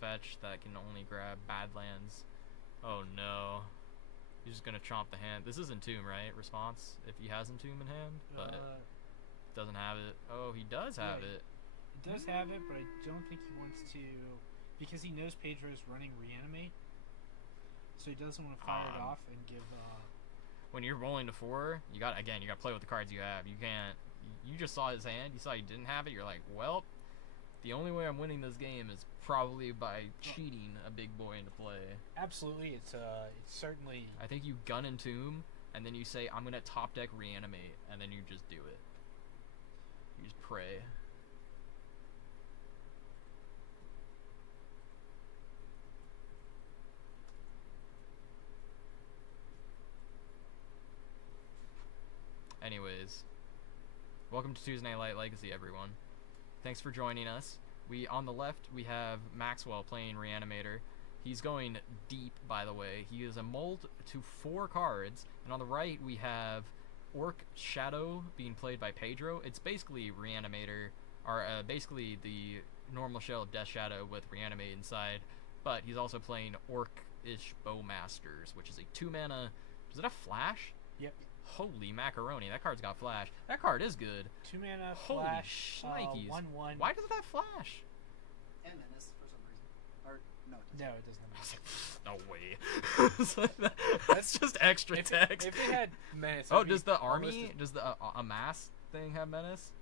fetch that can only grab Badlands. Oh no. He's just gonna chomp the hand. This is Entomb, right? Response if he has Entomb in hand, but doesn't have it. Oh, he does have it. It does have it, but I don't think he wants to, because he knows Pedro's running Reanimate, so he doesn't want to fire it off and give. When you're rolling to 4, you got to play with the cards you have. You can't. You just saw his hand. You saw he didn't have it. You're like, well, the only way I'm winning this game is probably by cheating a big boy into play. Absolutely, it's certainly. I think you gun Entomb, and then you say, I'm gonna top deck Reanimate, and then you just do it. You just pray. Anyways, welcome to Tuesday Night Light Legacy, everyone. Thanks for joining us. On the left, we have Maxwell playing Reanimator. He's going deep, by the way. He is a mold to 4 cards. And on the right, we have Orc Shadow being played by Pedro. It's basically Reanimator, or basically the normal shell of Death Shadow with Reanimate inside. But he's also playing Orc-ish Bowmasters, which is a 2-mana... Does it have Flash? Yep. Holy macaroni, that card's got Flash. That card is good. 2-mana Holy Flash. shnikes. 1/1. Why does it have Flash? And Menace for some reason. Or no, it doesn't. No, it doesn't. No way. That's just extra text. If it had Menace. Oh, does the army, does the Amass thing have Menace?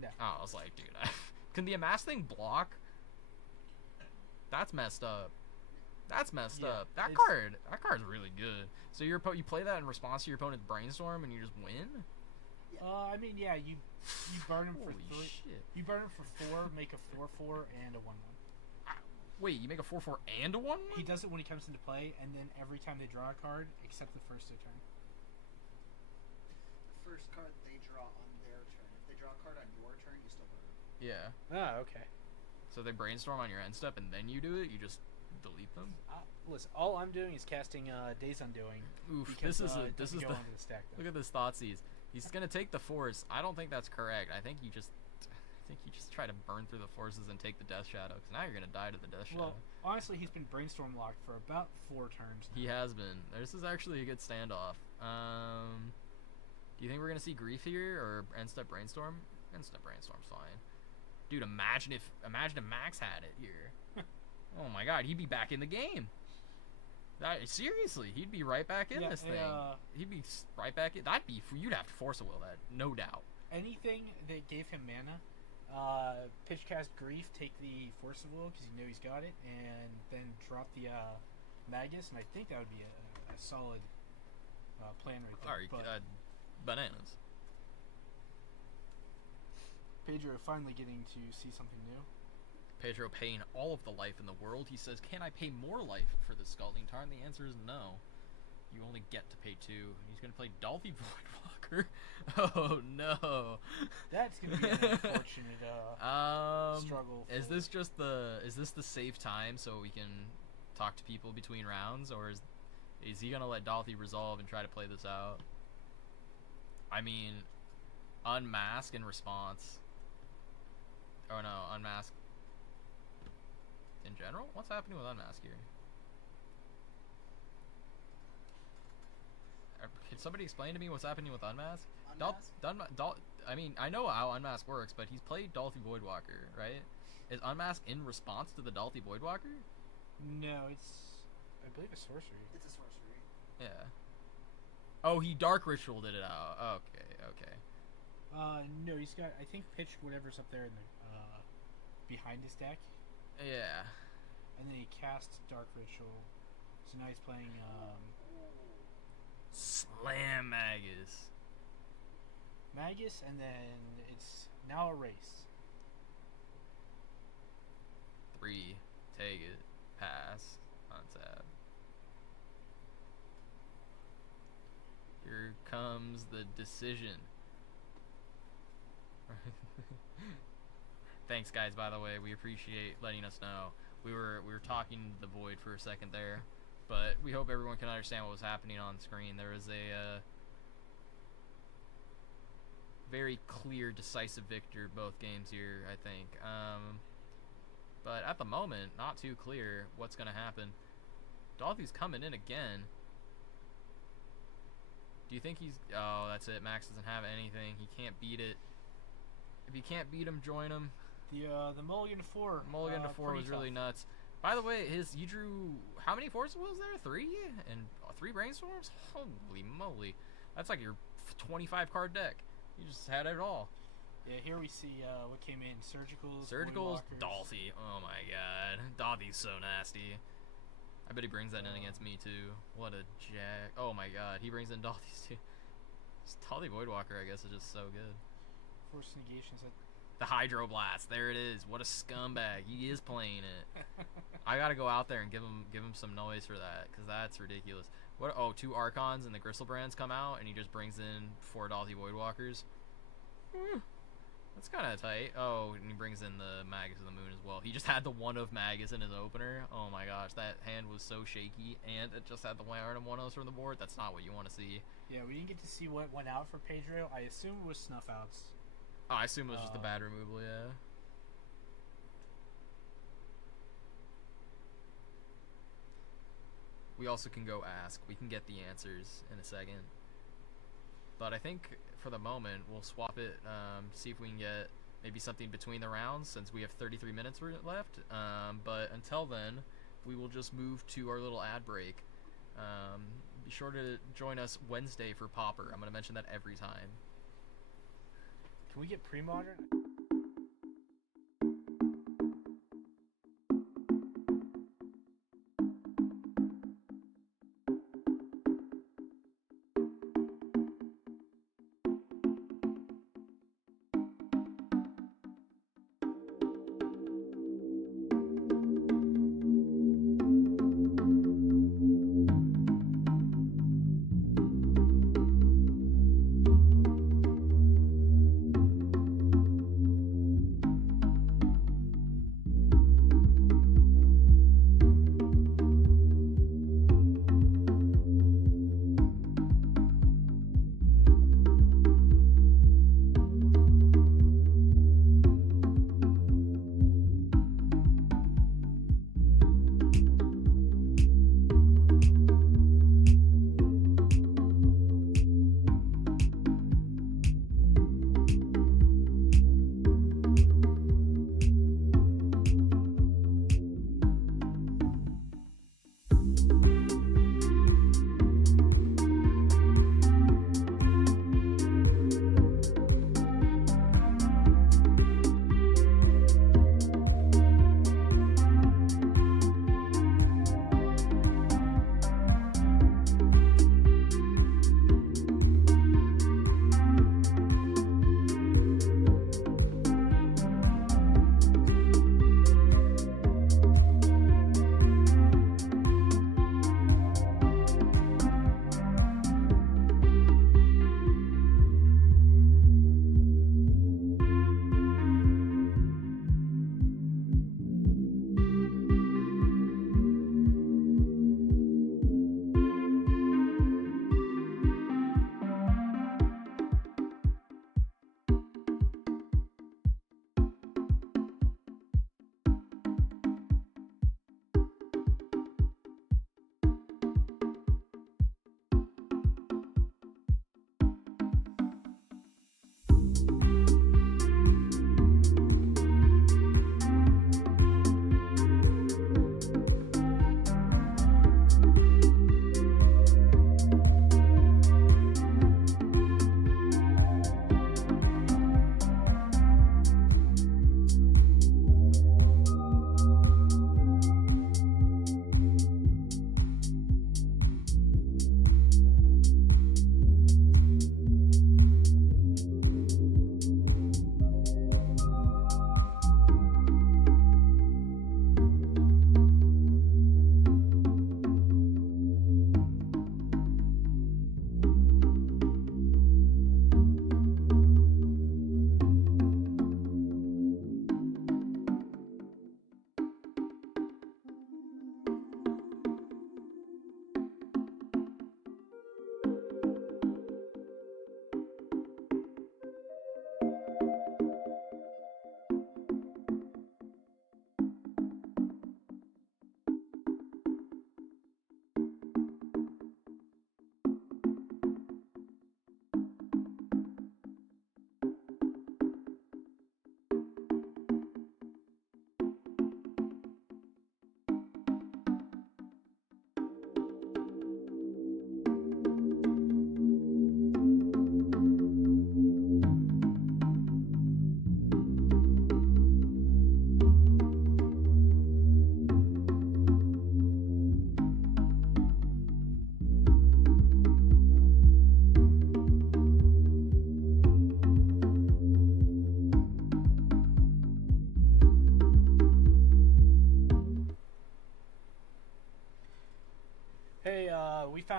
No. Oh, I was like, dude, can the Amass thing block? That's messed up. That's messed up. That card's really good. So you play that in response to your opponent's brainstorm and you just win? I mean, yeah, you burn him for Holy 3. shit. You burn him for 4, make a 4/4 and a 1/1. Wait, you make a 4/4 and a 1/1? He does it when he comes into play, and then every time they draw a card, except the first of their turn. The first card they draw on their turn. If they draw a card on your turn, you still burn it. Yeah. Oh, okay. So they brainstorm on your end step and then you do it? You just delete them? Listen, all I'm doing is casting Days Undoing. Oof, Because, this it is doesn't the go onto the stack. Though. look at this Thoughtseize. He's gonna take the force. I don't think that's correct. I think you just try to burn through the forces and take the Death Shadow, because now you're gonna die to the Death Shadow. Well, honestly, he's been brainstorm locked for about 4 turns. He has been. This is actually a good standoff. Do you think we're gonna see Grief here or end step brainstorm? End step brainstorm's fine. Dude, imagine if Max had it here. Oh my god, he'd be back in the game. Seriously, he'd be right back in this thing. He'd be right back in. You'd have to force a will that, no doubt. Anything that gave him mana, pitch cast Grief, take the Force of Will because you know he's got it, and then drop the Magus, and I think that would be a solid plan right there. Alright, but bananas. Pedro finally getting to see something new. Pedro paying all of the life in the world. He says, can I pay more life for the Scalding Tarn? The answer is no. You only get to pay 2. He's going to play Dolphy Voidwalker. Oh, no. That's going to be an unfortunate struggle. Is this the safe time so we can talk to people between rounds? Or is he going to let Dolphy resolve and try to play this out? I mean, Unmask in response. Oh, no, Unmask. In general? What's happening with Unmask here? Can somebody explain to me what's happening with Unmask? I mean, I know how Unmask works, but he's played Dolphy Voidwalker, right? Is Unmask in response to the Dolphy Voidwalker? No, it's... I believe a sorcery. It's a sorcery. Yeah. Oh, he Dark Ritual did it out. Okay. No, he's got... I think pitch whatever's up there in the behind his deck. Yeah. And then he casts Dark Ritual. So now he's playing... Slam Magus. Magus, and then it's now a race. 3. Take it. Pass. Untap. Here comes the decision. Thanks, guys, by the way. We appreciate letting us know. We were talking to the Void for a second there, but we hope everyone can understand what was happening on screen. There was a very clear, decisive victor both games here, I think. But at the moment, not too clear what's going to happen. Dalthy's coming in again. Do you think he's... Oh, that's it. Max doesn't have anything. He can't beat it. If you can't beat him, join him. The Mulligan to 4. Mulligan to 4 was really nuts. By the way, you drew... How many forces was there? 3? And 3 brainstorms? Holy moly. That's like your 25 card deck. You just had it all. Yeah, here we see what came in. Surgicals, Voidwalkers. Dalthy. Oh my god. Dalthy's so nasty. I bet he brings that in against me too. What a jack. Oh my god. He brings in Dalthy's too. Dalthy Voidwalker, I guess, is just so good. Force negations. The Hydroblast. There it is. What a scumbag. He is playing it. I gotta go out there and give him some noise for that, because that's ridiculous. What? Oh, 2 Archons and the Gristlebrand's come out, and he just brings in 4 Dalthy Voidwalkers. That's kind of tight. Oh, and he brings in the Magus of the Moon as well. He just had the one of Magus in his opener. Oh my gosh, that hand was so shaky, and it just had the random 1-0s from the board. That's not what you want to see. Yeah, we didn't get to see what went out for Pedro. I assume it was snuff outs. Oh, I assume it was just the bad removal, yeah. We also can go ask. We can get the answers in a second. But I think for the moment, we'll swap it, see if we can get maybe something between the rounds, since we have 33 minutes left. But until then, we will just move to our little ad break. Be sure to join us Wednesday for Pauper. I'm going to mention that every time. Can we get pre-modern?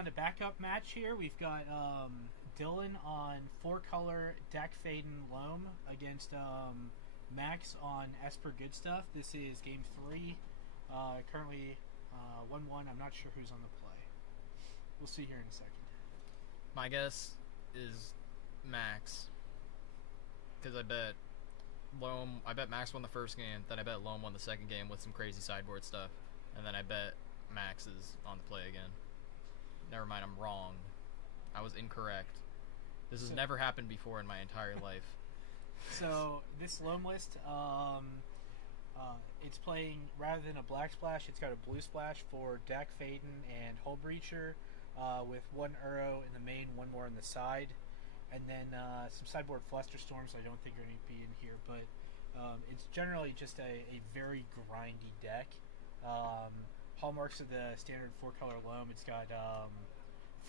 to backup match here. We've got Dylan on 4-color Dak Faden Loam against Max on Esper Good Stuff. This is game 3. Currently 1-1. I'm not sure who's on the play. We'll see here in a second. My guess is Max, because I bet Max won the first game, then I bet Loam won the second game with some crazy sideboard stuff, and then I bet Max is on the play again. Never mind, I'm wrong. I was incorrect. This has never happened before in my entire life. So this Loam list, it's playing, rather than a black splash, it's got a blue splash for Dak Faden and Hull Breacher, with 1 Uro in the main, 1 more on the side, and then some sideboard Flusterstorms I don't think are going to be in here, but it's generally just a very grindy deck. Hallmarks of the standard 4-color Loam, it's got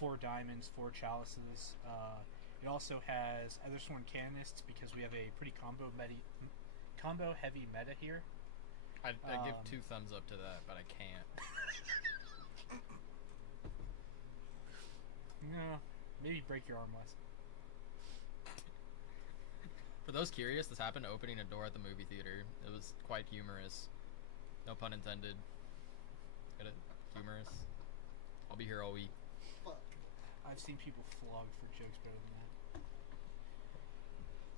4 diamonds, 4 chalices. It also has Ethersworn Canonists because we have a pretty combo heavy meta here. I give 2 thumbs up to that, but I can't. No, maybe break your arm less. For those curious, this happened opening a door at the movie theater. It was quite humorous. No pun intended. Get it? Humorous. I'll be here all week. Fuck. I've seen people flogged for jokes better than that.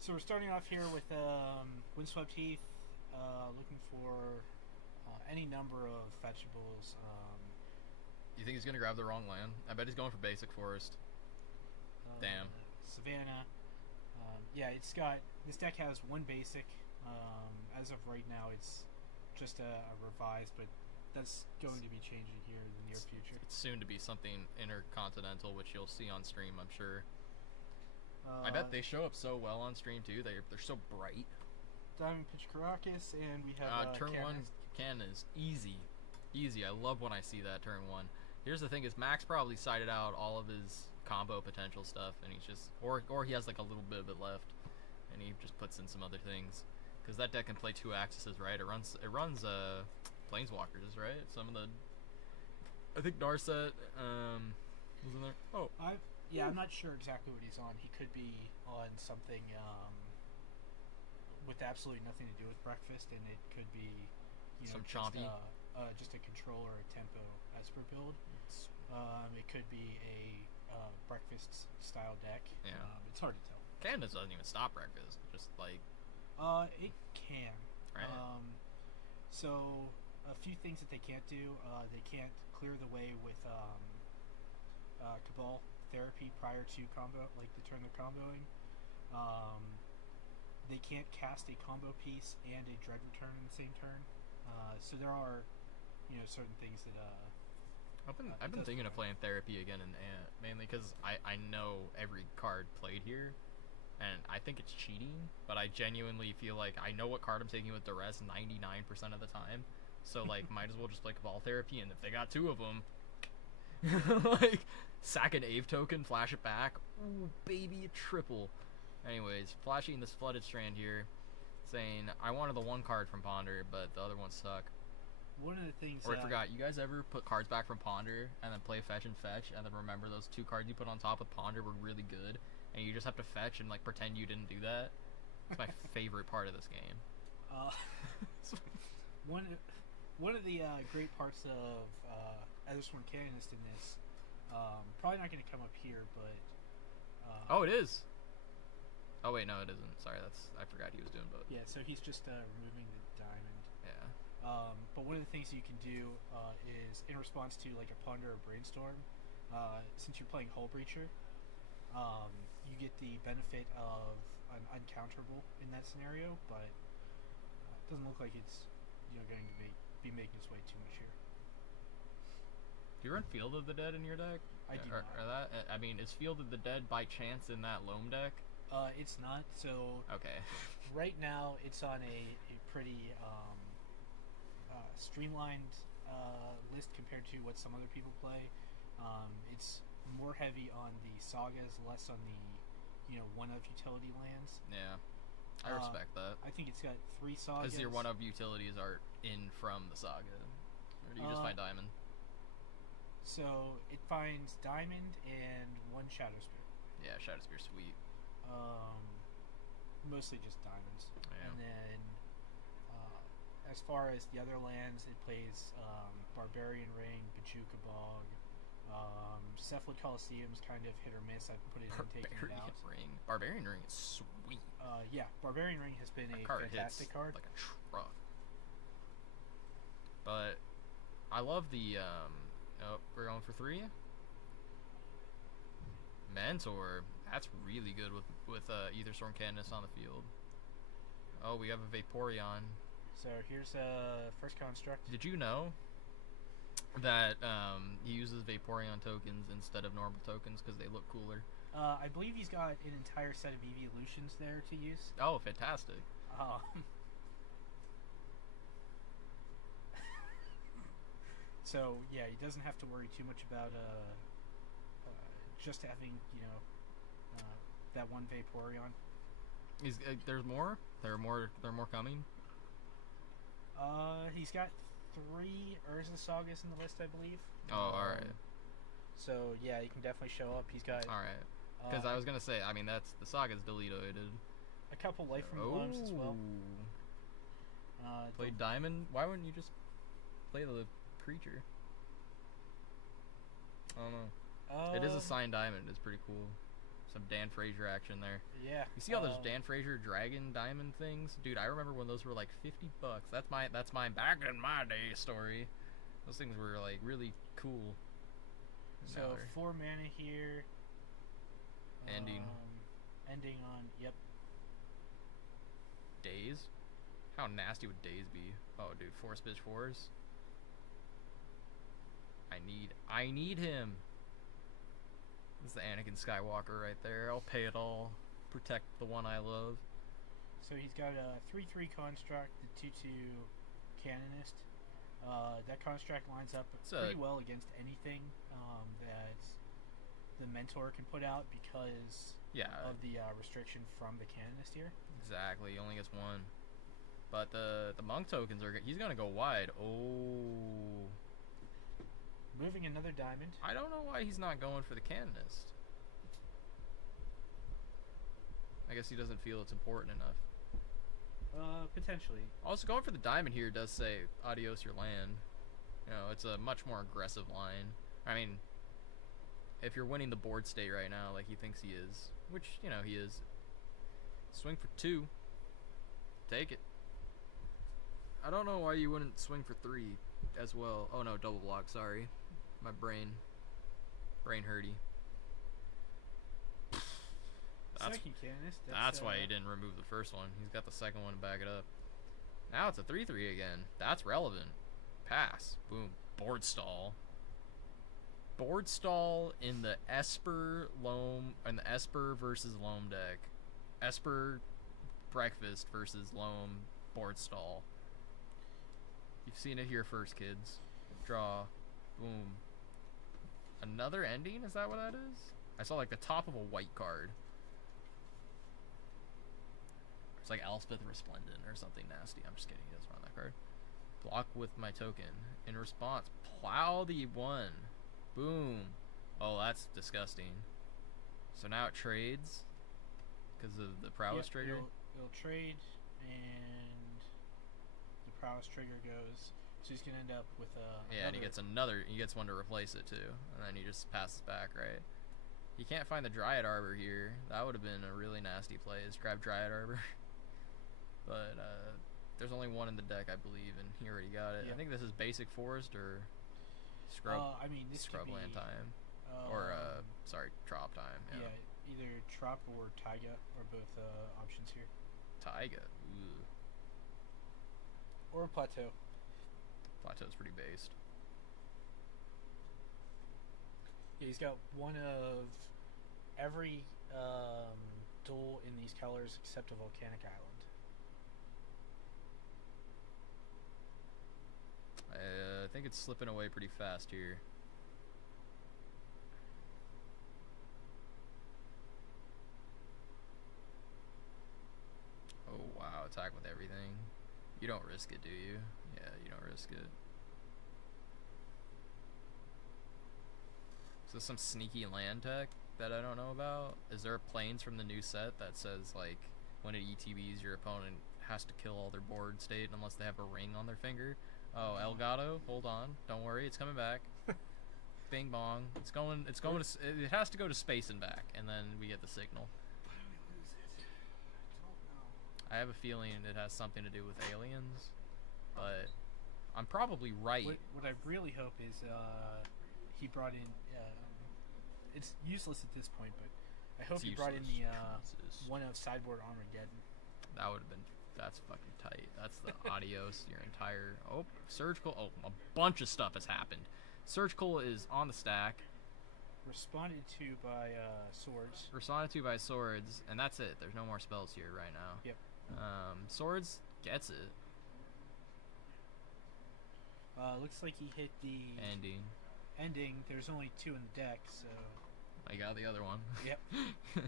So we're starting off here with Windswept Heath, looking for any number of fetchables. You think he's gonna grab the wrong land? I bet he's going for basic forest. Damn. Savannah. Yeah, it's got, this deck has 1 basic. As of right now, it's just a revised, but that's going to be changing here in the near future. It's soon to be something intercontinental, which you'll see on stream, I'm sure. I bet they show up so well on stream too. They're so bright. Diamond Pitch Caracas, and we have turn Canonist. 1 can is easy. I love when I see that turn 1. Here's the thing: is Max probably cited out all of his combo potential stuff, and he's just, or he has like a little bit of it left, and he just puts in some other things. Because that deck can play 2 Axes, right? It runs Planeswalkers, right? Some of the, I think Narset was in there. Oh, I'm not sure exactly what he's on. He could be on something with absolutely nothing to do with breakfast, and it could be, some chompy. Just a control or a tempo Esper build. It could be a breakfast style deck. Yeah. It's hard to tell. Candace doesn't even stop breakfast. Just like, it can. Right. So a few things that they can't do. They can't clear the way with Cabal Therapy prior to combo, like the turn they're comboing. They can't cast a combo piece and a Dread Return in the same turn. So there are, certain things that. I've been thinking of playing Therapy again, and mainly because I know every card played here, and I think it's cheating. But I genuinely feel like I know what card I'm taking with Duress 99% of the time. So like, might as well just play Cabal Therapy, and if they got 2 of them, like sack an Ave token, flash it back. Ooh, baby, a triple. Anyways, flashing this Flooded Strand here, saying I wanted the 1 card from Ponder, but the other ones suck. One of the things. Or I forgot. You guys ever put cards back from Ponder and then play fetch, and then remember those 2 cards you put on top of Ponder were really good, and you just have to fetch and like pretend you didn't do that? It's my favorite part of this game. One of the great parts of Ethersworn Canonist in this, probably not going to come up here, but. Oh, it is. Oh wait, no, it isn't. Sorry, I forgot he was doing both. Yeah, so he's just removing the diamond. Yeah. But one of the things you can do is, in response to like a Ponder or Brainstorm, since you're playing Hull Breacher, you get the benefit of an uncounterable in that scenario, but it doesn't look like it's going to be making its way too much here. Do you run Field of the Dead in your deck? I do or, not. Or that? I mean, is Field of the Dead by chance in that Loam deck? It's not. So Okay. right now it's on a pretty streamlined list compared to what some other people play. It's more heavy on the sagas, less on the one-of utility lands. Yeah, I respect that. I think it's got 3 sagas. Because your one-of utilities are in from the saga, or do you just find diamond? So it finds diamond and one shadow spear. Yeah, Shadow Spear, sweet. Mostly just diamonds. Yeah. And then, as far as the other lands, it plays Barbarian Ring, Bajuka Bog, Cephalid Coliseum's kind of hit or miss. I've put it in taking it out. Barbarian Ring is sweet. Yeah, Barbarian Ring has been That a card fantastic hits card. like a truck. But I love the oh, we're going for 3. Mentor. That's really good with Ether Storm Canonist on the field. Oh, we have a Vaporeon. So here's first construct. Did you know that he uses Vaporeon tokens instead of normal tokens because they look cooler? I believe he's got an entire set of evolutions there to use. Oh, fantastic. So yeah, he doesn't have to worry too much about just having that one Vaporeon. There's more. There are more coming. He's got 3 Urza Sagas in the list, I believe. Oh, all right. So yeah, he can definitely show up. He's got All right. Because I was gonna say, I mean, that's the Saga's deleted. a couple Life from Glums as well. Play Diamond. Why wouldn't you just play the creature? I don't know. It is a signed diamond. It's pretty cool. Some Dan Frazier action there. Yeah. You see all those Dan Frazier dragon diamond things, dude? I remember when those were like $50. That's my back in my day story. Those things were like really cool. And now So they're 4 mana here. ending Ending on days. How nasty would days be? Oh, dude, 4 Spitch 4s. I need him. This is the Anakin Skywalker right there. I'll pay it all. Protect the one I love. So he's got a 3/3 construct, the 2/2 canonist. That construct lines up pretty well against anything that the mentor can put out because of the restriction from the canonist here. Exactly. He only gets 1. But the monk tokens are. He's gonna go wide. Oh. Moving another diamond. I don't know why he's not going for the canonist. I guess he doesn't feel it's important enough. Potentially. Also, going for the diamond here does say adios your land. You know, it's a much more aggressive line. I mean, if you're winning the board state right now, like he thinks he is, which, you know, he is. Swing for 2. Take it. I don't know why you wouldn't swing for 3 as well. Oh no, double block, sorry. My brain hurty. Second canonist. That's why he didn't remove the first one. He's got the second one to back it up. Now it's a 3/3 again. That's relevant. Pass. Boom. Board stall. Board stall in the Esper versus Loam deck. Esper breakfast versus Loam board stall. You've seen it here first, kids. Draw. Boom. Another ending? Is that what that is? I saw like the top of a white card. It's like Elspeth Resplendent or something nasty. I'm just kidding. He doesn't run that card. Block with my token. In response, plow the 1. Boom. Oh, that's disgusting. So now it trades because of the prowess trigger. It'll trade, and the prowess trigger goes. So he's gonna end up with a. Yeah, and he gets one to replace it too, and then he just passes back, right? He can't find the Dryad Arbor here. That would have been a really nasty play. Is grab Dryad Arbor. But there's only 1 in the deck, I believe, and he already got it. Yeah. I think this is basic forest or scrub. This scrubland could be, time, or trop time. Yeah. Either Trop or Taiga are both options here, Taiga. Ooh. or Plateau. Plateau's pretty based. Yeah, he's got one of every duel in these colors except a Volcanic Island. I think it's slipping away pretty fast here. Oh wow, attack with everything. You don't risk it, do you? Yeah, you don't risk it. Is this some sneaky land tech that I don't know about? Is there planes from the new set that says, like, when it ETBs, your opponent has to kill all their board state unless they have a ring on their finger? Oh, Elgato, hold on. Don't worry, it's coming back. Bing bong. It's going to, it has to go to space and back, and then we get the signal. Why do we lose it? I don't know. I have a feeling it has something to do with aliens, but I'm probably right. What I really hope is he brought in. It's useless at this point, but I hope It's he brought in useless. the Jesus. one of Sideboard Armageddon. That would have been. That's fucking tight. That's the adios. Your entire. Oh, surgical. Oh, a bunch of stuff has happened. Surgical is on the stack. Responded to by Swords. Responded to by swords, and that's it. There's no more spells here right now. Yep. Swords gets it. Looks like he hit the Ending. ending. There's only 2 in the deck, so I got the other one. Yep. You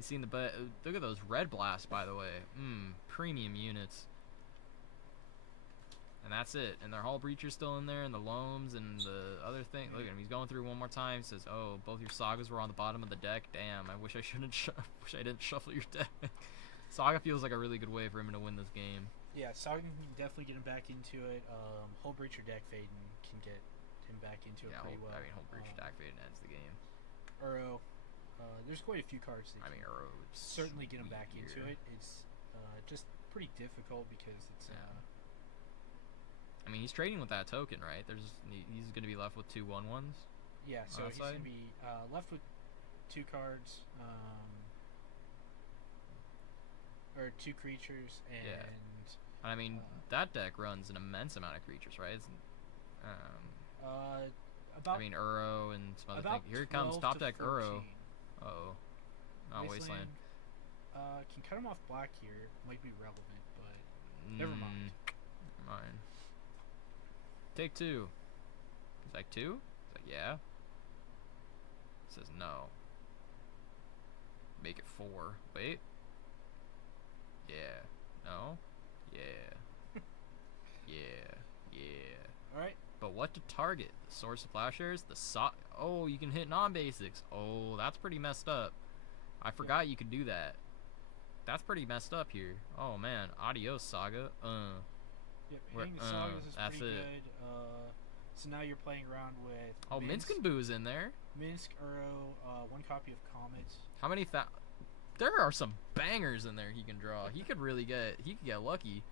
seen the look at those red blasts, by the way. Premium units. And that's it. And their Hull Breacher's still in there, and the Loams, and the other thing. Look at him. He's going through one more time. Says, "Oh, both your Sagas were on the bottom of the deck. Damn, I wish I shouldn't. Wish I didn't shuffle your deck." Saga feels like a really good way for him to win this game. yeah, Sagan can definitely get him back into it. Whole Breacher deck Faden can get him back into it Yeah, pretty well. I mean, Hull Breacher deck fade ends the game. Uro. There's quite a few cards that I mean, can Uro would certainly get him sweep back into here. it. It's just pretty difficult because it's Yeah. I mean, he's trading with that token, right? He's going to be left with 2 1/1s. yeah. So he's outside? gonna be left with 2 cards, or 2 creatures, and Yeah. I mean, that deck runs an immense amount of creatures, right? It's, about I mean, Uro and some other about things. Here it comes, 12 top to deck 14. Uro. Uh-oh. Oh, Wasteland. Can cut him off black here. Might be relevant, but never mind. Never mind. Take 2. He's like, 2? He's like, yeah. Says no. Make it 4. Wait. Yeah. No. Yeah. Yeah. All right. But what to target? The source of plowshares? Oh, you can hit non-basics. Oh, that's pretty messed up. I forgot you could do that. That's pretty messed up here. Oh man, adios Saga. Yep. We're- Hitting the Sagas is that's pretty it. good. So now you're playing around with. Oh, Minsk and Boo's in there. Minsk, Uro, 1 copy of Comet. How many There are some bangers in there he can draw. He could get lucky.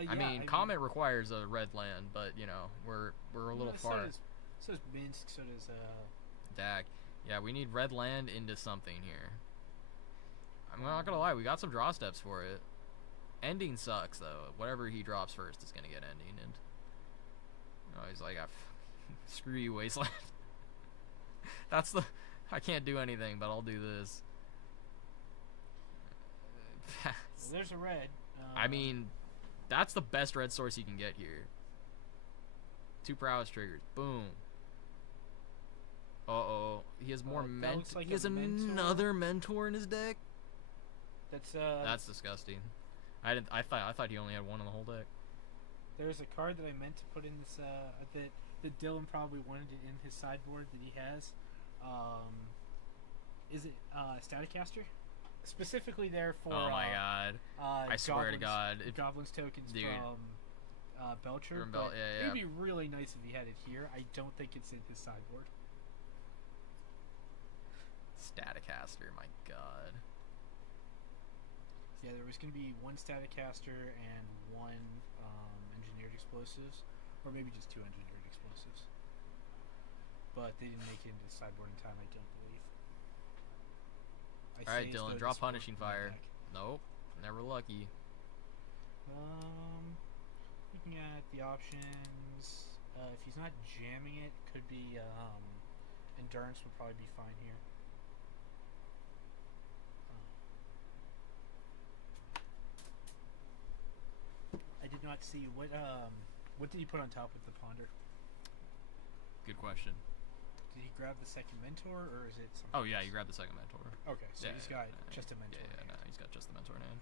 Yeah, I mean, Comet requires a red land, but you know, we're a little far. So does Minsk. So does Dak. Yeah, we need red land into something here. I'm not gonna lie, we got some draw steps for it. Ending sucks though. Whatever he drops first is gonna get ending, and he's like, screw you, Wasteland. I can't do anything, but I'll do this. well, there's a red. I mean, that's the best red source you can get here. 2 prowess triggers. Boom. Uh-oh. He has more that looks like he has a mentor. another mentor in his deck? That's disgusting. I thought he only had 1 in the whole deck. there's a card that I meant to put in this that Dylan probably wanted it in his sideboard that he has. Is it Staticaster? Specifically there for Oh my god. I swear to God. Goblins tokens Dude. from Belcher. From but yeah. It'd be really nice if he had it here. I don't think it's in his sideboard. Staticaster, my god. Yeah, there was going to be 1 Staticaster and 1 Engineered Explosives, or maybe just 2 Engineered Explosives. But they didn't make it into the sideboard in time, I don't believe. Alright, Dylan, draw Punishing Fire. Deck. Nope. Never lucky. Looking at the options, if he's not jamming it, could be Endurance would probably be fine here. I did not see what did he put on top of the Ponder? Good question. Did he grab the second mentor, or is it something Oh yeah, else? you grabbed the second mentor. Okay, so he's got just a mentor. Yeah, no, he's got just the mentor in hand.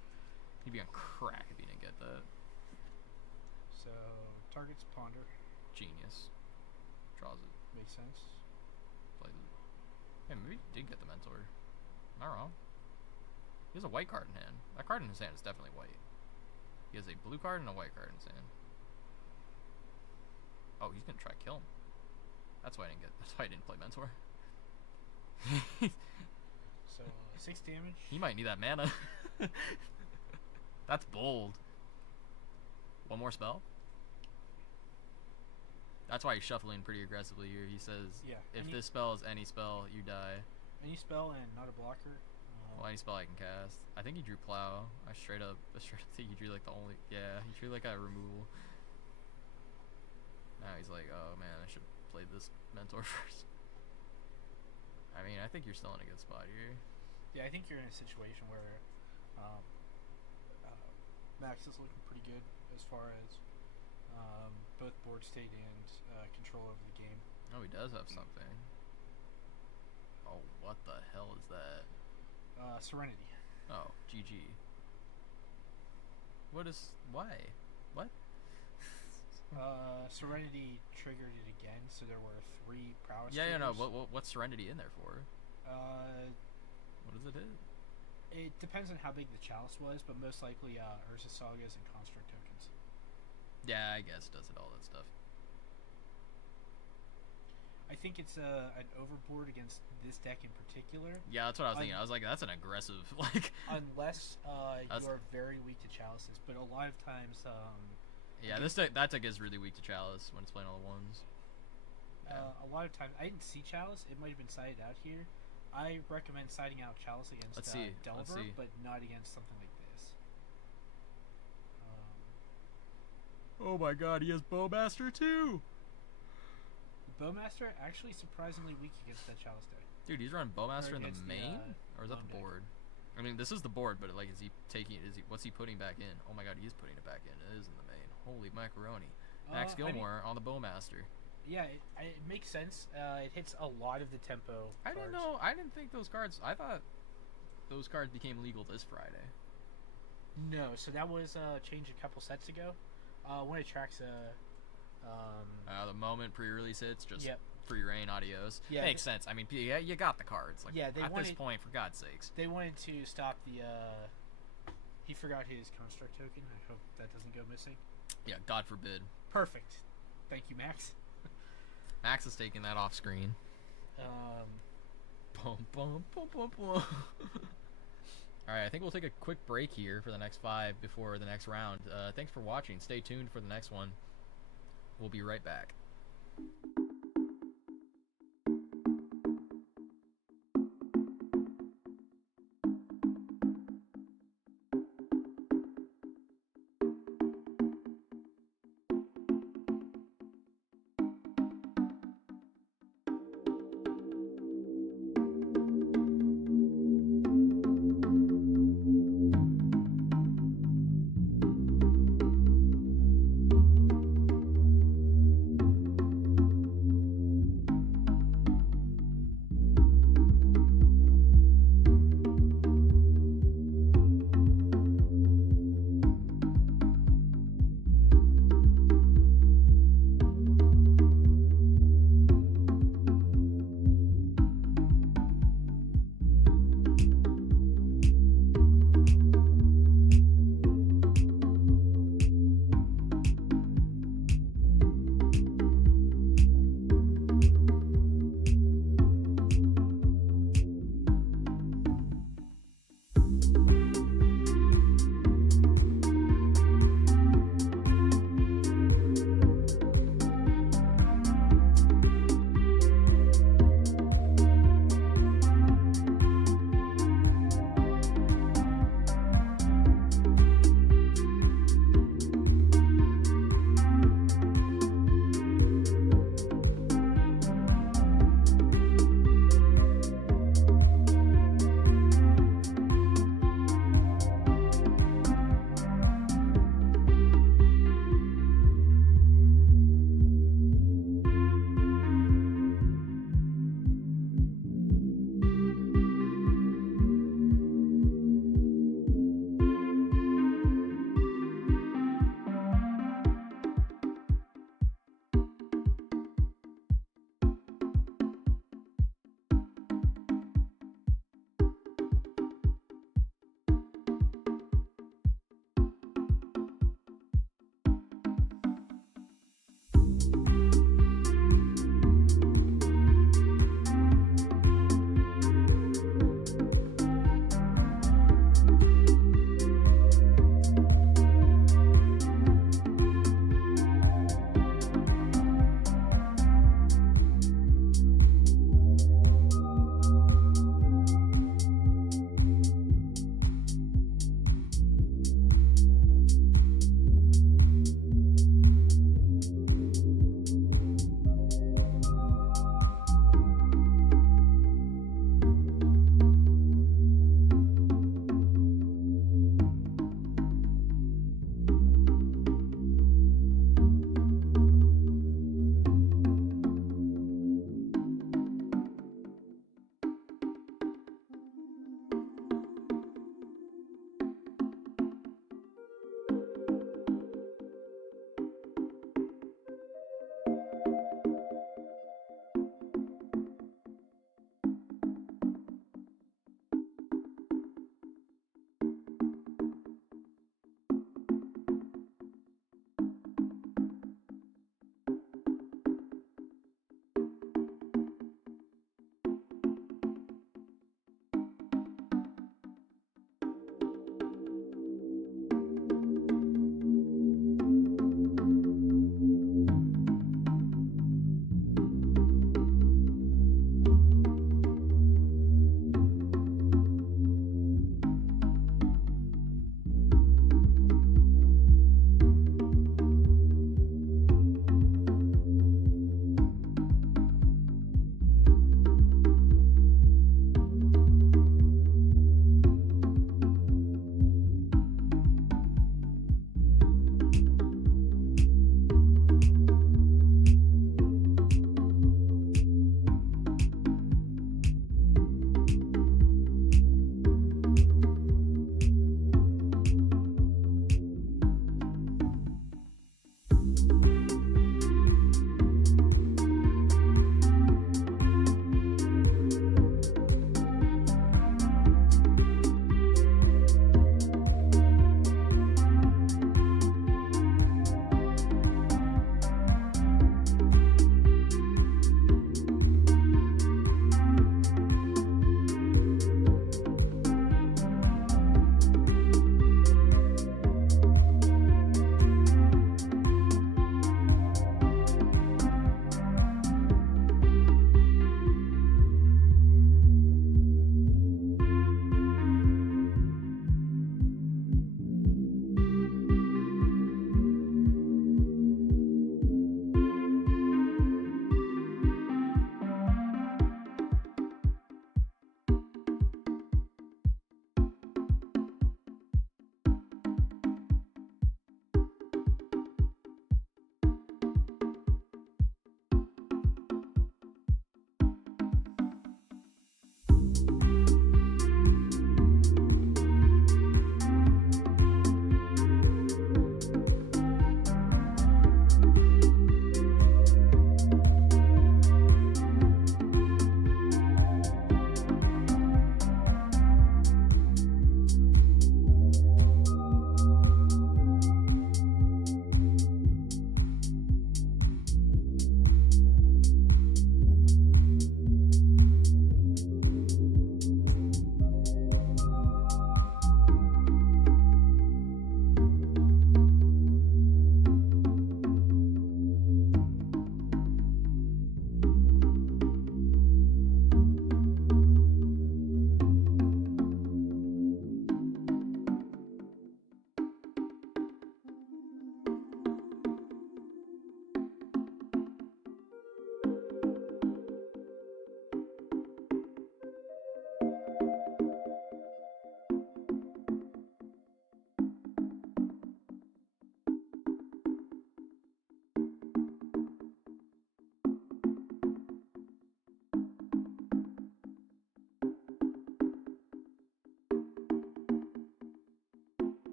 He'd be on crack if he didn't get that. So targets Ponder. Genius. Draws it. Makes sense. Plays it. Hey, maybe he did get the Mentor. Am I wrong? He has a white card in hand. That card in his hand is definitely white. He has a blue card and a white card in his hand. Oh, he's gonna try to kill him. That's why I didn't get. That's why I didn't play Mentor. So 6 damage. He might need that mana. That's bold. One more spell. That's why he's shuffling pretty aggressively here. He says, Yeah. if this spell is any spell, you die. Any spell and not a blocker. Well, any spell I can cast. I think he drew Plow. I straight up think he drew like the only. Yeah, he drew like a removal. Now he's like, oh man, I should play this Mentor first. I mean, I think you're still in a good spot here. Yeah, I think you're in a situation where Max is looking pretty good as far as both board state and control over the game. Oh, he does have something. Oh, what the hell is that? Serenity. Oh, GG. What is... Why? What? Serenity triggered it again, so there were 3 prowess Yeah, no. triggers. What's Serenity in there for? What does it hit? It depends on how big the chalice was, but most likely Urza Sagas and Construct tokens. Yeah, I guess it does it all that stuff. I think it's an overboard against this deck in particular. Yeah, that's what I was thinking. I was like, that's an aggressive, like... Unless you are very weak to chalices, but a lot of times... yeah, that deck is really weak to Chalice when it's playing all the ones. Yeah. A lot of times, I didn't see Chalice. It might have been sided out here. I recommend siding out Chalice against Delver, but not against something like this. Oh my god, he has Bowmaster too! Bowmaster actually surprisingly weak against that Chalice deck. Dude, he's running Bowmaster in the against the, main? Or is that lone the deck. board? I mean, this is the board, but like, what's he putting back in? Oh my god, he is putting it back in. It is in the main. Holy macaroni. Max Gilmore on the Bowmaster. Yeah, it makes sense. It hits a lot of the tempo. I didn't know. I didn't think those cards. I thought those cards became legal this Friday. No, so that was changed a couple sets ago. When it tracks The moment pre-release hits, just Yep. free reign, adios. Yeah, Makes sense. I mean, yeah, you got the cards. Like, Yeah, they at this wanted- point, for God's sakes. They wanted to stop the. He forgot his construct token. I hope that doesn't go missing. Yeah, God forbid. Perfect. Thank you, Max. Max is taking that off screen. Bum, bum, bum, bum, bum. Alright, I think we'll take a quick break here for the next 5 before the next round. Thanks for watching. Stay tuned for the next one. We'll be right back.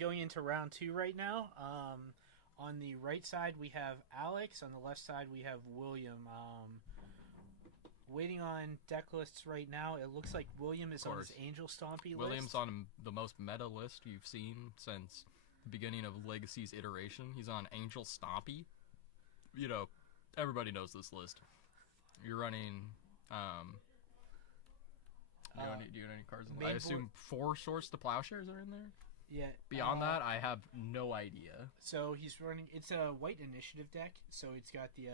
going into round 2 right now. On the right side we have Alex. On the left side we have William. Waiting on deck lists right now. It looks like William is on his Angel Stompy William's list. on the most meta list you've seen since the beginning of Legacy's iteration. He's on Angel Stompy. You know, everybody knows this list. You're running. Do you know any cards? I assume 4 Swords to Plowshares are in there. Yeah. Beyond that, I have no idea. So he's running. It's a white initiative deck. So it's got the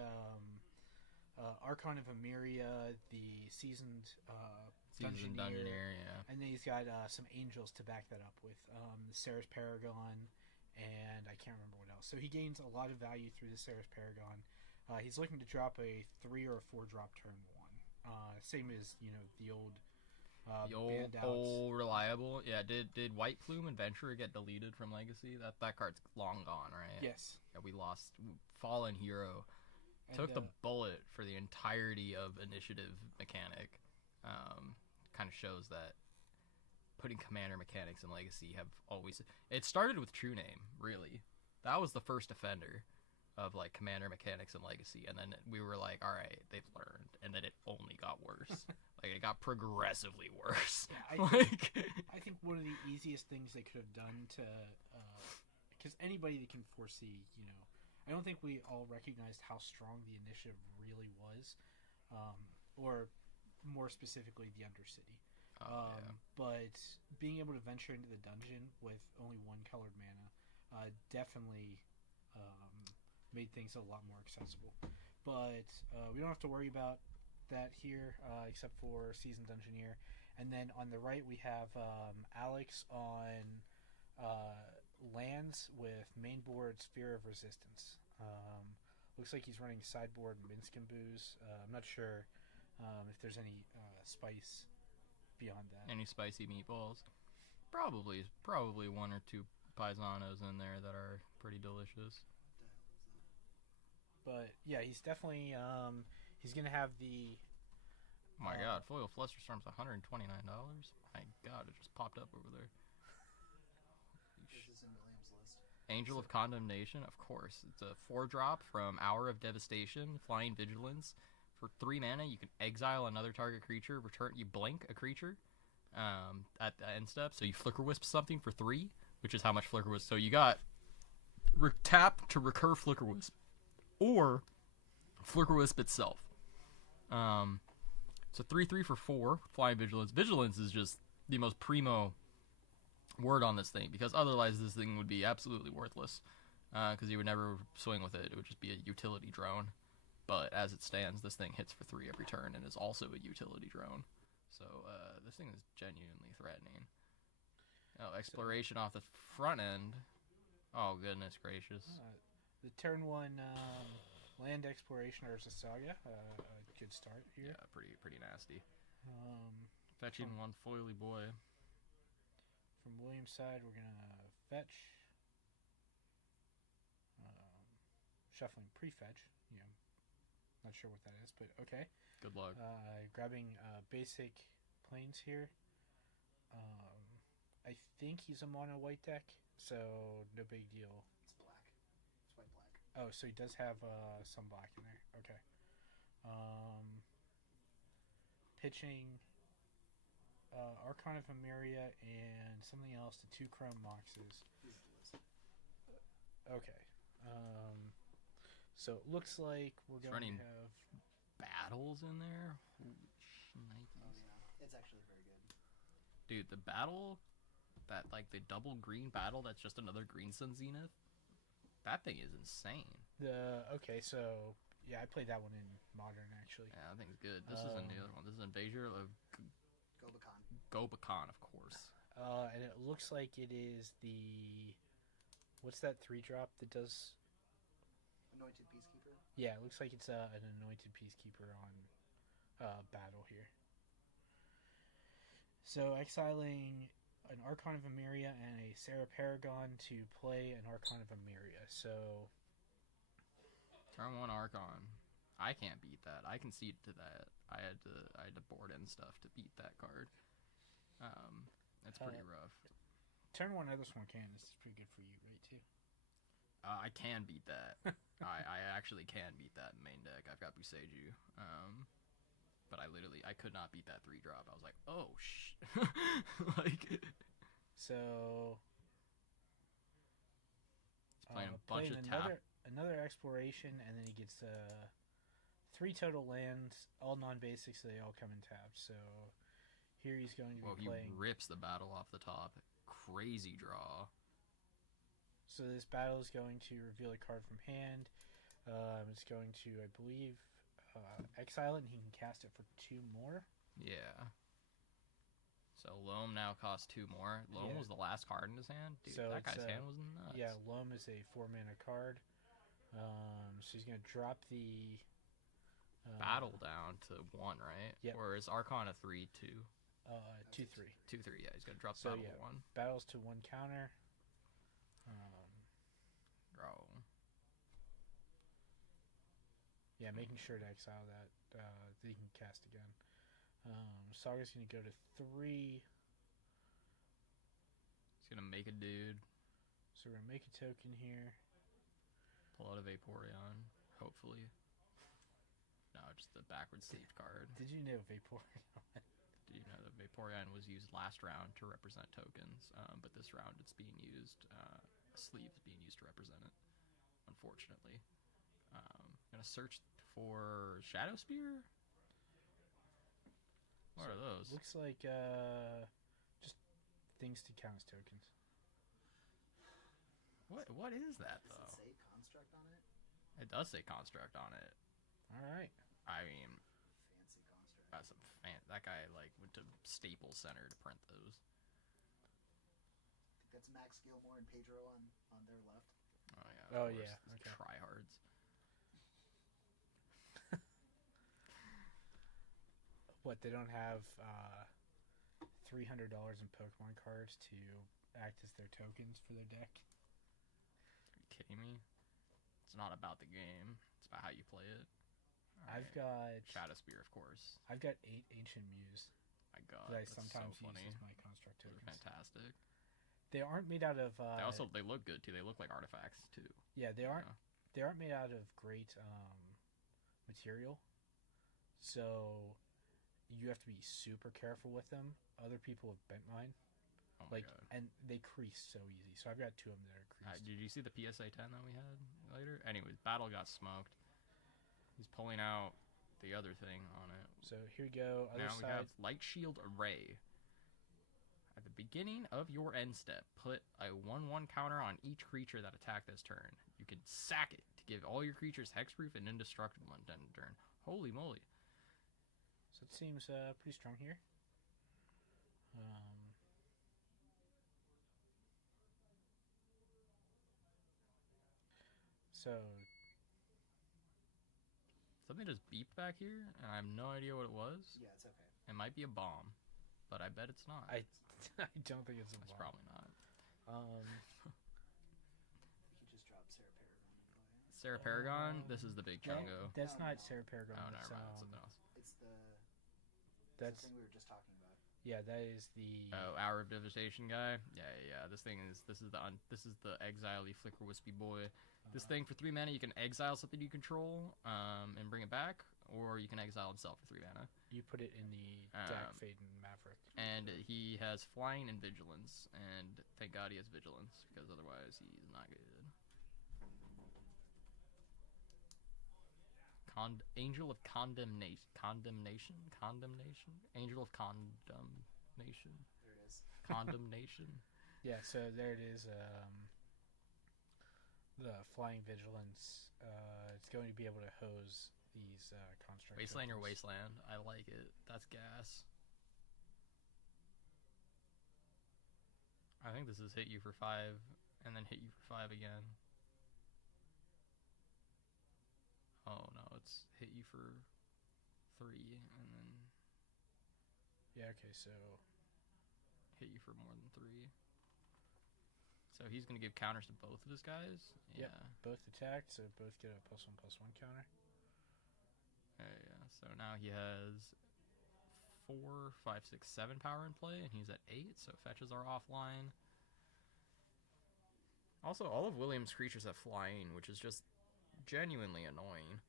Archon of Emeria, the seasoned Dungeoneer, yeah. and then he's got some angels to back that up with. The Ceres Paragon, and I can't remember what else. So he gains a lot of value through the Ceres Paragon. He's looking to drop a 3 or a 4 drop turn 1. Same as the old. The old reliable. Yeah, did White Plume Adventurer get deleted from Legacy? That card's long gone, right? Yes. Yeah, we lost Fallen Hero. Took the bullet for the entirety of initiative mechanic. Kind of shows that putting commander mechanics in Legacy have always... It started with True Name, really. That was the first offender of like commander mechanics in Legacy, and then we were like, all right, they've learned, and then it only got worse. Like it got progressively worse. Yeah, I think one of the easiest things they could have done to, because anybody that can foresee, I don't think we all recognized how strong the initiative really was, or more specifically, the Undercity. But being able to venture into the dungeon with only 1 colored mana definitely made things a lot more accessible. But we don't have to worry about that here, except for Seasoned Dungeoneer. And then on the right we have Alex on lands with main board Sphere of Resistance. Looks like he's running sideboard Minsk and Booze. I'm not sure if there's any spice beyond that. Any spicy meatballs? Probably 1 or 2 paisanos in there that are pretty delicious. But yeah, he's definitely he's gonna have the. Oh my God, Foil Flusterstorm's $129. My God, it just popped up over there. This is in William's list. Angel of Condemnation, of course. It's a 4-drop from Hour of Devastation, Flying Vigilance. For 3 mana, you can exile another target creature. You blink a creature at the end step. So you Flicker Wisp something for 3, which is how much Flicker Wisp. So you got tap to recur Flicker Wisp, or Flicker Wisp itself. So 3/3 for 4, Flying Vigilance. Vigilance is just the most primo word on this thing, because otherwise this thing would be absolutely worthless, because you would never swing with it. It would just be a utility drone. But as it stands, this thing hits for 3 every turn and is also a utility drone. So this thing is genuinely threatening. Oh, exploration off the front end. Oh, goodness gracious. The turn 1 land exploration or Saga. A good start here. Yeah, pretty nasty. Fetching 1 foily boy. From William's side, we're going to fetch. Shuffling pre-fetch. Not sure what that is, but okay. Good luck. Grabbing basic planes here. I think he's a mono white deck, so no big deal. It's black. It's white black. Oh, so he does have some black in there. Okay. Pitching Archon of Emeria and something else to 2 Chrome Moxes. This is the list. Okay. So it looks like we're going running to have battles in there. Holy shnikes. Oh yeah, it's actually very good. Dude, the battle, that like the double green battle, that's just another Green Sun Zenith. That thing is insane. Okay, so yeah, I played that one in Modern actually. Yeah, that thing's good. This isn't the other one. This is Invasion of Gobakhan, of course. And it looks like it is the what's that 3-drop that does? Anointed Peacekeeper. Yeah, it looks like it's an Anointed Peacekeeper on battle here. So exiling an Archon of Emeria and a Sarah Paragon to play an Archon of Emeria. So turn 1 Archon. I can't beat that. I conceded to that. I had to board in stuff to beat that card. It's pretty rough. turn 1 Other Sworn Cannon is pretty good for you, right, too? I can beat that. I actually can beat that in main deck. I've got Buseju. But I could not beat that 3-drop. I was like, oh, like... So... He's playing a bunch of tap. Another exploration, and then he gets 3 total lands, all non-basic, so they all come in tapped. So here he's going to be playing... he rips the battle off the top. Crazy draw. So this battle is going to reveal a card from hand. It's going to, I believe, exile it, and he can cast it for 2 more. Yeah. So Loam now costs 2 more. Loam was the last card in his hand? Dude, So that it's, guy's hand was nuts. Yeah, Loam is a 4-mana card. So he's going to drop the... battle down to 1, right? Yep. Or is Archon a 3-2? 2-3. 2-3, yeah. He's going to drop So battle yeah, to 1. battles to 1 counter. Draw. Yeah, making sure to exile that he can cast again. Saga's going to go to 3. He's going to make a dude. So we're going to make a token here. Pull out a Vaporeon, hopefully. No, just the backwards sleeve card. Did you know Vaporeon? Do you know that Vaporeon was used last round to represent tokens, but this round it's being used, a sleeve is being used to represent it, unfortunately. Gonna search for Shadow Spear? What are those? Looks like just things to count as tokens. What is that, Does though? it say construct on it? It does say construct on it. Alright. I mean, Fancy construct. that's that guy, like, went to Staples Center to print those. I think that's Max Gilmore and Pedro on their left. Oh, yeah. Oh, of course. yeah, These okay. Tryhards. What, they don't have $300 in Pokemon cards to act as their tokens for their deck? Are you kidding me? It's not about the game. It's about how you play it. I've Alright. got Shadow Spear, of course. I've got 8 Ancient Muse My God, that I that's sometimes so funny. use as my construct Those are tokens. fantastic. They aren't made out of They look good too. They look like artifacts too. yeah, they aren't Yeah. they aren't made out of great material. So you have to be super careful with them. Other people have bent mine. Oh my Like, God. and they crease so easy. So I've got 2 of them that are creased. Did you see the PSA 10 that we had later? Anyways, battle got smoked. He's pulling out the other thing on it. So here we go. Other Now side. we have Light Shield Array. At the beginning of your end step, put a 1/1 counter on each creature that attacked this turn. You can sack it to give all your creatures hexproof and indestructible on end turn. Holy moly. So it seems pretty strong here. So Something just beeped back here, and I have no idea what it was. Yeah, it's okay. It might be a bomb, but I bet it's not. I don't think it's a It's bomb. probably not. You could just drop Sarah Paragon and play. Sarah Paragon, this is the big chungo. That's No, not no. Sarah Paragon. Oh, It's, never mind. It's something else. It's the that's thing we were just talking about. yeah. That is the Oh, Hour of Devastation guy. Yeah. This is the exile-y flicker wispy boy. This thing for 3 mana, you can exile something you control, and bring it back, or you can exile himself for 3 mana. you put it in the Dak Um, Faden Maverick. And he has flying and vigilance, and thank God he has vigilance, because otherwise he's not good. Angel of Condemnation. Angel of Condemnation. There it is. Condemnation. Yeah. So there it is. The Flying Vigilance. It's going to be able to hose these construct. Wasteland or tokens. Wasteland. I like it. That's gas. I think this is hit you for 5 and then hit you for 5 again. Oh no, it's hit you for 3 and then Yeah. Okay. So hit you for more than 3. So he's going to give counters to both of his guys? Yep. Yeah. both attacked. So both get a +1/+1 counter. Yeah. So now he has 4, 5, 6, 7 power in play, and he's at 8, so fetches are offline. Also, all of William's creatures have flying, which is just genuinely annoying.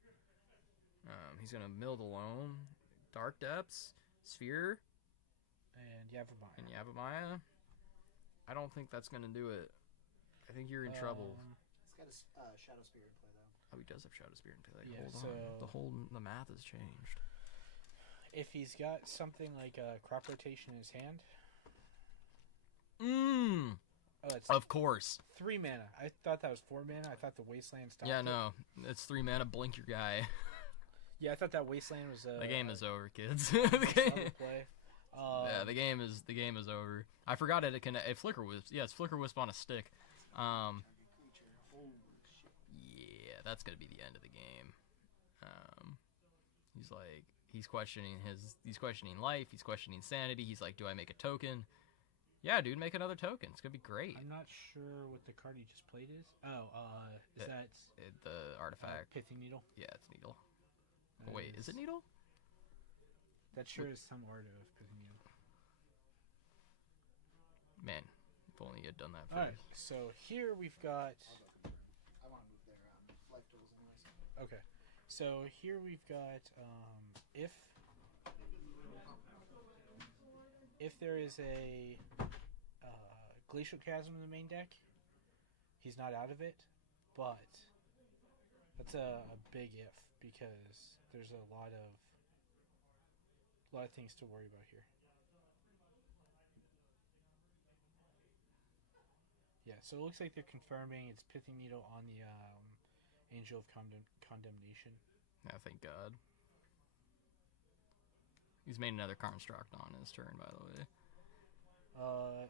He's gonna Mill the Loam, Dark Depths, Sphere, And Yavimaya. and Yavimaya. I don't think that's gonna do it. I think you're in trouble. He's got his Shadow Spear in play though. Oh, he does have Shadow Spear in play. Yeah, Hold on. The math has changed. If he's got something like a crop rotation in his hand, oh, it's Of course. 3 mana. I thought that was 4 mana. I thought the Wasteland stopped. Yeah, it. no. It's 3 mana, blink your guy. Yeah, I thought that Wasteland was. The game is over, kids. other play. Yeah, the game is over. I forgot it can Flicker Wisp. Yeah, it's Flicker Wisp on a stick. Target creature. Holy shit. Yeah, that's gonna be the end of the game. He's questioning life. He's questioning sanity. He's like, do I make a token? Yeah, dude, make another token. It's gonna be great. I'm not sure what the card he just played is. Oh, is that The artifact. Pithing Needle? Yeah, it's Needle. That Wait, is it Needle? That sure is some art of Pithing Needle. Man, if only you had done that All right, first. so here we've got. I want to move their life tools anyways. Okay, so here we've got if there is a Glacial Chasm in the main deck, he's not out of it, but that's a big if because there's a lot of things to worry about here. Yeah, so it looks like they're confirming it's Pithing Needle on the Angel of Condemnation. Yeah, thank God. He's made another construct on his turn, by the way.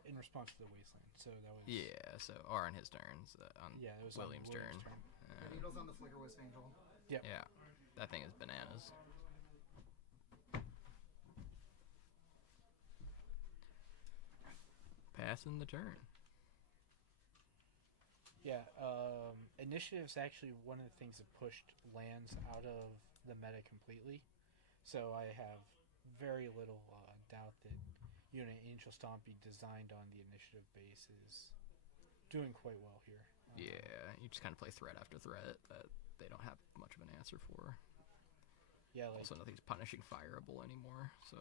In response to the Wasteland, so that was Yeah, so or on his turns, on yeah, it was William's on turn. The needle's on the Flicker Wisp Angel. Yep. Yeah, that thing is bananas. Passing the turn. Yeah, initiative's actually one of the things that pushed lands out of the meta completely. So I have very little doubt that Unit Angel Stompy designed on the initiative base is doing quite well here. Yeah, you just kind of play threat after threat that they don't have much of an answer for. Yeah, like Also, nothing's punishing fireable anymore, so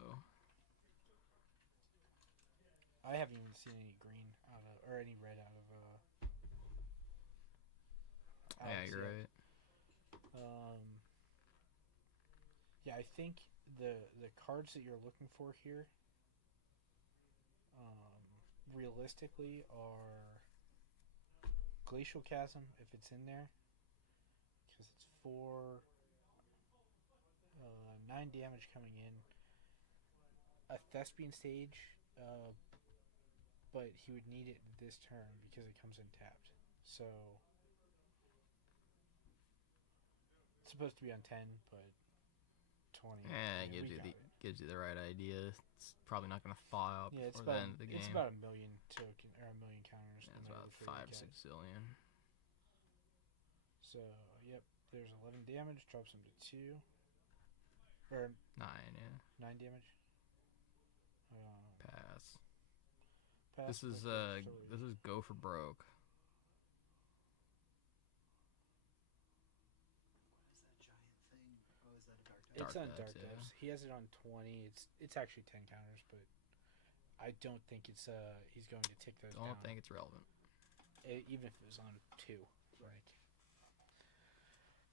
I haven't even seen any green out of or any red out of. yeah, Alex you're yet. right. Yeah, I think the cards that you're looking for here, realistically, are Glacial Chasm if it's in there, because it's 9 damage coming in. A Thespian Stage, but he would need it this turn because it comes in tapped. So it's supposed to be on 10, but 20. Yeah, it we gives you got the it. gives you the right idea. It's probably not going to thaw out Yeah, it's before about the end of the game. it's about a million token or a million counters. Yeah, no it's matter about which way you 5 look at 6 it. zillion. So yep, there's 11 damage. Drops him to 2 or 9, yeah. 9 damage. Pass. Pass, This is okay, so this is go for broke. What is that giant thing? Oh, is that a dark it's Dark on Dark Depths, yeah. Depths. He has it on 20. It's actually 10 counters, but I don't think it's he's going to tick those down. Don't think it's relevant. Even if it was on 2, like.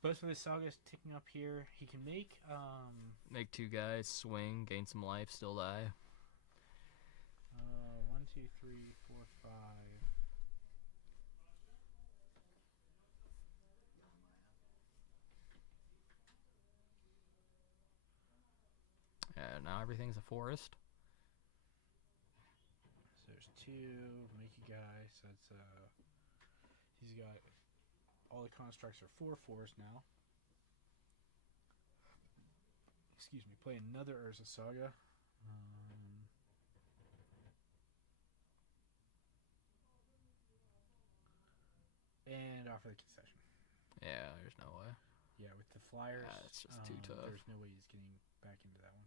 Both of his sagas ticking up here. He can make Make 2 guys swing, gain some life, still die. 1, 2, 3, 4, 5. Yeah, now everything's a forest. So there's 2, make a guy, so it's he's got all the constructs are 4/4s now. Excuse me, play another Urza Saga. And offer the concession. Yeah, there's no way. Yeah, with the flyers, Yeah, it's just too tough. there's no way he's getting back into that one.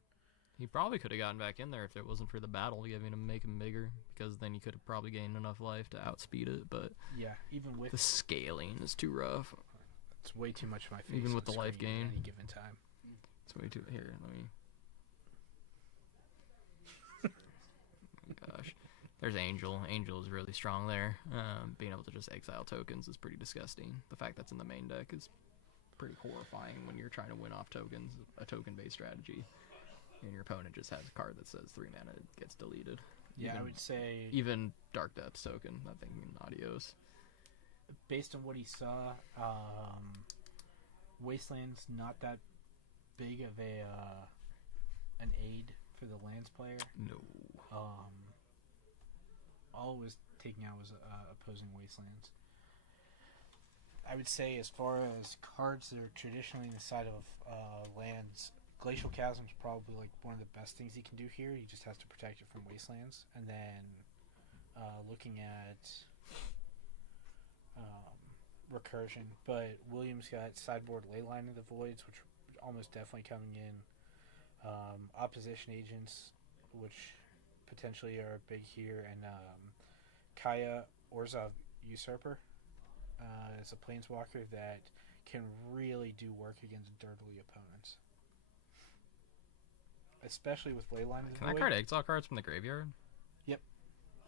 He probably could have gotten back in there if it wasn't for the battle giving him make him bigger, because then he could have probably gained enough life to outspeed it. But Yeah, even with the scaling is too rough. it's way too much of my face. Even on with the life screen gain. at any given time. It's way too. Here, let me. Gosh, there's Angel. Angel is really strong there. Being able to just exile tokens is pretty disgusting. The fact that's in the main deck is pretty horrifying when you're trying to win off tokens, a token-based strategy, and your opponent just has a card that says 3 mana, it gets deleted. Yeah, I Even- would say Even Dark Depths token, that thing in adios. based on what he saw, Wasteland's not that big of an aid for the lands player. No. All it was taking out was opposing Wastelands. I would say, as far as cards that are traditionally in the side of lands, Glacial Chasm is probably like one of the best things he can do here. He just has to protect it from Wastelands. And then looking at Recursion, but Williams got sideboard Leyline of the Voids, which are almost definitely coming in. Opposition Agents, which potentially are big here, and Kaya Orzhov Usurper is a planeswalker that can really do work against dirtily opponents, especially with Leyline of the Can Void. that card exile cards from the graveyard?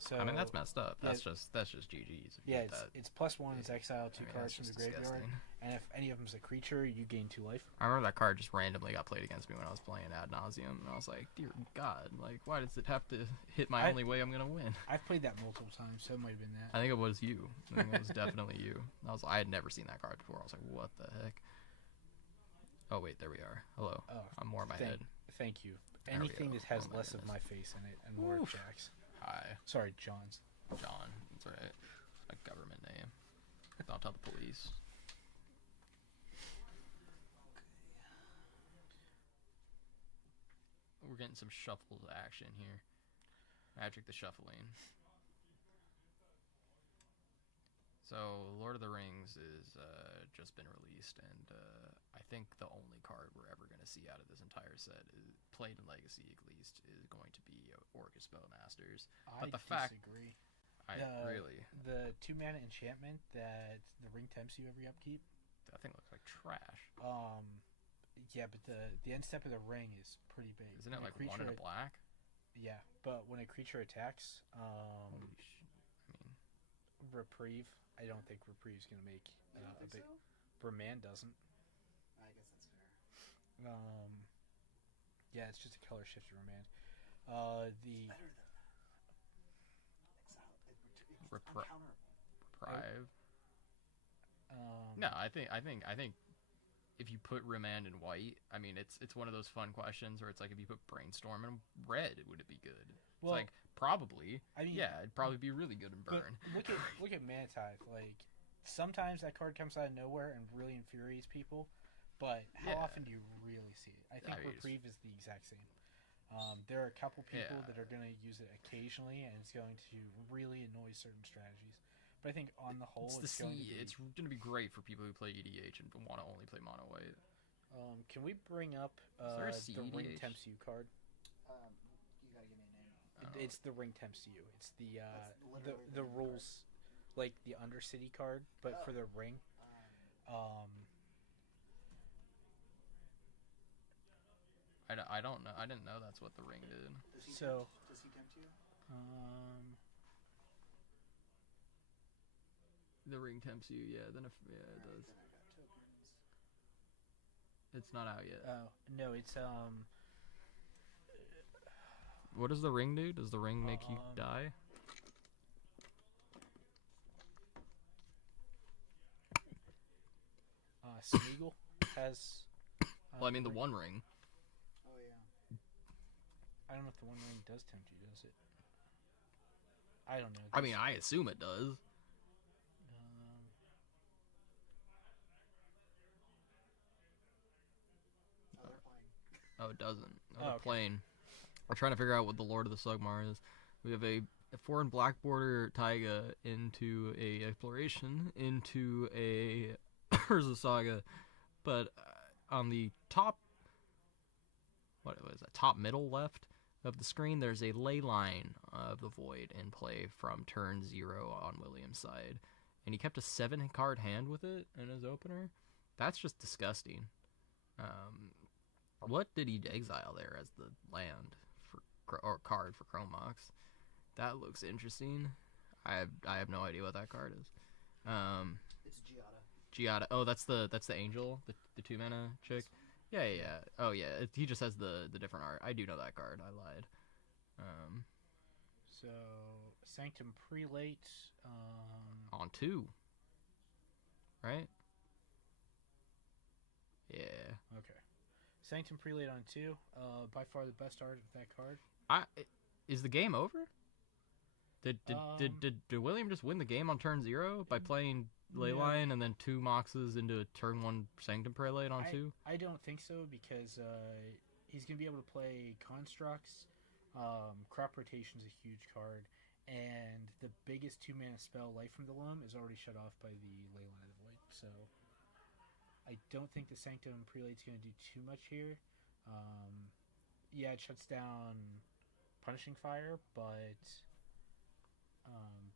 So I mean, that's messed up. yeah. That's just GG's. If you yeah, get that. it's +1. It's exile I 2 mean, cards that's from the just graveyard, disgusting. and if any of them's a creature, you gain 2 life. I remember that card just randomly got played against me when I was playing Ad Nauseum, and I was like, dear God, like, why does it have to hit my only way I'm gonna win? I've played that multiple times, so it might have been that. I think it was you. I think it was definitely you. I had never seen that card before. I was like, what the heck? Oh wait, there we are. Hello. Oh, I'm more in my head. thank you. There we Anything go. that has Oh my less of goodness. my face in it and more of Oof. Jack's. Hi, Sorry, John's. John. That's right. A government name. Don't tell the police. We're getting some shuffled action here. Magic the Shuffling. So, Lord of the Rings is just been released, and I think the only card we're ever going to see out of this entire set, played in Legacy at least, is going to be Orcus Spellmasters. I the fact- disagree. Really, The 2-mana enchantment that the ring tempts you every upkeep. that thing looks like trash. Yeah, but the end step of the ring is pretty big. Isn't it When like 1 and a black? Yeah, but when a creature attacks, Holy I mean, Reprieve. I don't think Reprieve's gonna make You don't a think big. so? Remand doesn't. I guess that's fair. Yeah, it's just a color shifted Remand. The Better than exile. It's Repri- uncounterable. Prive. No, I think if you put Remand in white, I mean it's one of those fun questions where it's like if you put Brainstorm in red, would it be good? Well, it's like probably. I mean, Yeah, it'd probably be really good in but burn. look at Manatithe. Like sometimes that card comes out of nowhere and really infuriates people, but how Yeah. often do you really see it? I think I mean, Reprieve is the exact same. There are a couple people Yeah. that are going to use it occasionally, and it's going to really annoy certain strategies. But I think on the whole, It's the it's going to C. be. It's gonna be great for people who play EDH and want to only play mono white. Can we bring up there a the Ring CEDH? Tempts You card? You gotta give me a name. It's the Ring Tempts You. It's the That's the literally the the name rules, like the Undercity card, but Oh. for the ring. I don't know. I didn't know that's what the ring did. Does he So- does he tempt you? The ring tempts you. Yeah. Then it Alright, does. then I got tokens. It's not out yet. No, it's What does the ring do? Does the ring make you Um, die? Smeagol has. Well, I mean the ring- one ring. Oh yeah. I don't know if the one ring does tempt you, does it? I don't know. I mean, I assume it does. Oh, they're playing. Oh, it doesn't. Oh, Oh, okay. plain. We're trying to figure out what the Lord of the Sugmar is. We have a 4 and black border Taiga into a exploration into a Urza Saga, but on the top what was it, top middle left of the screen, there's a ley line of the Void in play from turn 0 on William's side. And he kept a 7-card hand with it in his opener. That's just disgusting. What did he exile there as the land or card for Chrome Mox? That looks interesting. I have no idea what that card is. It's Giada. Giada. Oh, that's the angel, the 2-mana chick. Yeah. Oh yeah, he just has the different art. I do know that card. I lied. So Sanctum Prelate. On 2. Right? Yeah. Okay. Sanctum Prelate on 2. By far the best art of that card. Is the game over? Did William just win the game on turn 0 by playing Leyline and then 2 Moxes into a turn 1 Sanctum Prelate on 2? I don't think so, because he's going to be able to play Constructs. Crop Rotation's a huge card, and the biggest 2-mana spell, Life from the Loam, is already shut off by the Leyline of the Void. So I don't think the Sanctum Prelate's going to do too much here. Yeah, it shuts down Punishing Fire, but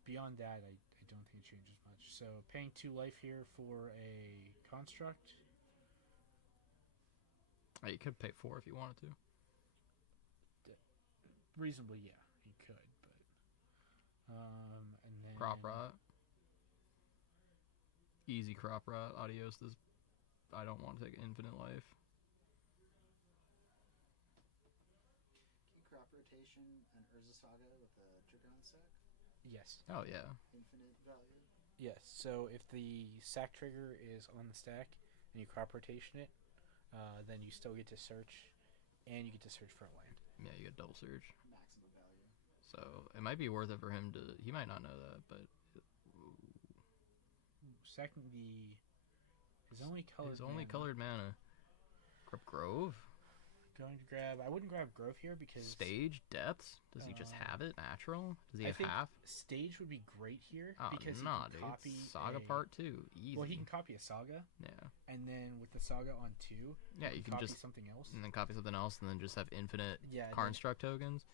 beyond that, I don't think it changes much. So paying 2 life here for a Construct. You could pay 4 if you wanted to. Reasonably, yeah, you could, but and then Crop Rot. Easy Crop Rot. Adios. I don't want to take infinite life. Crop Rotation and Urza Saga with a trigger on sack. Yes. Oh yeah. Infinite value. Yes. So if the sack trigger is on the stack and you crop rotation it, then you still get to search, and you get to search for a land. Yeah, you get double search. Maximum value. So it might be worth it for him to. He might not know that, but Second, his only colored mana. Grove. Going to grab. I wouldn't grab Grove here because Stage Depths. Does he just have it natural? Does he I have think half? Stage would be great here Oh because he nah, can dude. copy Saga Part 2. Easy. Well, he can copy a Saga, Yeah. and then with the Saga on 2, Yeah, you can copy just something else. and then copy something else, and then just have infinite Yeah, Construct tokens.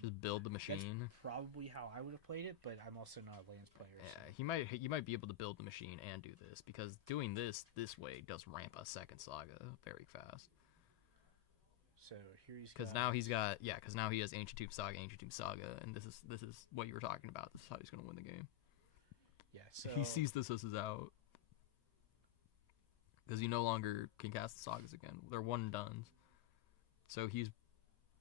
Just build the machine. That's probably how I would have played it, but I'm also not a lands player. Yeah, you might be able to build the machine and do this, because doing this way does ramp a second Saga very fast. So here he's Because now he has Ancient Tomb Saga, and this is what you were talking about. This is how he's going to win the game. Yeah, so He sees this as his out. Because he no longer can cast the Sagas again. They're one and dones. So he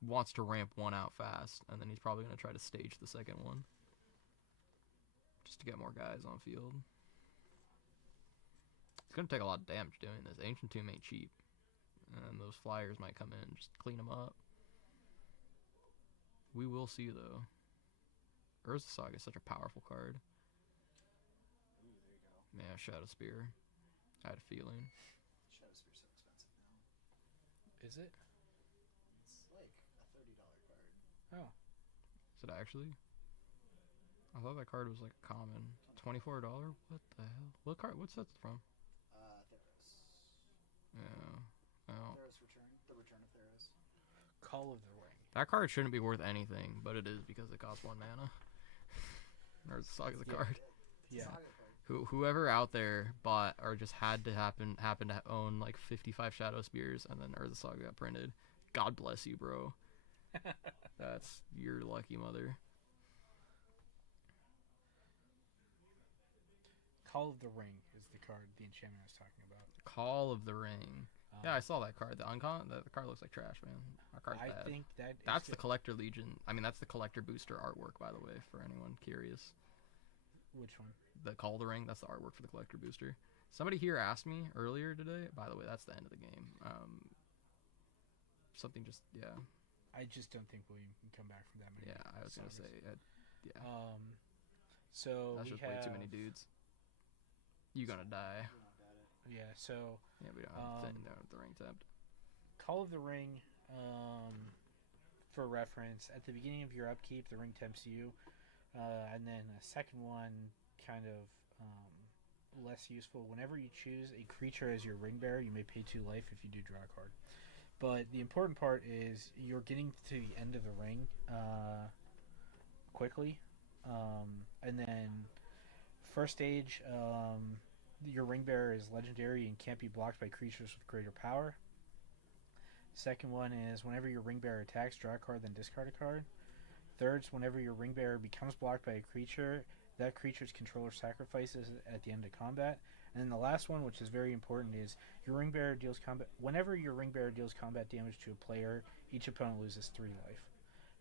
wants to ramp one out fast, and then he's probably going to try to stage the second one. Just to get more guys on field. It's going to take a lot of damage doing this. Ancient Tomb ain't cheap. And those flyers might come in, just clean them up. We will see, though. Urza Saga is such a powerful card. Ooh, there you go. Yeah, Shadow Spear. I had a feeling. Shadow Spear's so expensive now. is it? It's like a $30 card. Oh, Is it actually? I thought that card was like a common. $24? What the hell? What card? What's that from? Theros. Yeah. Well, Theros Return. The Return of Theros. Call of the Ring. that card shouldn't be worth anything, but it is because it costs 1 mana. Urza Saga's a card. Yeah. Saga card. Whoever out there bought or just had to happen to own like 55 Shadow Spears and then Urza Saga got printed, God bless you, bro. That's your lucky mother. Call of the Ring is the card, the enchantment I was talking about. Call of the Ring. Yeah, I saw that card. The card looks like trash, man. Our card's I bad. think That's the Collector Legion. I mean, that's the Collector Booster artwork, by the way, for anyone curious. Which one? The Call of the Ring, that's the artwork for the Collector Booster. Somebody here asked me earlier today. By the way, that's the end of the game. Something just, yeah. I just don't think William can come back from that many. Yeah, I was going to say, yeah. So That's we just have, way too many dudes. You gonna die. We're not bad at. Yeah, so Yeah, we don't have the ring tapped. Call of the Ring, for reference, at the beginning of your upkeep, the ring tempts you, and then a second one, kind of less useful. Whenever you choose a creature as your ring bearer, you may pay 2 life if you do draw a card. But the important part is you're getting to the end of the ring quickly. And then first stage, your ring bearer is legendary and can't be blocked by creatures with greater power. Second one is whenever your ring bearer attacks, draw a card, then discard a card. Third is whenever your ring bearer becomes blocked by a creature, that creature's controller sacrifices at the end of combat. And then the last one, which is very important, is your ring bearer deals combat. Whenever your ring bearer deals combat damage to a player, each opponent loses 3 life.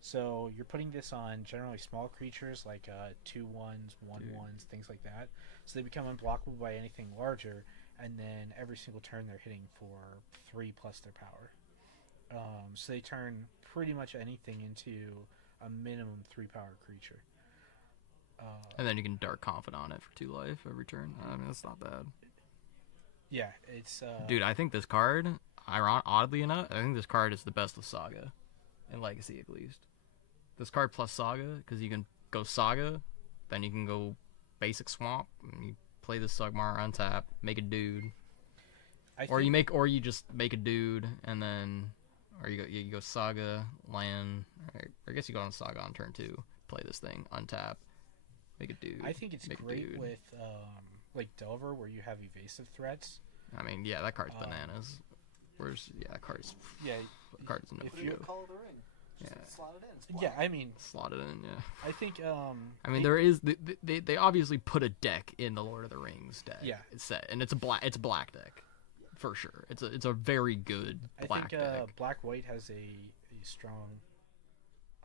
So you're putting this on generally small creatures like 2/1s, 1/1s, things like that. So they become unblockable by anything larger, and then every single turn they're hitting for 3 plus their power. So they turn pretty much anything into a minimum 3 power creature. And then you can Dark Confidant it for 2 life every turn. I mean, that's not bad. Yeah, it's... Dude, I think this card, oddly enough, I think this card is the best of Saga. In Legacy, at least. This card plus Saga, because you can go Saga, then you can go basic Swamp, and you play the Sugmar untap, make a dude. Or you just make a dude, and then... Or you go Saga, land... Or I guess you go on Saga on turn 2, play this thing, untap, make a dude. I think it's great with, like, Delver, where you have evasive threats. I mean, yeah, that card's bananas. That card's... Yeah. That card's no What do you call the ring? Just slot it in. It's Yeah, I mean... Slot it in, yeah. I think, I mean, there is... They obviously put a deck in the Lord of the Rings deck. Yeah. It's set, and it's a black deck. For sure. It's a very good black deck. I think Black-White has a strong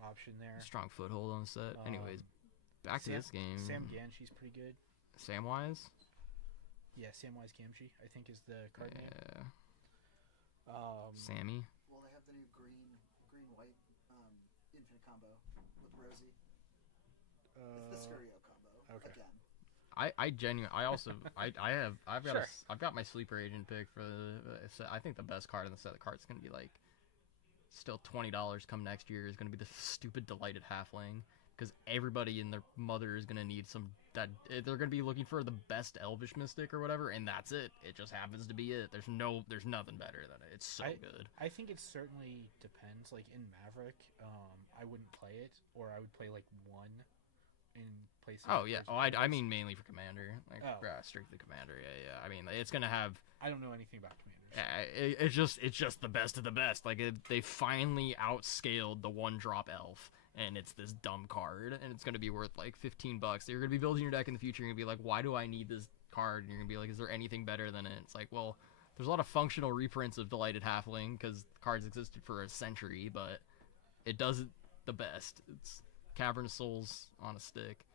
option there. Strong foothold on the set. Anyways, back to this game. Sam Gamgee's pretty good. Samwise? Yeah, Samwise Gamgee, I think, is the card name. Sammy? Well, they have the new green-white infinite combo with Rosie. It's the Scurio combo. Okay. Again. I've got my sleeper agent pick for the set. I think the best card in the set of cards is going to be like still $20 come next year is going to be the stupid Delighted Halfling, because everybody and their mother is going to need they're going to be looking for the best Elvish Mystic or whatever, and that's it. It just happens to be it. There's nothing better than it. It's so good. I think it certainly depends. Like in Maverick, I wouldn't play it, or I would play like one in place. Oh yeah. Oh, I mean mainly for Commander, like strictly Commander. Yeah. I mean it's gonna have. I don't know anything about Commanders. It's just the best of the best. Like they finally outscaled the 1-drop elf, and it's this dumb card, and it's gonna be worth like $15. You're gonna be building your deck in the future. You're gonna be like, why do I need this card? And you're gonna be like, is there anything better than it? It's like, well, there's a lot of functional reprints of Delighted Halfling because cards existed for a century, but it does it the best. It's Cavern of Souls on a stick.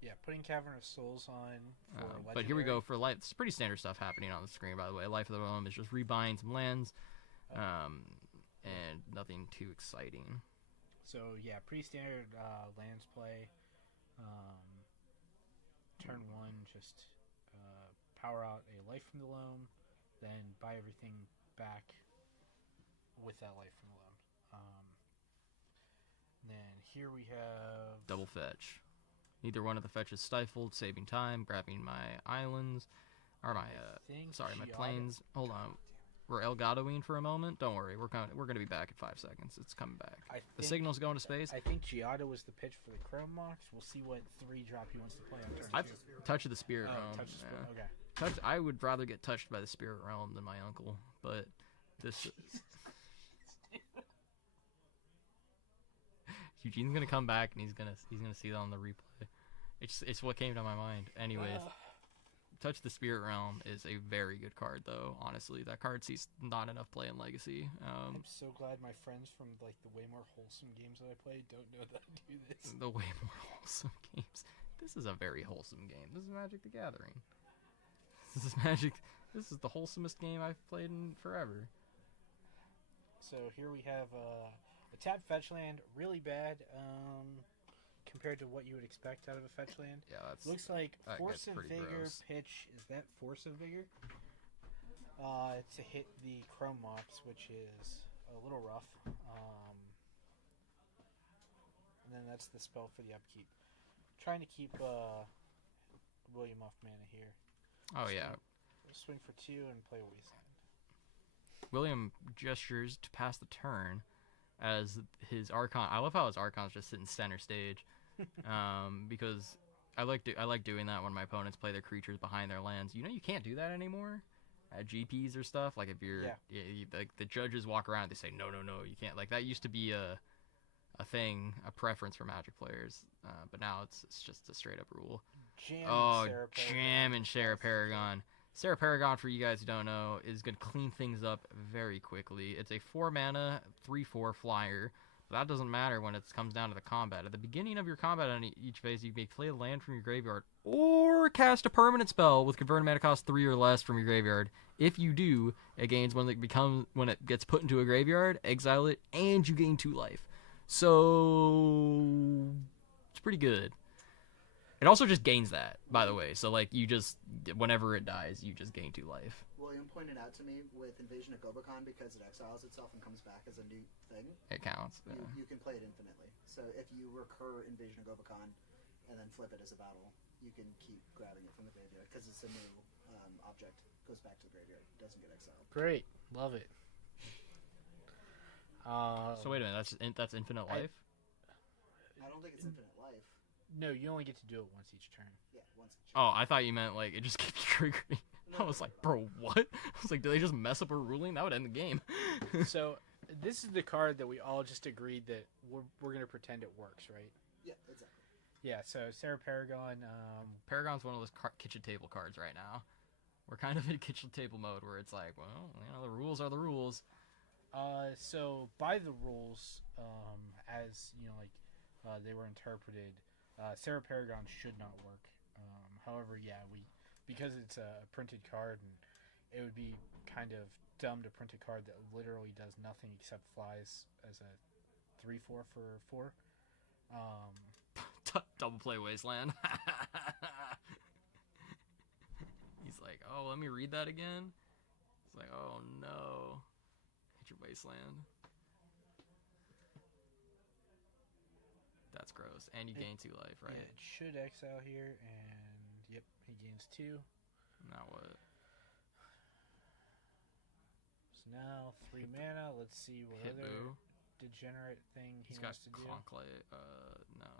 Yeah, putting Cavern of Souls on for Legendary. But here we go for life. It's pretty standard stuff happening on the screen, by the way. Life of the Realm is just rebuying some lands, and nothing too exciting. So yeah, pretty standard lands play. Turn 1, just power out a life from the loam, then buy everything back with that life from the loam. Then here we have Double fetch. Neither one of the fetches stifled, saving time, grabbing my islands, or my my planes. Hold on, we're Elgadoing for a moment. Don't worry, we're gonna be back in 5 seconds. It's coming back. The signal's going to space. I think Giada was the pitch for the Chrome Mox. We'll see what 3-drop he wants to play on turn 2. Touch of the Spirit Realm. Touch the Spirit. Okay. I would rather get touched by the Spirit Realm than my uncle, but this. Eugene's gonna come back and he's gonna see that on the replay. It's what came to my mind. Anyways, Touch the Spirit Realm is a very good card, though. Honestly, that card sees not enough play in Legacy. I'm so glad my friends from like the way more wholesome games that I play don't know that I do this. The way more wholesome games. This is a very wholesome game. This is Magic the Gathering. This is Magic. This is the wholesomest game I've played in forever. So here we have a tap fetch land, really bad compared to what you would expect out of a fetch land. Yeah, that's looks like that Force of Vigor gross. pitch. Is that Force of Vigor? To hit the Chrome Mox, which is a little rough. And then that's the spell for the upkeep. Trying to keep William off mana here. Oh yeah. We'll swing for 2 and play Wasteland. William gestures to pass the turn as his Archon. I love how his Archon's just sitting center stage, because I like doing that when my opponents play their creatures behind their lands. You can't do that anymore at GPs or stuff. Like if you're like the judges walk around, they say no, you can't. Like that used to be a preference for Magic players, but now it's just a straight up rule. Jamming Sarah Paragon. Sarah Paragon, for you guys who don't know, is going to clean things up very quickly. It's a 4 mana, 3/4 flyer. But that doesn't matter when it comes down to the combat. At the beginning of your combat on each phase, you may play a land from your graveyard or cast a permanent spell with converted mana cost 3 or less from your graveyard. If you do, it gains when it gets put into a graveyard, exile it, and you gain 2 life. So it's pretty good. It also just gains that, by the way. So like whenever it dies, you just gain 2 life. William pointed out to me with Invasion of Gobakon, because it exiles itself and comes back as a new thing. It counts. Yeah. You can play it infinitely. So if you recur Invasion of Gobakon and then flip it as a battle, you can keep grabbing it from the graveyard because it's a new object. Goes back to the graveyard. Doesn't get exiled. Great, love it. So wait a minute, that's infinite life? I don't think it's infinite life. No, you only get to do it once each turn. Yeah, once each. Oh, I thought you meant like it just keeps triggering. I was like, bro, what? I was like, do they just mess up a ruling? That would end the game. So this is the card that we all just agreed that we're going to pretend it works, right? Yeah, exactly. Yeah, so Sarah Paragon. Paragon's one of those kitchen table cards right now. We're kind of in kitchen table mode where it's like, well, the rules are the rules. So by the rules, as they were interpreted, Sarah Paragon should not work. However, because it's a printed card, and it would be kind of dumb to print a card that literally does nothing except flies as a 3/4 for 4. Double play Wasteland. He's like, oh, let me read that again. It's like, oh no, hit your Wasteland. That's gross. And you gain 2 life, right? Yeah, it should exile here, and yep, he gains 2. Now what? So now 3 mana. Let's see what Hit other Boo. degenerate thing he He's got wants to do. Conclave. No.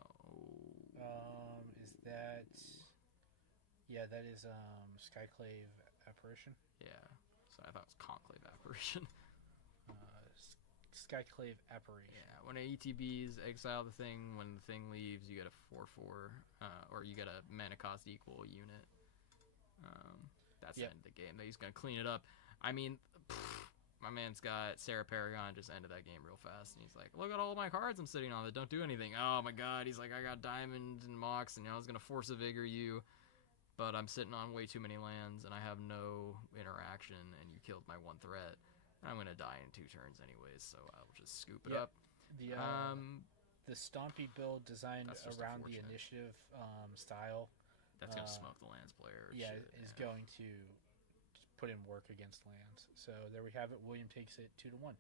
Is that? Yeah, that is Skyclave Apparition. Yeah. So I thought it was Conclave Apparition. Skyclave Apparition. Yeah. When an ETBs exile the thing, when the thing leaves, you get a 4/4, or you get a mana cost equal unit. That's the end of the game. He's gonna clean it up. I mean, my man's got Sarah Paragon just ended that game real fast, and he's like, look at all my cards I'm sitting on that don't do anything. Oh my god, he's like, I got Diamond and Mox, and I was gonna Force a Vigor you, but I'm sitting on way too many lands, and I have no interaction, and you killed my 1 threat. I'm gonna die in 2 turns anyways, so I'll just scoop it up. The Stompy build designed around the unfortunate. initiative style. That's gonna smoke the lands player. Is going to put in work against lands. So there we have it. William takes it 2-1.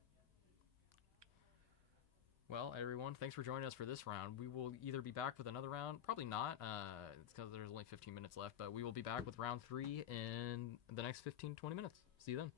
Well, everyone, thanks for joining us for this round. We will either be back with another round, probably not, it's because there's only 15 minutes left, but we will be back with round 3 in the next 15-20 minutes. See you then.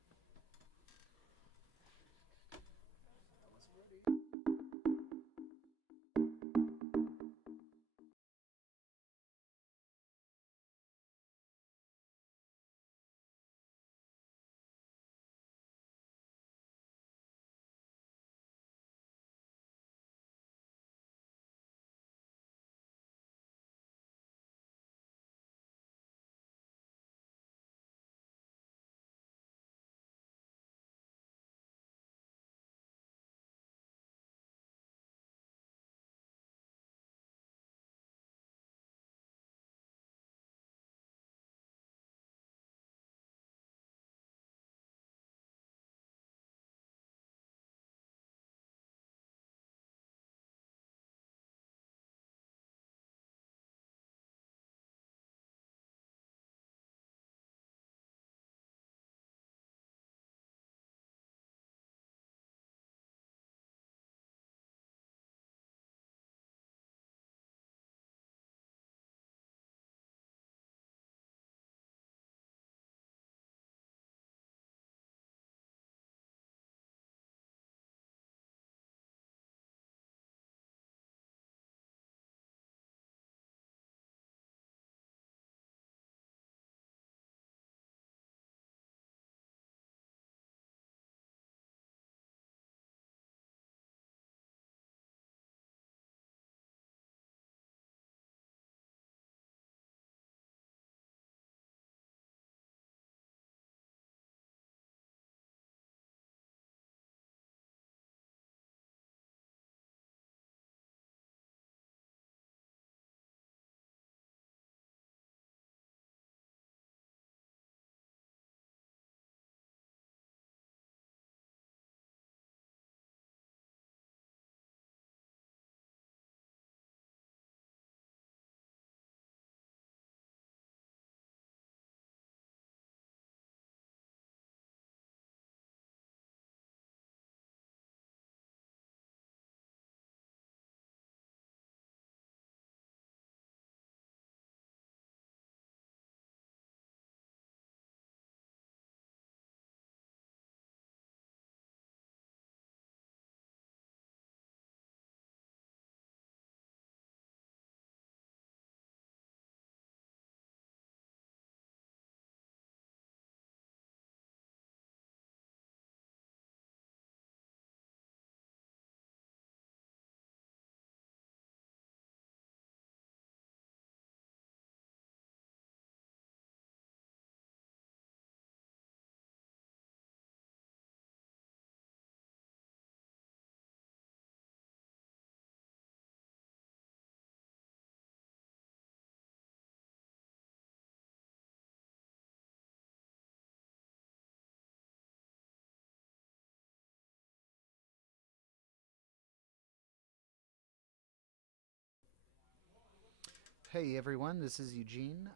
Hey everyone, this is Eugene.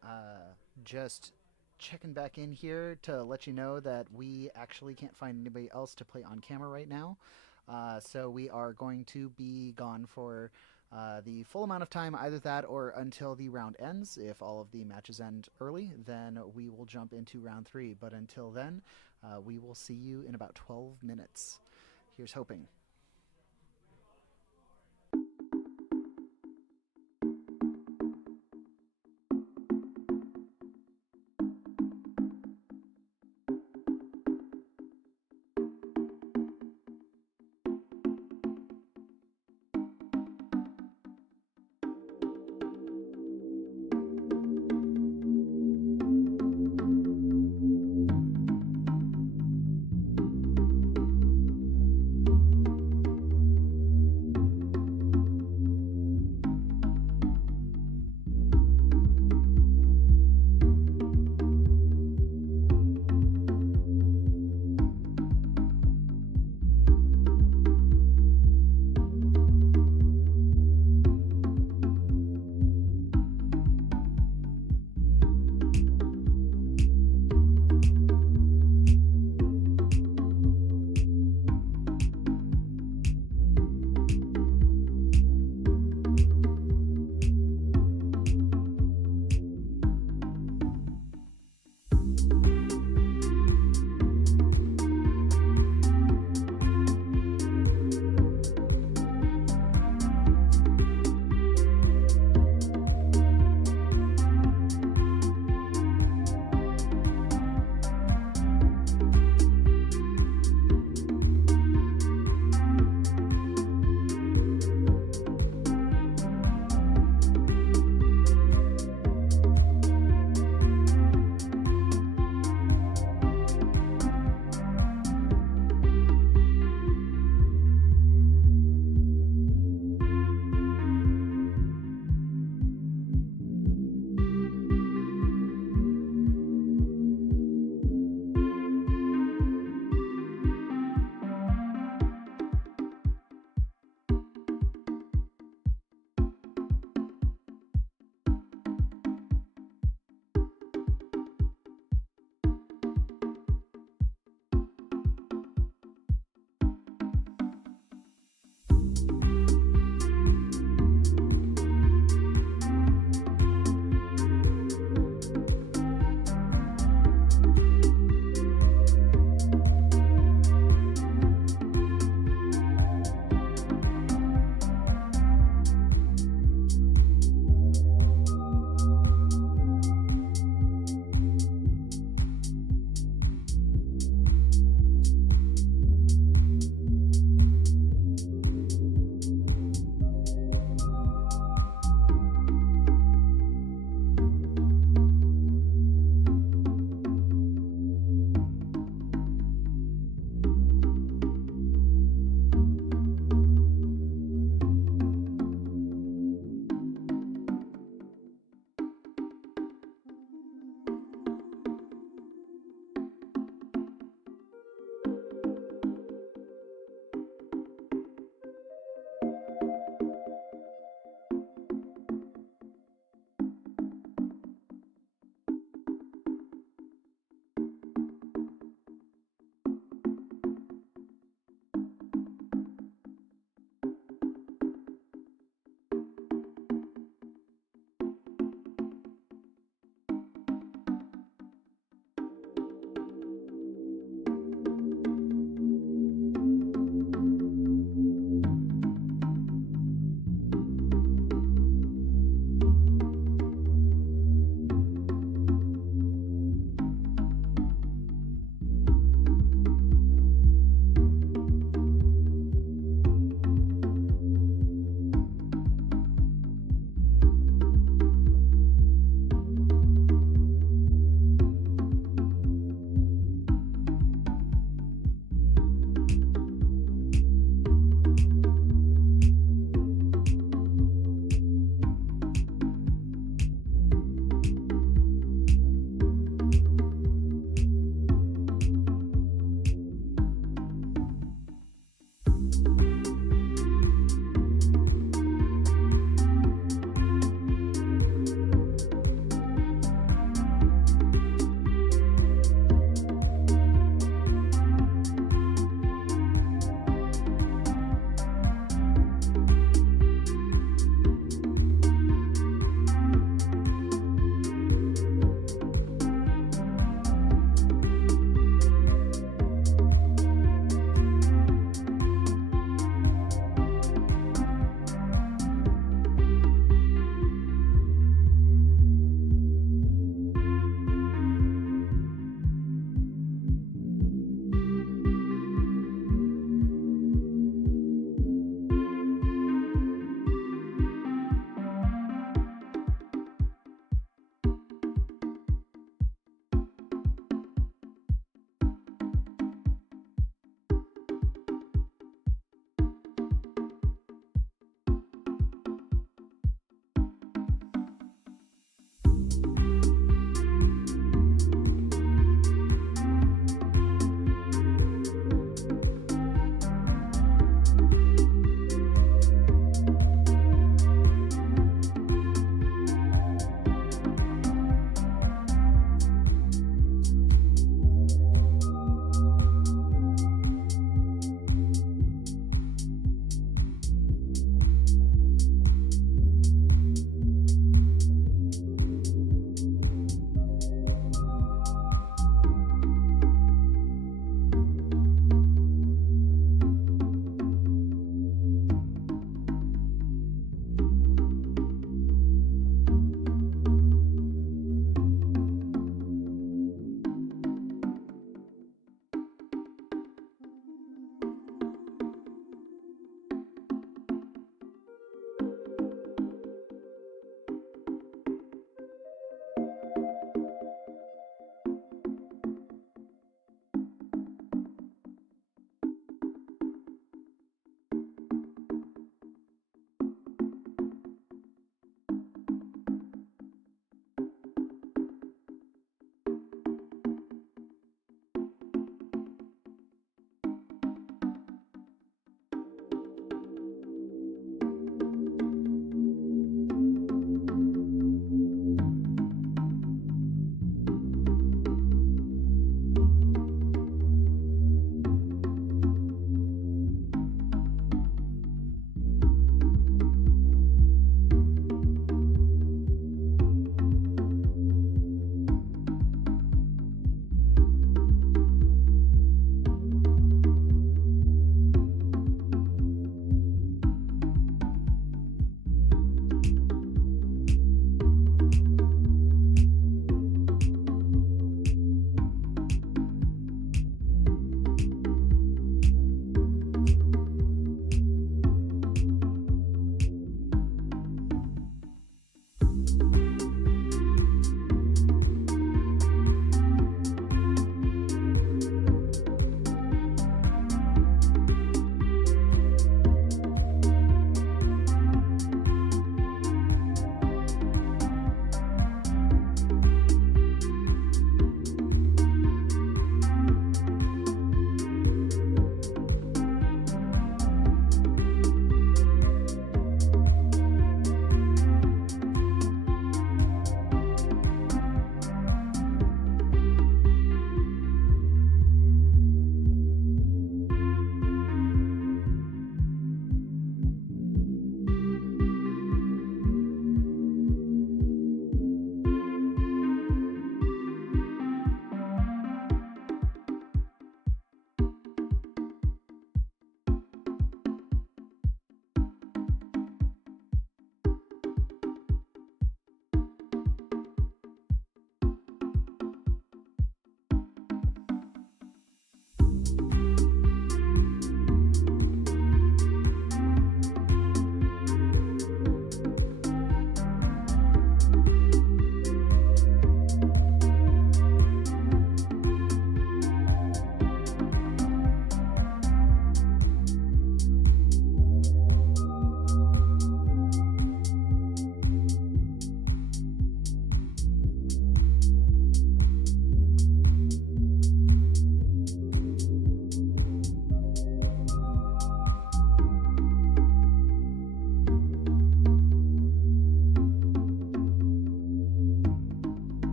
Just checking back in here to let you know that we actually can't find anybody else to play on camera right now. So we are going to be gone for the full amount of time, either that or until the round ends. If all of the matches end early, then we will jump into round 3. But until then, we will see you in about 12 minutes. Here's hoping.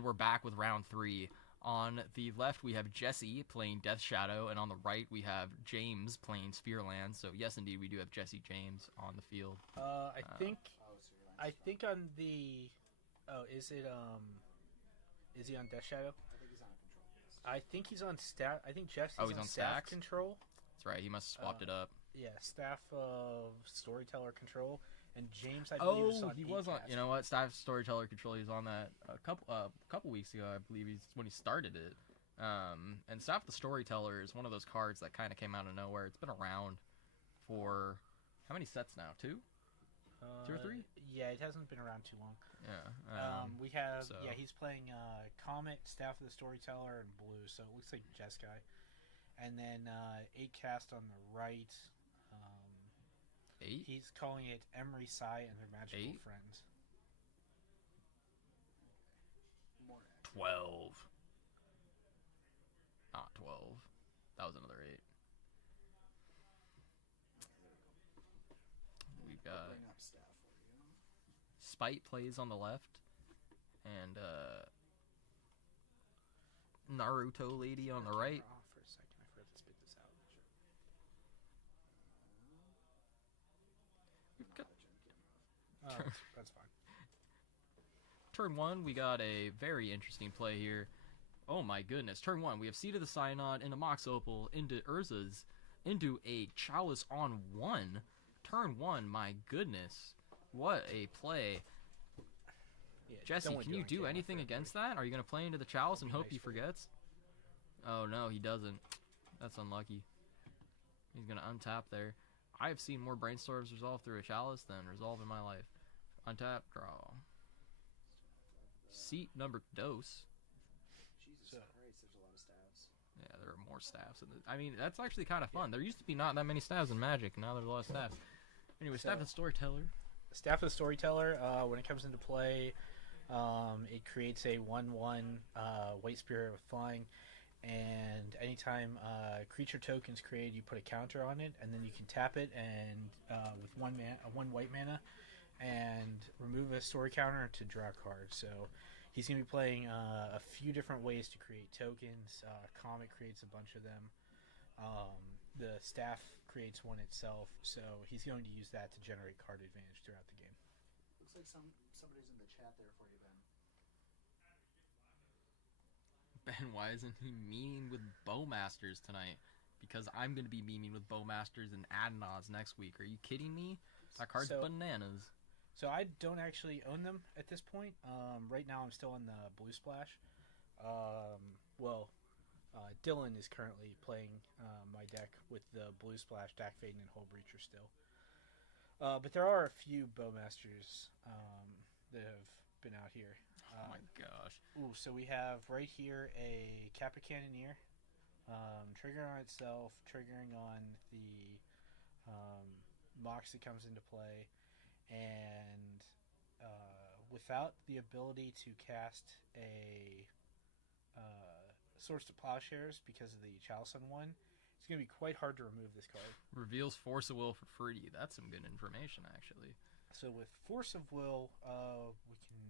And we're back with round 3. On the left, we have Jesse playing Death Shadow, and on the right, we have James playing Sphereland. So, yes, indeed, we do have Jesse James on the field. I think on the. Oh, is he on Death Shadow? I think he's on staff. I think Jesse's Oh, he's on on staff stacks? control. That's right, he must have swapped it up. Yeah, staff of storyteller control, and James, I believe, is on. He was on. Acast. You know what? Staff Storyteller Control. He was on that a couple weeks ago, I believe. He's when he started it. And Staff the Storyteller is one of those cards that kind of came out of nowhere. It's been around for how many sets now? 2? 2 or 3? Yeah, it hasn't been around too long. Yeah. We have. so- Yeah, he's playing Comet, Staff of the Storyteller, and Blue. So it looks like Jeskai. And then 8cast on the right. 8. He's calling it Emery Sai and their magical 8? friends. 12. Not 12. That was another 8. We've got Bring up staff for you. Spite plays on the left, and Naruto lady on the right. Off for a second. I forgot to spit this out. We've got Oh, that's fine. turn 1. We got a very interesting play here. Oh my goodness! Turn 1. We have Seed of the Synod into Mox Opal into Urza's into a Chalice on 1. Turn 1. My goodness! What a play! Yeah, Jesse, don't wanna can it you on do camera anything for against that? Are you going to play into the Chalice and That'd hope be he nice for you. forgets? Oh no, he doesn't. That's unlucky. He's going to untap there. I have seen more Brainstorms resolve through a Chalice than resolve in my life. Untap, draw. Seat number dose. Jesus So- Christ, there's a lot of staffs. Yeah, there are more staffs. I mean, that's actually kind of fun. There used to be not that many staffs in Magic, and now there's a lot of staffs. Anyway, So- staff and Storyteller. Staff of the Storyteller, when it comes into play, it creates a 1/1 White Spirit with flying, and anytime creature tokens created, you put a counter on it, and then you can tap it and with one white mana, and remove a story counter to draw a card. So he's going to be playing a few different ways to create tokens. Comet creates a bunch of them. The staff creates one itself, so he's going to use that to generate card advantage throughout the game. Looks like somebody's in the chat there for you, Ben. Ben, why isn't he memeing with Bowmasters tonight? Because I'm going to be memeing with Bowmasters and Adnaz next week. Are you kidding me? That card's So- bananas. So I don't actually own them at this point. Right now I'm still on the Blue Splash. Dylan is currently playing my deck with the Blue Splash, Dak Faden, and Hull Breacher still. But there are a few Bowmasters that have been out here. Oh my gosh. Ooh, so we have right here a Kappa Cannoneer, triggering on itself, triggering on the Mox that comes into play, and without the ability to cast a Swords to Plowshares because of the Chalice on 1, it's going to be quite hard to remove this card. Reveals Force of Will for free. That's some good information, actually. So with Force of Will, we can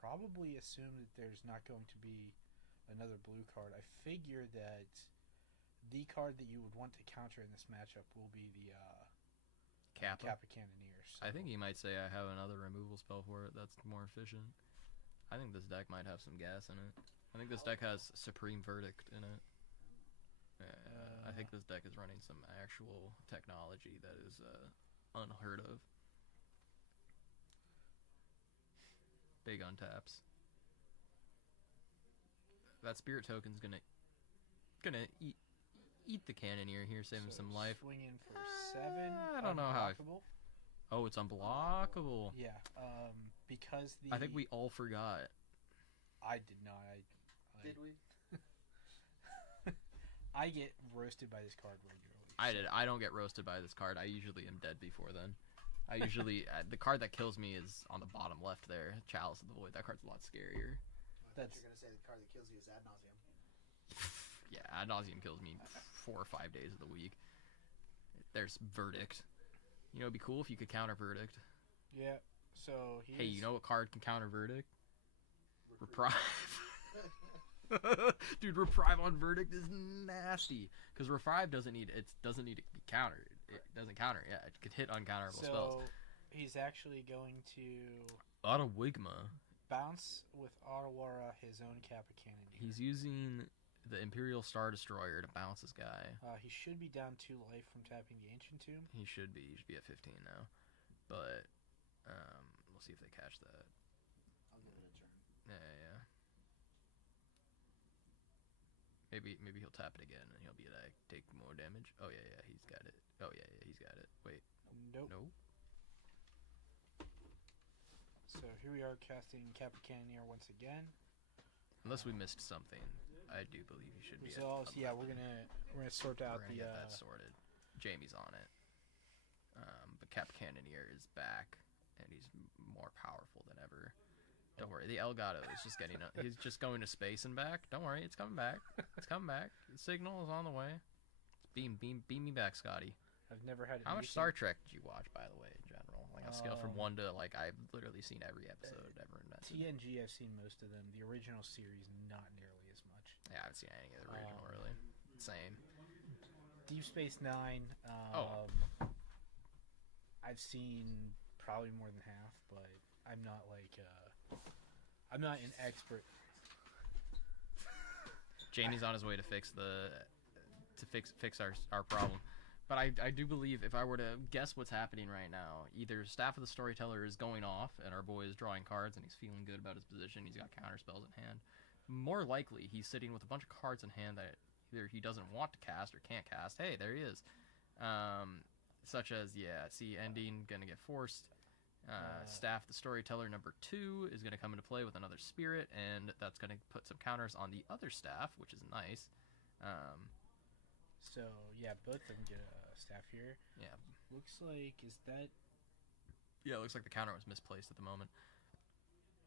probably assume that there's not going to be another blue card. I figure that the card that you would want to counter in this matchup will be the Kappa. Kappa Cannoneers. I think he might say I have another removal spell for it that's more efficient. I think this deck might have some gas in it. I think this deck has Supreme Verdict in it. I think this deck is running some actual technology that is unheard of. Big untaps. That Spirit Token's gonna eat the Cannoneer here, save him some life. Swing in for 7. I don't know how I- unblockable. Oh, it's unblockable. Yeah, because the... I think we all forgot. I did not. Did we? I get roasted by this card regularly. I did. I don't get roasted by this card. I usually am dead before then. I usually the card that kills me is on the bottom left there, Chalice of the Void. That card's a lot scarier. I thought you were gonna say the card that kills you is Ad Nauseam. Yeah, Ad Nauseam kills me 4 or 5 days of the week. There's Verdict. You know, it'd be cool if you could counter Verdict. Yeah, so Hey, you know what card can counter Verdict? Reprieve. Dude, reprieve on verdict is nasty because reprieve doesn't need to be countered. It doesn't counter. Yeah, it could hit uncounterable spells. So he's actually going to Autowigma. bounce with Otawara his own Kappa Cannoneer. He's using the Imperial Star Destroyer to bounce this guy. He should be down 2 life from tapping the Ancient Tomb. He should be at 15 now, but we'll see if they catch that. I'll give it a turn. Yeah. Maybe he'll tap it again and he'll be like, take more damage. Oh yeah, he's got it. Oh yeah, he's got it. Wait, Nope. no. So here we are casting Kappa Cannoneer once again. Unless we missed something, I do believe he should be. Resolves. Yeah, we're gonna sort out We're gonna the. get that sorted. Jamie's on it. But Cap Cannoneer is back, and he's more powerful than ever. Don't worry, the Elgato is just getting. He's just going to space and back. Don't worry, it's coming back. It's coming back. The signal is on the way. Beam me back, Scotty. I've never had. How much anything- Star Trek did you watch, by the way, in general? Like on a scale from 1 to like, I've literally seen every episode ever invented. TNG, I've seen most of them. The original series, not nearly as much. Yeah, I haven't seen any of the original really. Same. Deep Space Nine. Oh. I've seen probably more than half, but I'm not like. I'm not an expert. Jamie's on his way to fix our problem. But I do believe if I were to guess what's happening right now, either Staff of the Storyteller is going off and our boy is drawing cards and he's feeling good about his position, he's got counter spells in hand. More likely, he's sitting with a bunch of cards in hand that either he doesn't want to cast or can't cast. Hey, there he is. Such as, ending, gonna get forced. Staff the Storyteller number 2 is gonna come into play with another spirit, and that's gonna put some counters on the other staff, which is nice. So yeah, both of them get a staff here. Yeah. Looks like Yeah, it looks like the counter was misplaced at the moment.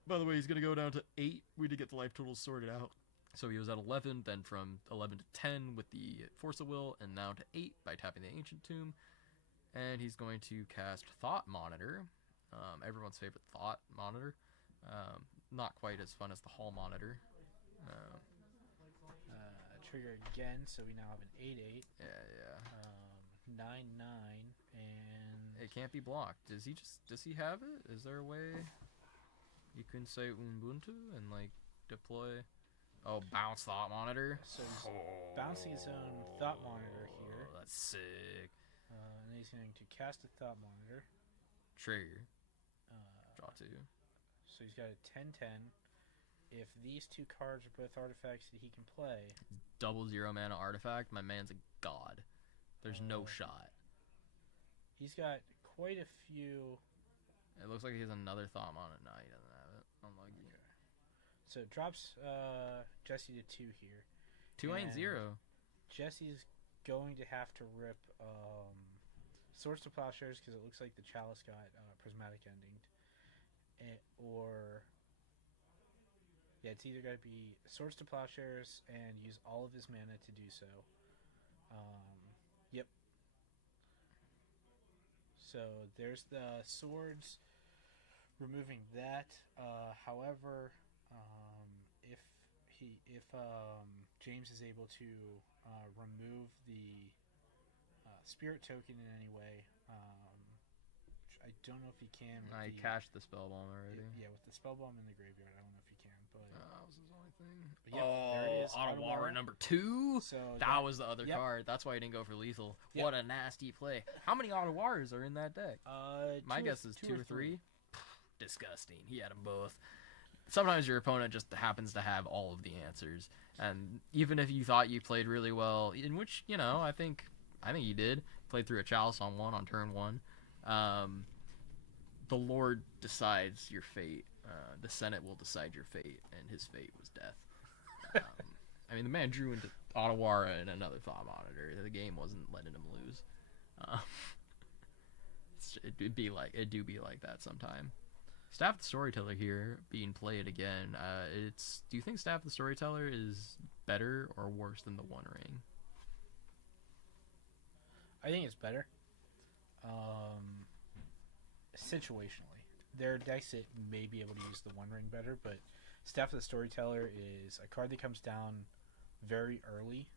By the way, he's going to go down to 8. We did get the life totals sorted out. So he was at 11, then from 11 to 10 with the Force of Will, and now to 8 by tapping the Ancient Tomb. And he's going to cast Thought Monitor, everyone's favorite Thought Monitor. Not quite as fun as the Hall Monitor. trigger again, so we now have an 8/8. Yeah. 9/9, and It can't be blocked. Does he have it? Is there a way you can say Ubuntu and like deploy? Oh, bounce Thought Monitor. so he's bouncing his own Thought Monitor here. That's sick. And then he's going to cast a Thought Monitor. Trigger. Draw 2. So he's got a 10/10. If these 2 cards are both artifacts that he can play, Double 0 mana artifact. My man's a god. There's no shot. he's got quite a few. It looks like he has another Thought Monitor. No, he doesn't have it. Unlucky. So it drops Jesse to 2 here. 2 ain't And 0. Jesse's going to have to rip Swords to Plowshares because it looks like the Chalice got Prismatic Ending. It's either got to be Swords to Plowshares and use all of his mana to do so. Yep. So there's the swords, removing that. However, if James is able to remove the spirit token in any way, which I don't know if he can. I cashed the spell bomb already. Yeah, with the spell bomb in the graveyard, I don't know if he can. But That was his only thing. But yeah, there it is, Otawara Otawara. number 2. so That was the other yep. card. That's why he didn't go for lethal. Yep. What a nasty play. How many Otawaras are in that deck? My guess is 2 or 3. Disgusting. He had them both. Sometimes your opponent just happens to have all of the answers, and even if you thought you played really well, in which I think you did, played through a Chalice on turn 1. The Lord decides your fate. The Senate will decide your fate, and his fate was death. The man drew into Otawara and another Thought Monitor. The game wasn't letting him lose. It do be like that sometime. Staff the Storyteller here being played again. Do you think Staff the Storyteller is better or worse than the One Ring? I think it's better. Situationally, there are decks that may be able to use the One Ring better, but Staff of the Storyteller is a card that comes down very early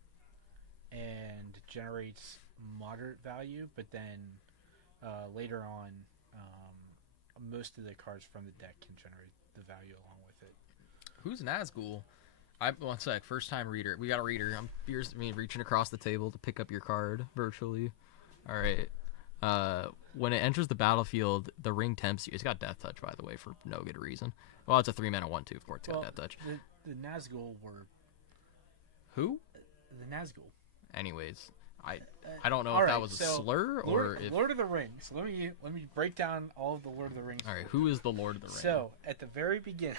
and generates moderate value, but then later on, most of the cards from the deck can generate the value along with it. Who's Nazgul? One sec. First time reader. We got a reader. I'm reaching across the table to pick up your card virtually. All right. When it enters the battlefield, the ring tempts you. It's got Death Touch, by the way, for no good reason. Well, it's a 3-mana 1/2. Of course, it's got Death Touch. The Nazgul were Who? the Nazgul. Anyways, I don't know if Alright, that was a so slur or if. Lord of the Rings. Let me break down all of the Lord of the Rings. All right, who is the Lord of the Rings? So at the very beginning,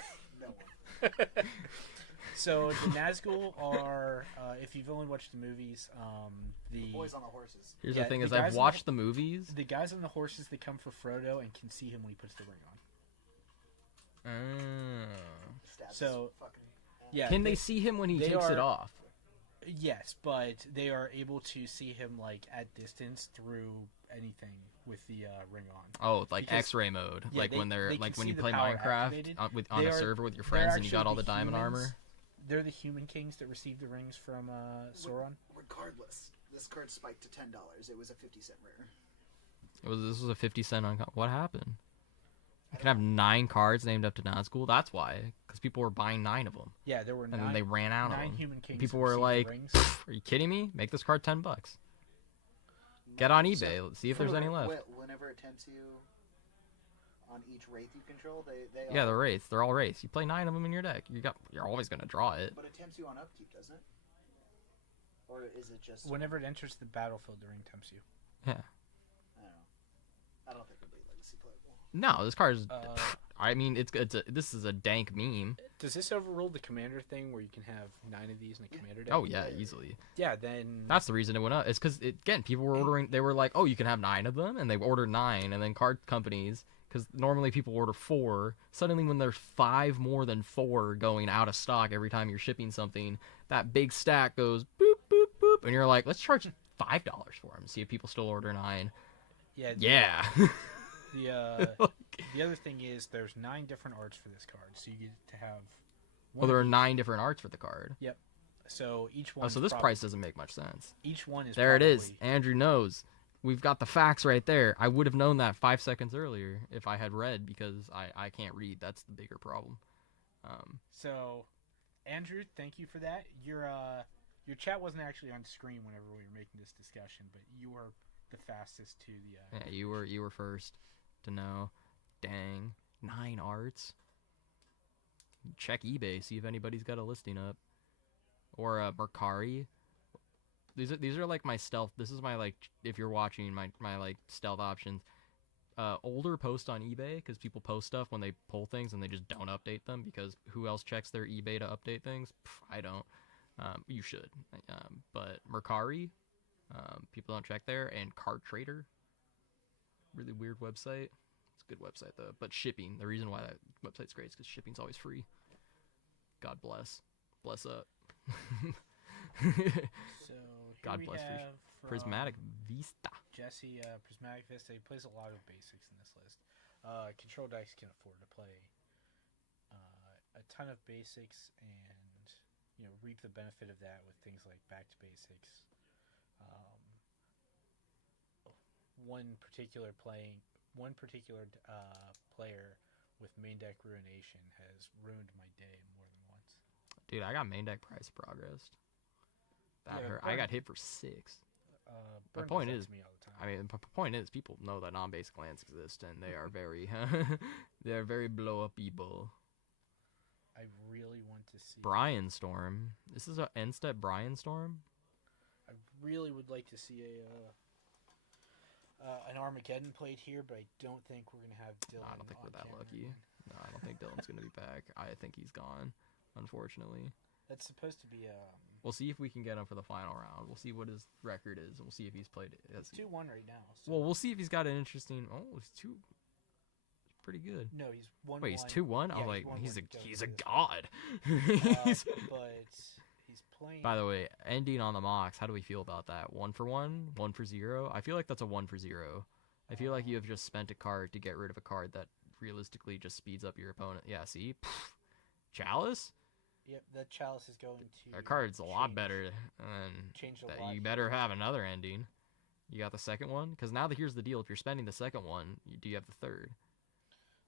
so the Nazgul are, if you've only watched the movies, the Boys on the horses. Here's yeah, the thing: the is guys I've in the- watched the movies. the guys on the horses that come for Frodo and can see him when he puts the ring on. So, yeah, Can they see him when he they takes it are- off? Yes, but they are able to see him like at distance through anything with the ring on. Oh, like Because- X-ray mode, yeah, like when when they're they like can when see you the play power Minecraft activated. on They a are- server with your they're friends and you got actually all the the diamond humans. armor. They're the human kings that received the rings from Sauron. Regardless, this card spiked to $10. It was a 50-cent rare. This was a 50 cent on. What happened? You can have 9 cards named up to Nazgul. That's why, because people were buying 9 of them, Yeah, there were and then they ran out of nine them. human kings. People that were received like, the rings. "Are you kidding me? Make this card $10. Get on eBay. Let's see if there's any left." Whenever it tempts you on each wraith you control, they Yeah, all, the wraiths. They're all wraiths. You play 9 of them in your deck. You're always gonna draw it. But it tempts you on upkeep, doesn't it? Or is it just? Whenever it enters the battlefield, the ring tempts you. Yeah. I don't know. I don't think it'll be legacy playable. No, this card is. Uh, I mean, this is a dank meme. Does this overrule the commander thing where you can have 9 of these in a commander deck? Oh yeah, easily. Yeah, then That's the reason it went up. It's because again, people were ordering. They were like, "Oh, you can have 9 of them," and they ordered 9, and then card companies, because normally people order 4. Suddenly, when there's 5 more than 4 going out of stock every time you're shipping something, that big stack goes boop boop boop, and you're like, "Let's charge $5 for them." See if people still order 9. yeah, Yeah. the other thing is there's 9 different arts for this card, so you get to have. Well, there are 9 different arts for the card. So each one. Oh, so this price doesn't make much sense. Each one is. There it is. probably- Andrew knows. We've got the facts right there. I would have known that 5 seconds earlier if I had read, because I can't read. That's the bigger problem. So, Andrew, thank you for that. Your chat wasn't actually on screen whenever we were making this discussion, but you were the fastest to the. Yeah, you were first to know. Dang, 9 arts. Check eBay, see if anybody's got a listing up, or Mercari. These are like my stealth. This is my, like, if you're watching, my like stealth options. Older post on eBay, because people post stuff when they pull things and they just don't update them, because who else checks their eBay to update things? I don't. You should. But Mercari, people don't check there, and Card Trader. Really weird website. It's a good website though. But shipping, the reason why that website's great is because shipping's always free. God bless. Bless up. So here God we bless for have from Prismatic Vista. Jesse, Prismatic Vista. He plays a lot of basics in this list. Control decks can afford to play a ton of basics and reap the benefit of that with things like back to basics. One particular player with main deck ruination has ruined my day more than once. Dude, I got main deck price progressed. That Yeah, hurt. I Burn- got hit for 6. Burn does point that is- to me all the time. I mean, the point is, people know that non-basic lands exist, and they are very, they are very blow-up-able. I really want to see. Brian Storm. This is a end step Brian Storm. I really would like to see an Armageddon played here, but I don't think we're gonna have Dylan. I don't think we're on that camera lucky. again. No, I don't think Dylan's gonna be back. I think he's gone, unfortunately. That's supposed to be We'll see if we can get him for the final round. We'll see what his record is, and we'll see if he's played it. it's 2-1 right now. So. Well, we'll see if he's got an interesting. Oh, he's pretty good. No, he's 1-1. Wait, he's 2-1. Yeah, I'm like, 1-1 he's to a Dylan. god. He's- But he's playing. By the way, ending on the mocks. How do we feel about that? 1 for 1, 1 for 0. I feel like that's a 1 for 0. I feel like you have just spent a card to get rid of a card that realistically just speeds up your opponent. Yeah, see, Chalice? Yep, the Chalice is going to. That card's a lot change- better than Change a that. lot. You better have another ending. You got the second one? Because now here's the deal. If you're spending the second one, do you have the third?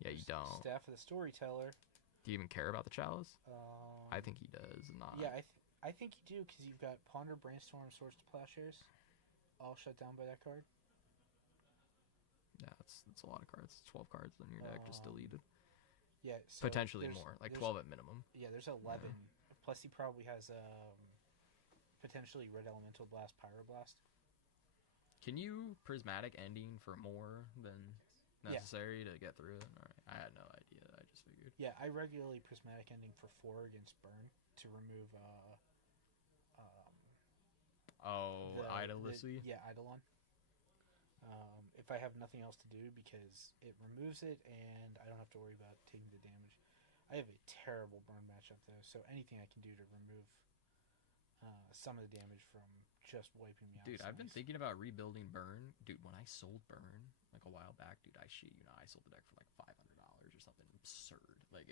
Yeah, you don't. Staff of the Storyteller. Do you even care about the Chalice? Um, I think he does. Not. Yeah, I think you do because you've got Ponder, Brainstorm, Swords to Plowshares, all shut down by that card. Yeah, it's a lot of cards. 12 cards in your deck just deleted. Yeah, so Potentially there's- more, like there's- 12 at minimum. Yeah, there's 11. Plus, he probably has potentially Red Elemental Blast, Pyroblast. Can you prismatic ending for more than Yeah. necessary to get through it? All right. I had no idea. I just figured. Yeah, I regularly Prismatic Ending for 4 against Burn to remove Oh, Idolissy? Yeah, Eidolon. If I have nothing else to do, because it removes it and I don't have to worry about taking the damage. I have a terrible burn matchup though, so anything I can do to remove some of the damage from just wiping me out. Dude, is I've been nice. thinking about rebuilding Burn. Dude, when I sold Burn like a while back, dude, I sold the deck for like $500 or something absurd. Like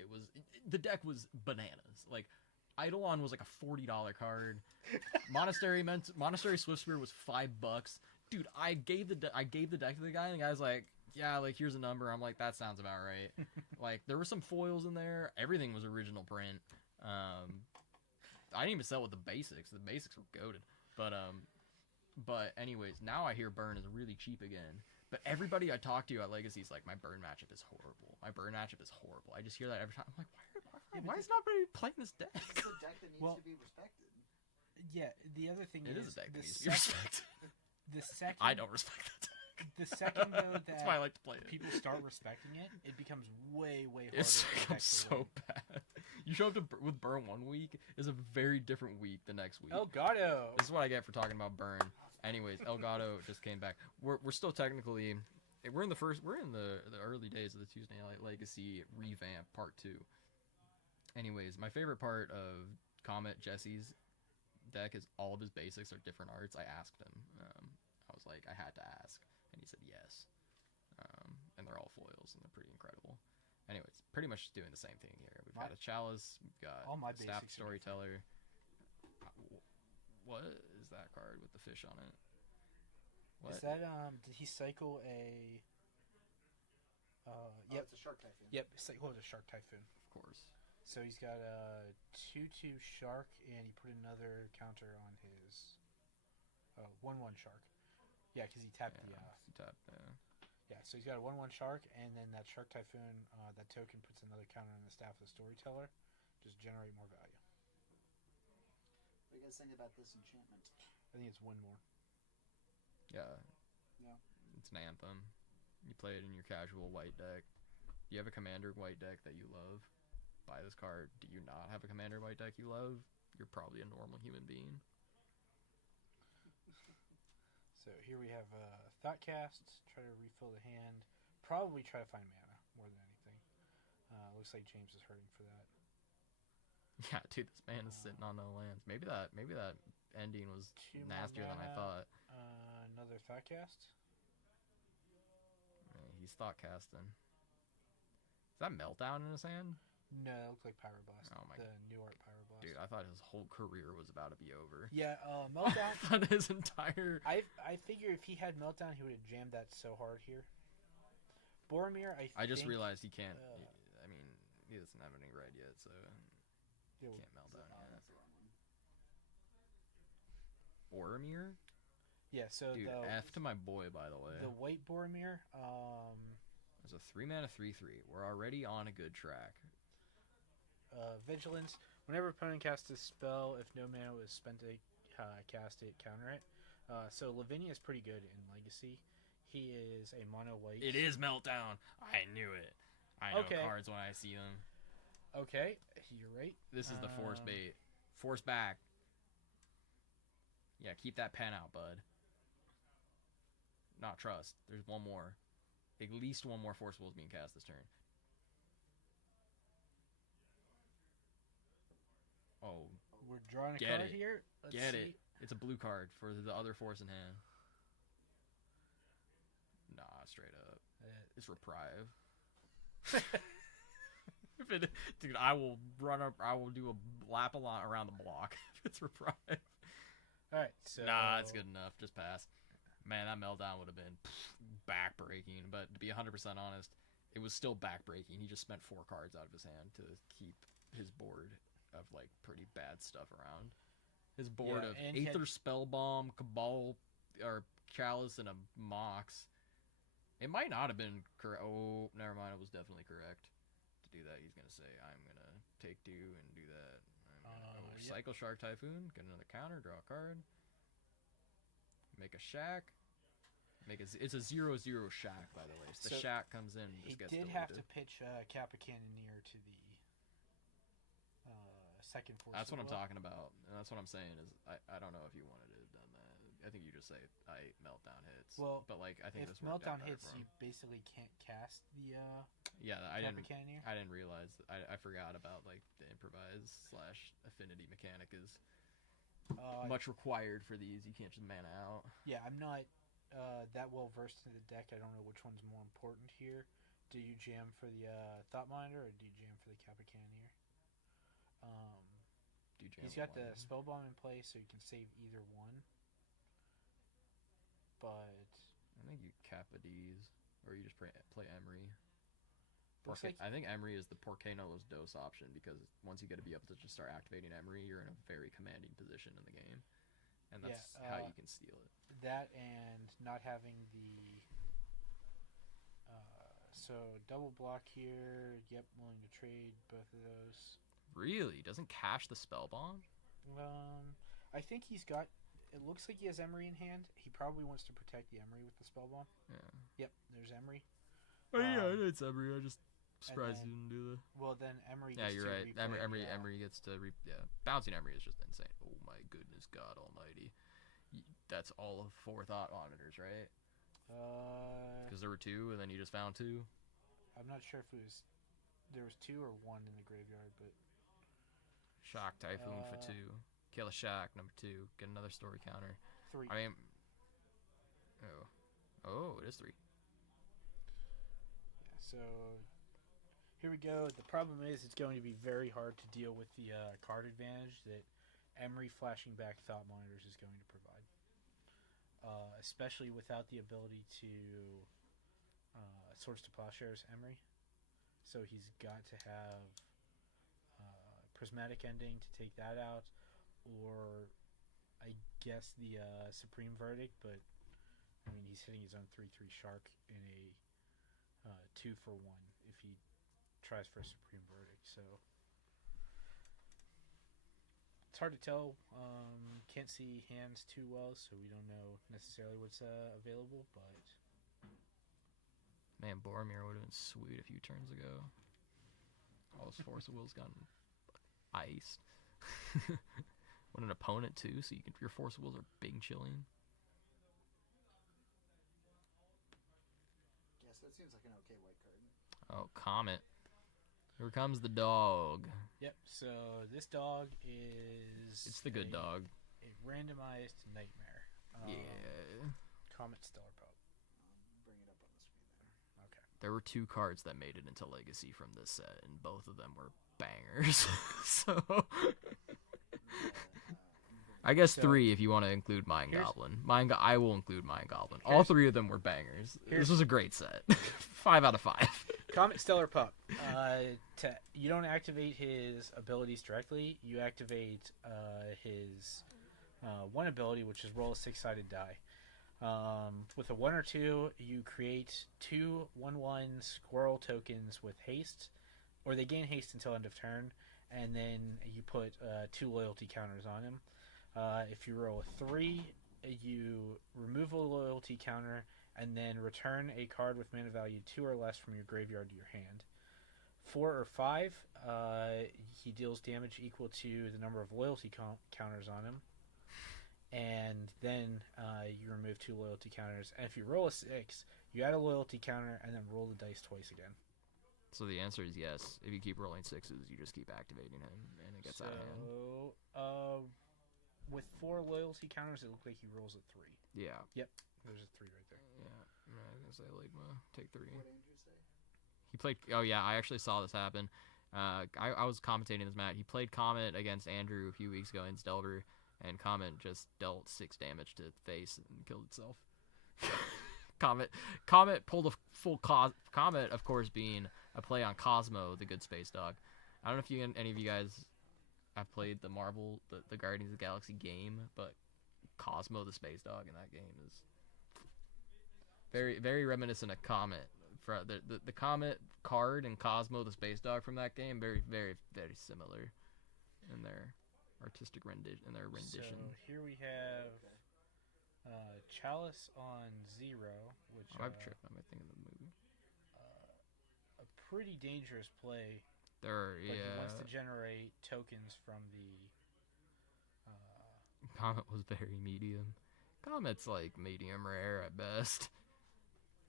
the deck was bananas. Like Eidolon was like a $40 card. Monastery Swiftspear was $5. Dude, I gave the deck to the guy, and the guy's like, yeah, like here's a number. I'm like, that sounds about right. Like there were some foils in there. Everything was original print. I didn't even sell with the basics. The basics were goated. But anyways, now I hear Burn is really cheap again. But everybody I talk to at Legacy is like, my Burn matchup is horrible. My Burn matchup is horrible. I just hear that every time. I'm like, why is nobody playing this deck? It's a deck that needs Well- to be respected. Yeah, the other thing It is is a deck that the needs to be respected. the second I don't respect that deck. the second though That's why I that like to play it. people start respecting it, it becomes way harder. It's for the deck becomes to win. so bad. You show up with Burn one week is a very different week the next week. Elgato. This is what I get for talking about Burn. Anyways, Elgato just came back. We're still technically we're in the early days of the Tuesday Night Legacy revamp part 2. Anyways, my favorite part of Comet Jesse's deck is all of his basics are different arts. I asked him. I was like, I had to ask, and he said yes. And they're all foils, and they're pretty incredible. Anyways, pretty much doing the same thing here. We've got a Chalice. We've got all my Staff basics are different. Storyteller. What is that card with the fish on it? What? Is that did he cycle a Oh, yep. it's a Shark Typhoon. Yep, cycle a Shark Typhoon. Of course. So he's got a 2/2 Shark and he put another counter on his 1/1 Shark. Yeah, cuz he tapped yeah, so he's got a 1/1 Shark, and then that Shark Typhoon, that token puts another counter on the Staff of the Storyteller. Just generate more value. What do you guys think about this enchantment? I think it's one more. Yeah. Yeah. It's an anthem. You play it in your casual white deck. Do you have a commander white deck that you love? Buy this card. Do you not have a commander white deck you love? You're probably a normal human being. So here we have Thoughtcast. Try to refill the hand. Probably try to find mana more than anything. Looks like James is hurting for that. Yeah, dude, this man is sitting on no lands. Maybe that ending was 2 more nastier than I mana. thought. Another Thoughtcast. Yeah, he's thought casting. Is that Meltdown in his hand? No, it looks like Pyroblast. Oh my the new art Pyroblast. Dude, I thought his whole career was about to be over. Yeah, I Meltdown. thought his entire... I figure if he had Meltdown, he would have jammed that so hard here. Boromir, I just think, realized he can't... I mean, he doesn't have any red yet, so... Yeah, Can't Meltdown Oh, yet. that's the wrong one. Boromir? Yeah, so Dude, F to my boy, by the way. the white Boromir, There's a 3-mana 3/3. We're already on a good track. Vigilance. Whenever opponent casts a spell, if no mana was spent to cast it, counter it. So Lavinia is pretty good in Legacy. He is a mono white. It is Meltdown. I knew it. I know Okay. cards when I see them. Okay, you're right. This is the force bait. Force back. Yeah, keep that pen out, bud. Not trust. There's one more. At least one more force will being cast this turn. Oh, We're drawing a Get card it. here. Let's get see. it. It's a blue card for the other force in hand. Nah, straight up. It's Reprieve. Dude, I will run up. I will do a lap around the block if it's reprise. All right, so Nah, that's good enough. Just pass. Man, that meltdown would have been backbreaking. But to be 100% honest, it was still backbreaking. He just spent 4 cards out of his hand to keep his board of like pretty bad stuff around. His board Yeah, of and he had- Aether Spellbomb, Cabal, or Chalice, and a Mox. It might not have been correct. Oh, never mind. It was definitely correct. To do that, he's gonna say, "I'm gonna take 2 and do that." Yep. Cycle Shark Typhoon. Get another counter. Draw a card. Make a shack. It's a 0/0 shack, by the way. So the So shack comes in. And he just gets did deleted. have to pitch Kappa Cannoneer to the second force. That's what I'm talking about. And that's what I'm saying is I don't know if you wanted to have done that. I think you just say I meltdown hits. Well, but like I think If this worked out meltdown better hits, for you him. basically can't cast the Yeah, Kappa Cannoneer. I didn't realize. I forgot about like the improvise / affinity mechanic is much required for these. You can't just mana out. Yeah, I'm not that well versed in the deck. I don't know which one's more important here. Do you jam for the Thought Monitor or do you jam for the Kappa Cannoneer? Do you jam He's got one? the Spellbomb in place, so you can save either one. But I think you Kappa D's or you just play Emery. looks like I think Emery is the Porque no los dos option because once you get to be able to just start activating Emery, you're in a very commanding position in the game, and that's how you can steal it. that and not having the so double block here. Yep, willing to trade both of those. Really? Doesn't cash the spell bomb? I think he's got. It looks like he has Emery in hand. He probably wants to protect the Emery with the spell bomb. Yeah. Yep, there's Emery. Oh yeah, Um, it's Emery. I just surprised then- you didn't do that. Well, then Emery. Yeah, Gets you're to right. replay Emery gets to bouncing Emery is just insane. Oh my goodness, God Almighty! That's all of 4 thought monitors, right? Because there were 2, and then you just found 2. I'm not sure if it was there was 2 or 1 in the graveyard, but Shock Typhoon for 2. Kill a Shack, number 2. Get another story counter. 3. I mean, oh, it is 3. Yeah, so here we go. The problem is it's going to be very hard to deal with the card advantage that Emery flashing back Thought Monitors is going to provide, especially without the ability to Swords to Plowshares Emery. So he's got to have Prismatic Ending to take that out, or I guess the Supreme Verdict, but I mean he's hitting his own 3/3 Shark in a 2-for-1 if he tries for a Supreme Verdict. So it's hard to tell. Can't see hands too well, so we don't know necessarily what's available. But Man, Boromir would have been sweet a few turns ago. All his Force of Will's gotten iced. What an opponent too, so your Force of Wills are big chilling. Yes, that seems like an okay white card. Oh, Comet. Here comes the dog. yep. So this dog is It's the good dog. a randomized nightmare. Yeah. Comet Stellar Pup. Bring it up on the screen there. Okay. There were 2 cards that made it into Legacy from this set, and both of them were bangers. So I guess So, 3 if you want to include Mind here's- Goblin. I will include Mind Goblin. All 3 of them were bangers. This here's- was a great set. 5 out of 5. Comet Stellar Pup. You don't activate his abilities directly. You activate his one ability, which is roll a 6-sided die. With a 1 or 2, you create 2 1/1 squirrel tokens with haste, or they gain haste until end of turn, and then you put 2 loyalty counters on him. If you roll a 3, you remove a loyalty counter and then return a card with mana value 2 or less from your graveyard to your hand. 4 or 5, he deals damage equal to the number of loyalty counters on him. And then you remove 2 loyalty counters. And if you roll a 6, you add a loyalty counter and then roll the dice twice again. So the answer is yes. If you keep rolling 6s, you just keep activating him, and it gets out of hand. So, with 4 loyalty counters, it looks like he rolls a 3. Yeah. There's a 3 right there. Yeah. I was gonna say Ligma, take 3. What Andrew say? He played. Oh yeah, I actually saw this happen. I was commentating this match. He played Comet against Andrew a few weeks ago in Delver, and Comet just dealt 6 damage to the face and killed itself. Comet pulled a full Comet, of course, being a play on Cosmo, the good space dog. I don't know if any of you guys have played the Marvel, the Guardians of the Galaxy game, but Cosmo, the space dog in that game is very, very reminiscent of Comet. For the Comet card and Cosmo, the space dog from that game, very, very, very similar in their artistic rendition. So here we have Chalice on 0, which I'm tripping. I'm thinking of the movie. A pretty dangerous play. There, But yeah. he wants to generate tokens from the. Comet was very medium. Comet's like medium rare at best.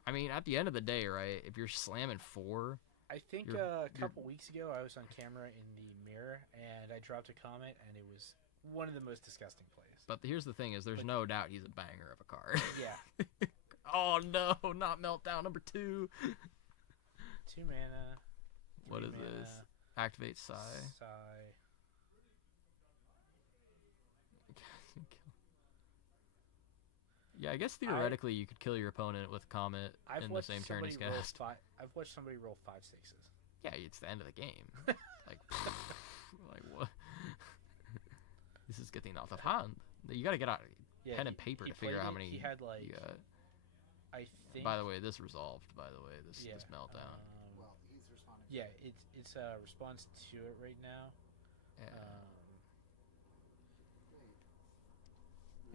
I mean, at the end of the day, right? If you're slamming 4, I think a couple weeks ago I was on camera in the mirror and I dropped a Comet and it was one of the most disgusting plays. but here's the thing: is there's no doubt he's a banger of a card. Yeah. Oh no, not Meltdown number 2. 2 mana. What 3 is mana, this? Activate Psy. Yeah, I guess theoretically you could kill your opponent with Comet in the same turn he's cast. I've watched somebody roll 5 6s. Yeah, it's the end of the game. like what? This is getting out of hand. You gotta get out Yeah, pen and paper to figure out how many he had like you got. I think. By the way, this resolved. By the way, this meltdown. Well, he's responding. Yeah, it's a response to it right now. Yeah.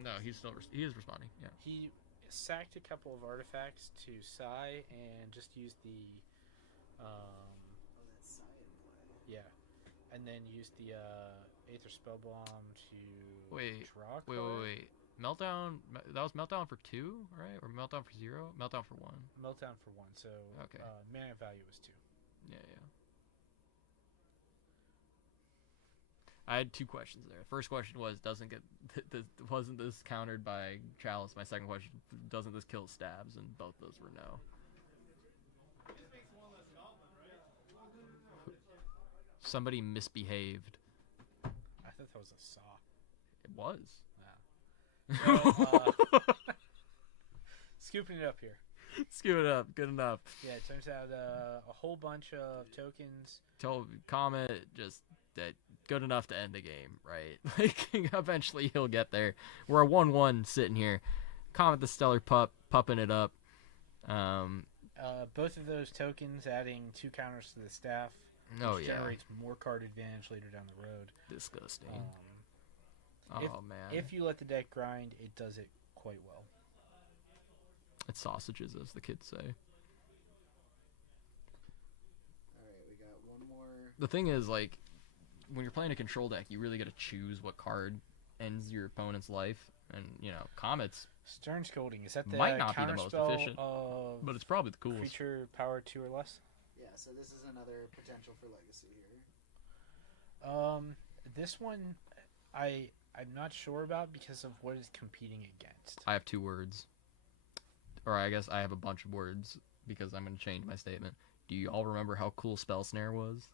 No, he is responding. Yeah. He sacked a couple of artifacts to Psy and just used the that's Psy in play. yeah, and then used the Aether Spellbomb to Wait, draw a card. Wait. Meltdown. That was Meltdown for 2, right? Or Meltdown for 0? Meltdown for 1. Meltdown for 1. So Okay. mana value was 2. Yeah. I had 2 questions there. First question was, wasn't this countered by Chalice? My second question, doesn't this kill stabs? And both those were no. Somebody misbehaved. I thought that was a saw. It was. So, scooping it up here. Scoop it up. Good enough. Yeah, it turns out a whole bunch of tokens. Tell Comet just that good enough to end the game, right? Like, eventually he'll get there. We're a 1-1 sitting here. Comet the Stellar Pup, pupping it up. Both of those tokens adding 2 counters to the staff. Which generates more card advantage later down the road. Disgusting. If, man. If you let the deck grind, it does it quite well. It's sausages, as the kids say. Alright, we got one more. The thing is, like, when you're playing a control deck, you really got to choose what card ends your opponent's life. And, Comets Stern Scolding, is that the might not be the most counterspell efficient, of but it's probably the coolest. creature power 2 or less? Yeah, so this is another potential for legacy here. This one, I'm not sure about because of what it's competing against. I have 2 words. Or I guess I have a bunch of words because I'm going to change my statement. Do you all remember how cool Spell Snare was?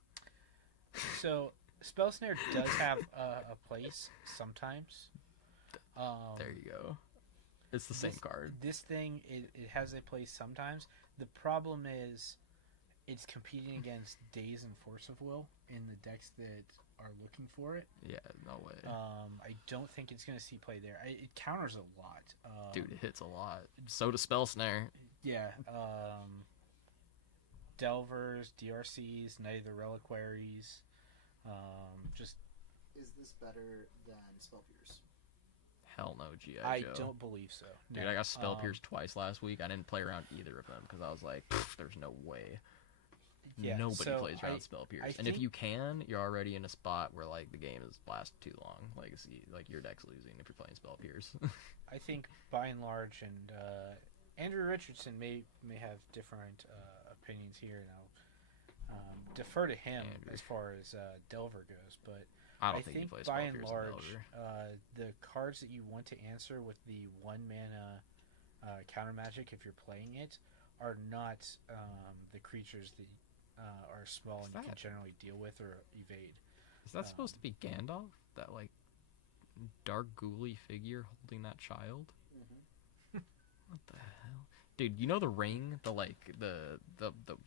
So, Spell Snare does have a place sometimes. There you go. It's the same card. This thing, it has a place sometimes. The problem is it's competing against Daze and Force of Will in the decks that are looking for it. Yeah, no way. I don't think it's going to see play there. It counters a lot. Dude, it hits a lot. So does Spell Snare. Yeah. Delvers, DRCs, Night of the Reliquaries. Just. Is this better than Spell Pierce? Hell no, G.I. I Joe. don't believe so. Dude, No. I got Spell Pierce twice last week. I didn't play around either of them because I was like, there's no way. Yeah, Nobody so plays around Spell Pierce. I And if think- you can, you're already in a spot where, like, the game is lasted too long. Legacy, like, your deck's losing if you're playing Spell Pierce. I think by and large, and Andrew Richardson may have different opinions here, and I'll defer to him Andrew. as far as Delver goes. But I don't think he plays by Spell and Pierce large, in Delver. the cards that you want to answer with the 1 mana counter magic, if you're playing it, are not the creatures that are small Is and you can that- generally deal with or evade. Is that supposed to be Gandalf? That like dark ghouly figure holding that child? What the hell, dude? You know the ring, the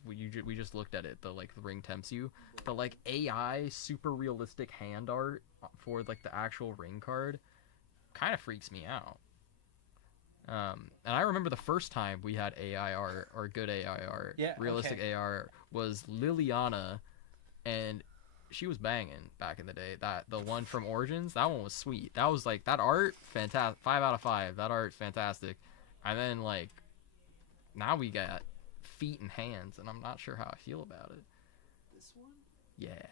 we just looked at it. The like the ring tempts you. The like AI super realistic hand art for like the actual ring card kind of freaks me out. And I remember the first time we had AI art or good AI art, Yeah, realistic okay. AI was Liliana, and she was banging back in the day. That the one from Origins, that one was sweet. That was like that art, fantastic. 5 out of 5. That art's fantastic. And then like now we got feet and hands, and I'm not sure how I feel about it. This one? Yeah,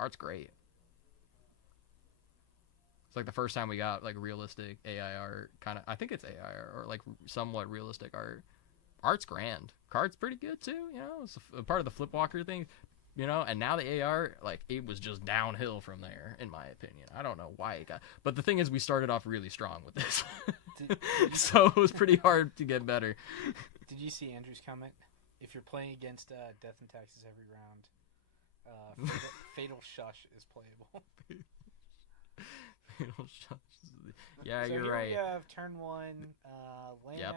art's great. It's like the first time we got like realistic AI art, kind of. I think it's AI art or like somewhat realistic art. Art's grand. Card's pretty good too. You know, it's a part of the Flipwalker thing. You know, and now the AR, like, it was just downhill from there, in my opinion. I don't know why it got... But the thing is, we started off really strong with this. So it was pretty hard to get better. Did you see Andrew's comment? If you're playing against Death and Taxes every round, Fatal Shush is playable. Yeah, So you're here right. we have turn 1, land, Yep.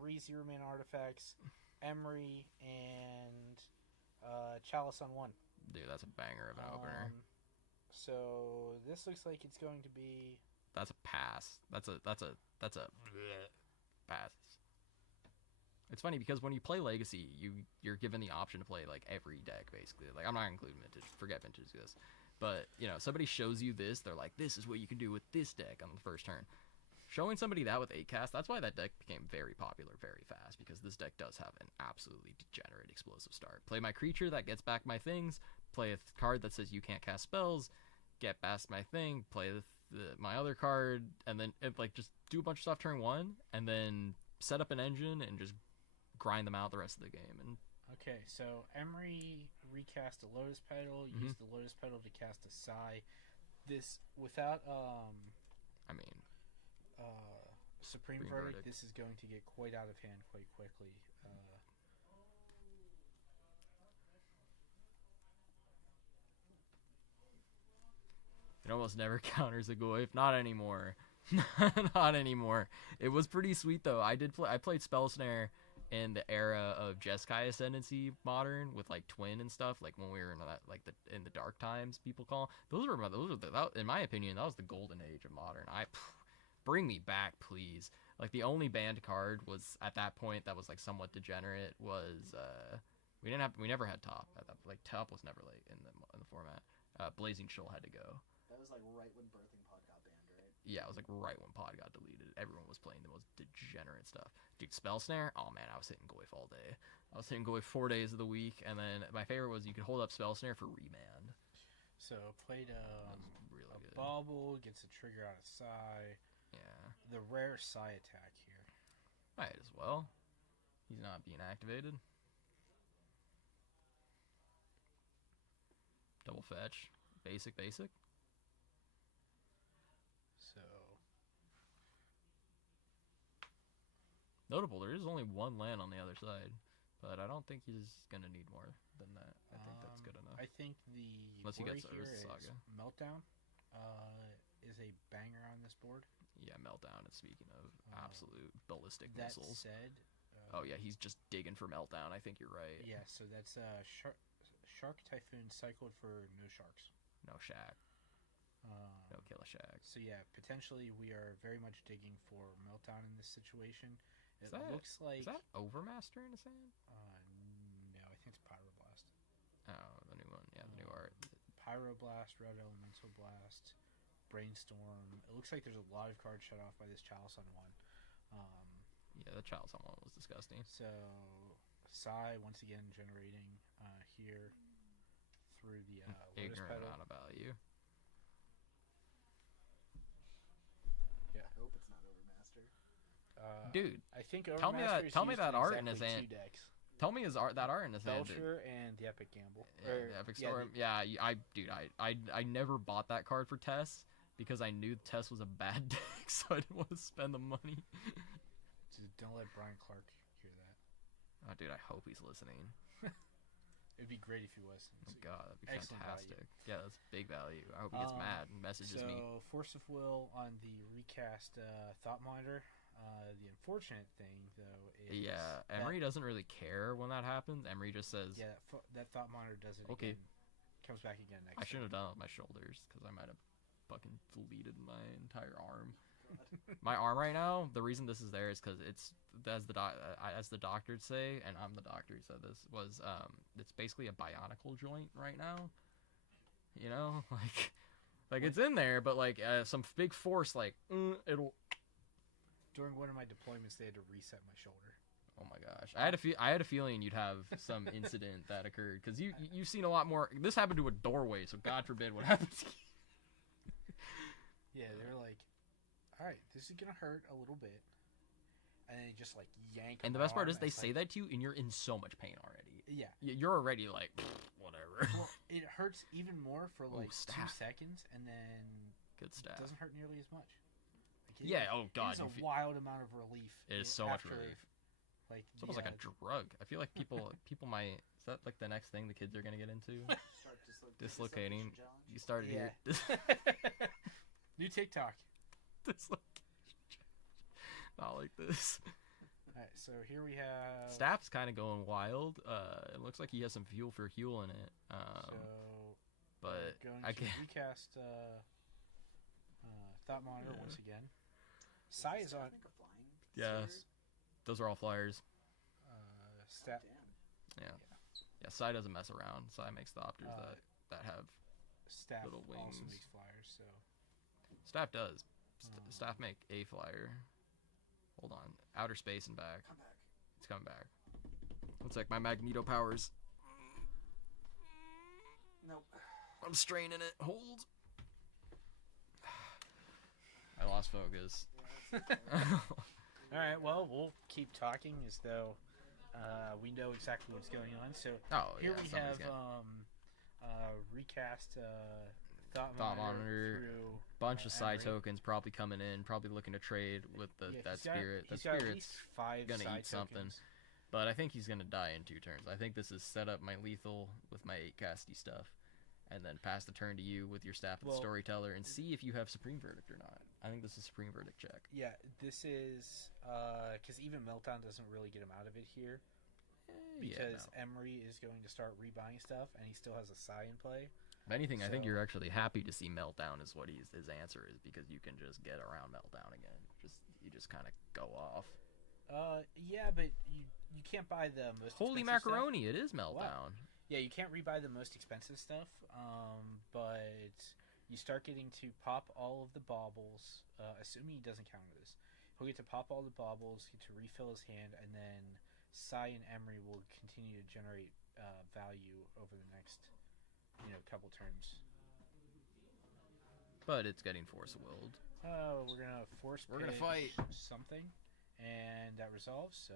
3 0-man artifacts, Emery, and Chalice on 1. Dude, that's a banger of an opener. So this looks like it's going to be... That's a pass. That's a pass. It's funny because when you play Legacy, you're given the option to play like every deck basically. Like I'm not including Vintage, forget Vintage exists. But you know, somebody shows you this, they're like, this is what you can do with this deck on the first turn. Showing somebody that with 8-cast, that's why that deck became very popular very fast, because this deck does have an absolutely degenerate explosive start. Play my creature that gets back my things, play a card that says you can't cast spells, get past my thing, play my other card, and then like just do a bunch of stuff turn 1, and then set up an engine and just grind them out the rest of the game. And Okay, so Emery recast a Lotus Petal, Mhm. used the Lotus Petal to cast a Psy. This, without I mean, Supreme Supreme Verdict, Verdict. this is going to get quite out of hand quite quickly. it almost never counters a Goyf. Not anymore. Not anymore. It was pretty sweet though. I played Spell Snare in the era of Jeskai Ascendancy Modern with like Twin and stuff, like when we were in that like in the dark times people call. That, in my opinion, that was the golden age of Modern. Bring me back, please. Like the only banned card was at that point that was like somewhat degenerate was we never had top at that, like top was never like in the format. Blazing Shoal had to go. That was like right when Birthing Pod got banned, right? Yeah, it was like right when Pod got deleted. Everyone was playing the most degenerate stuff. Dude, Spell Snare, oh man, I was hitting Goyf all day. I was hitting Goyf 4 days of the week, and then my favorite was you could hold up Spell Snare for remand. So played That was really a good. Bauble, gets a trigger out of Psy. Yeah, The rare Psy attack here. might as well. He's not being activated. Double fetch. Basic. So Notable, there is only one land on the other side, but I don't think he's going to need more than that. I think that's good enough. I think the Unless he worry gets here Urza is Saga. Meltdown is a banger on this board. Yeah, Meltdown is speaking of absolute ballistic That missiles. said, Oh yeah, he's just digging for Meltdown. I think you're right. yeah. So that's Shark Typhoon cycled for no sharks. No Shack. No Kill a Shack. So yeah, potentially we are very much digging for Meltdown in this situation. It Is that- looks like Is that Overmaster in a sand? no, I think it's Pyroblast. Oh, the new one. Yeah, the new art. Pyroblast, Red Elemental Blast, Brainstorm. It looks like there's a lot of cards shut off by this Chalice on 1. Yeah, the Chalice on one was disgusting. So Psy once again generating here through the Lotus Ignorant Petal. amount of value. I hope it's not Overmaster. Dude, I think tell me that- Overmaster is tell me used that art in exactly his hand. 2 decks. tell me that art in his hand. Belcher and the Epic Gamble. Yeah, Or- the Epic yeah, Storm. Yeah, I never bought that card for Tess because I knew Tess was a bad deck, so I didn't want to spend the money. Just don't let Brian Clark hear that. Oh, dude, I hope he's listening. It'd be great if he was. Oh It's god, that'd be excellent value. fantastic. Yeah, that's big value. I hope he gets mad and messages me. So, Force of Will on the recast Thought Monitor. The unfortunate thing, though, is Yeah, Emery doesn't really care when that happens. Emery just says, that Thought Monitor does it Okay. again. Comes back again next I shouldn't have turn. done it with my shoulders because I might have fucking deleted my entire arm. My arm right now, the reason this is there is because it's, as the doctors say, and I'm the doctor who said this, was it's basically a bionicle joint right now. You know, like it's in there, but like some big force, like it'll. During one of my deployments, they had to reset my shoulder. Oh my gosh, I had a feeling you'd have some incident that occurred because you've seen a lot more. This happened to a doorway, so God forbid what happened to you. Yeah, they were like, "All right, this is gonna hurt a little bit," and then just like yank. And the my best part arm, is and they it's say like, that to you, and you're in so much pain already. Yeah. You're already like, whatever. Well, it hurts even more for like 2 staff. seconds, and then Good it stuff. doesn't hurt nearly as much. Like, Yeah. Oh God. it's a wild amount of relief. It is so much after, relief. Like It's almost like a drug. I feel like people might. Is that like the next thing the kids are gonna get into? Start Dislocating. challenge. You started Yeah. your New TikTok. dislocation. Not like this. All right, so here we have. Staff's kind of going wild. It looks like he has some fuel for Huel in it. So But we're going I to can't. recast Thought Monitor Yeah. once again. Sai is on Yeah. Those are all flyers. stat. Yeah. Yeah. Sai doesn't mess around. Sai makes the opters that have. Staff Little also wings. makes flyers. So Staff does. Staff make a flyer. Hold on. Outer space and back. Come back. It's coming back. Looks like my magneto powers. Nope. I'm straining it. Hold. I lost focus. all right, well, we'll keep talking as though we know exactly what's going on. So Oh, here yeah, we somebody's have got recast Thought Thought Monitor Monitor, through bunch of Psy Emery. tokens probably coming in, probably looking to trade with Yeah, that he's got- spirit. That he's got at spirit's least 5 gonna Psy eat something. tokens. But I think he's gonna die in 2 turns. I think this is set up my lethal with my 8 casty stuff, and then pass the turn to you with your staff of the Well- storyteller and see if you have Supreme Verdict or not. I think this is Supreme Verdict check. Yeah, this is because even Meltdown doesn't really get him out of it here because Emery is going to start rebuying stuff, and he still has a Psy in play. If anything, I think So- you're actually happy to see Meltdown is what his answer is because you can just get around Meltdown again. You just kind of go off. Yeah, but you can't buy the most. Holy expensive stuff. macaroni! It is Meltdown. Yeah, you can't rebuy the most expensive stuff, but you start getting to pop all of the baubles, assuming he doesn't counter this. He'll get to pop all the baubles, get to refill his hand, and then Sai and Emery will continue to generate value over the next, couple turns. But it's getting force willed. We're gonna We're gonna pitch fight. something, and that resolves. So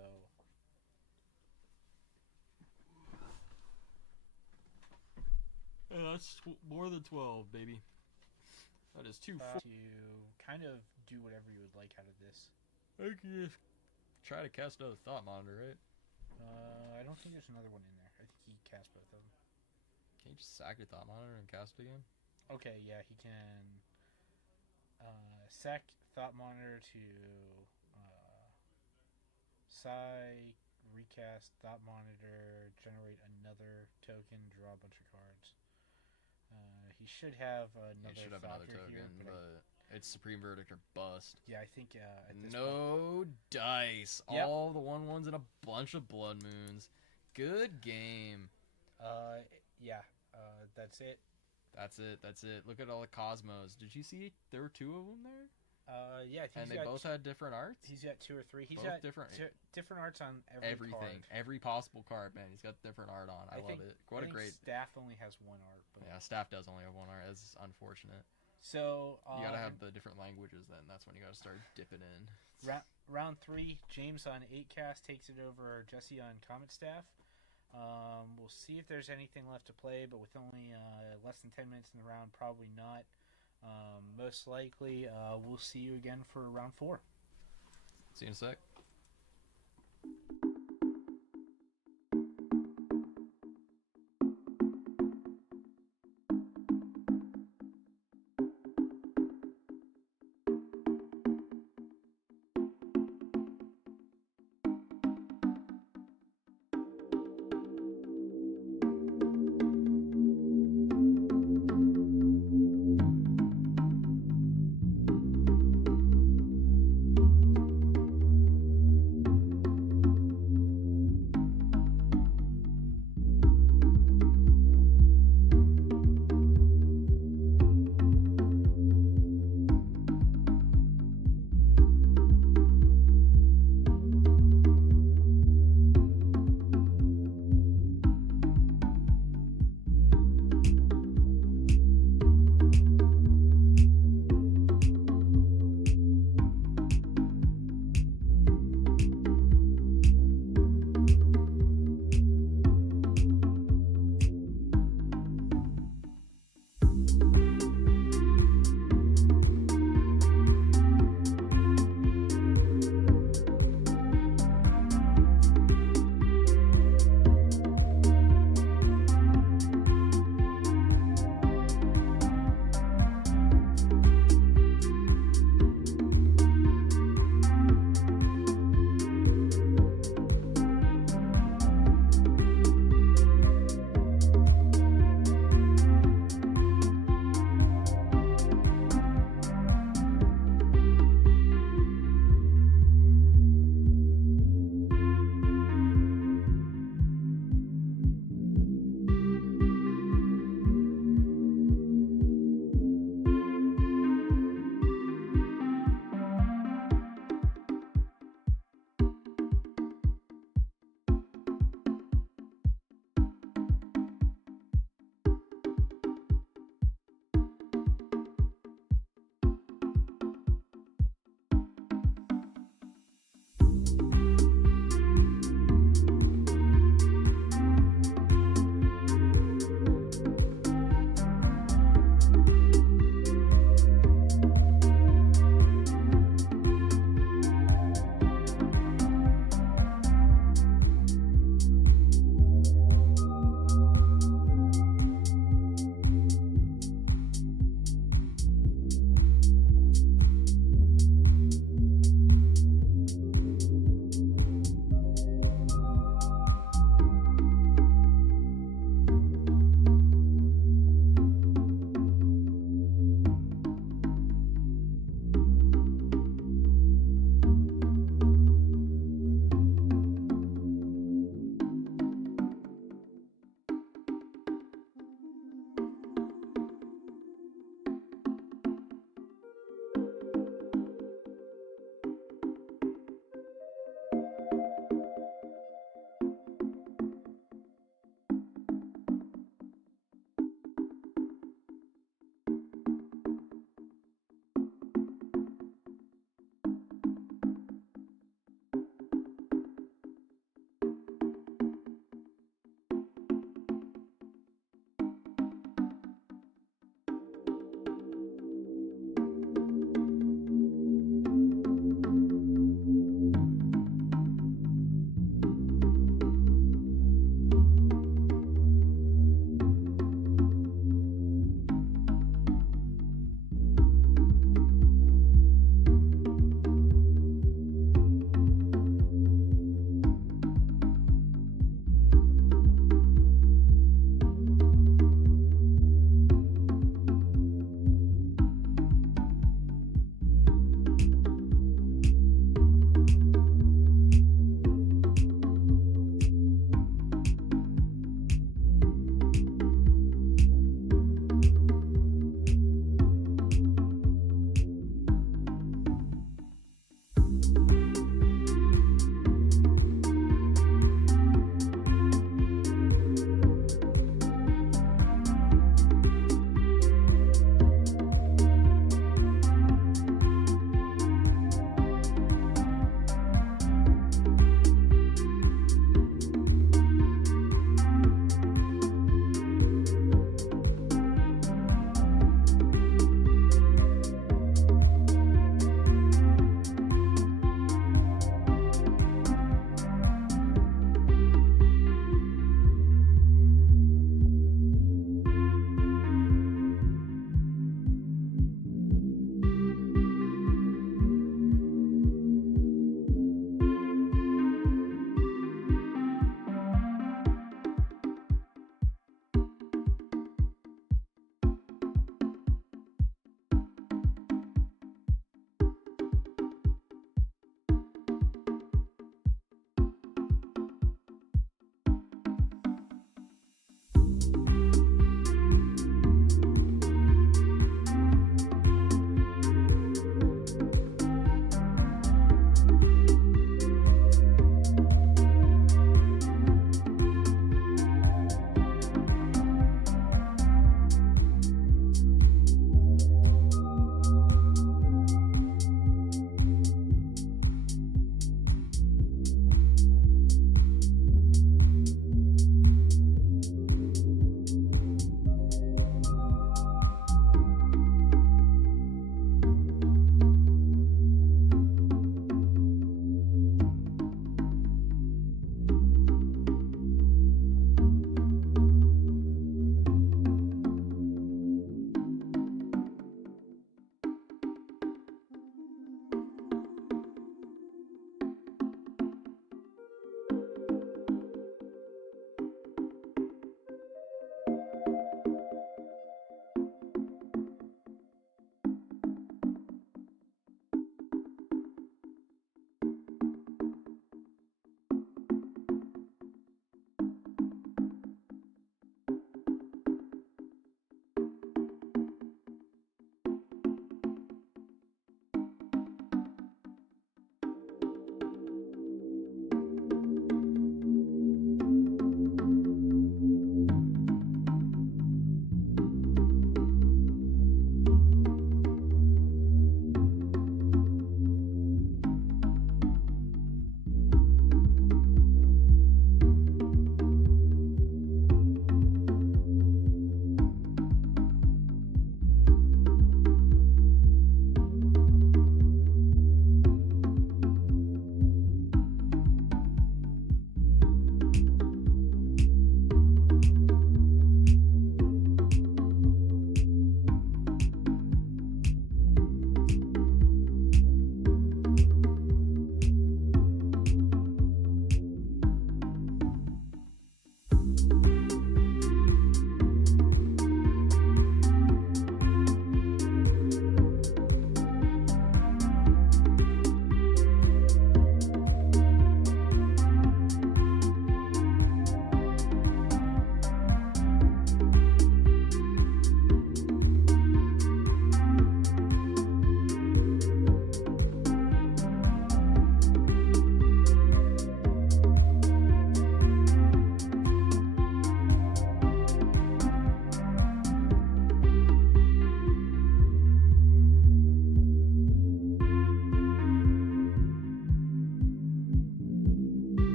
That's more than 12, baby. That is 2 to kind of do whatever you would like out of this. I can just try to cast another Thought Monitor, right? I don't think there's another one in there. I think he cast both of them. Can you just sack your Thought Monitor and cast it again? Okay, yeah, he can sack Thought Monitor to Psy, recast Thought Monitor, generate another token, draw a bunch of cards. He should have another You should have another Thoughter here, token, but but it's Supreme Verdict or bust. yeah, I think at this point, No dice. Yep. All the 1/1s and a bunch of Blood Moons. Good game. yeah, that's it. That's it. Look at all the Cosmos. Did you see there were 2 of them there? Yeah, I think And they both had different arts? He's got 2 or 3. He's Both got different. different arts on every Everything. card. Every possible card, man. He's got different art on. I love think- it. I What a think great... Staff only has 1 art, but Yeah, Staff does only have 1 art. That's unfortunate. so You gotta have the different languages then. That's when you gotta start dipping in. round 3. James on 8 cast takes it over Jesse on Comet Staff. We'll see if there's anything left to play, but with only less than 10 minutes in the round, probably not. Most likely, we'll see you again for round 4. See you in a sec.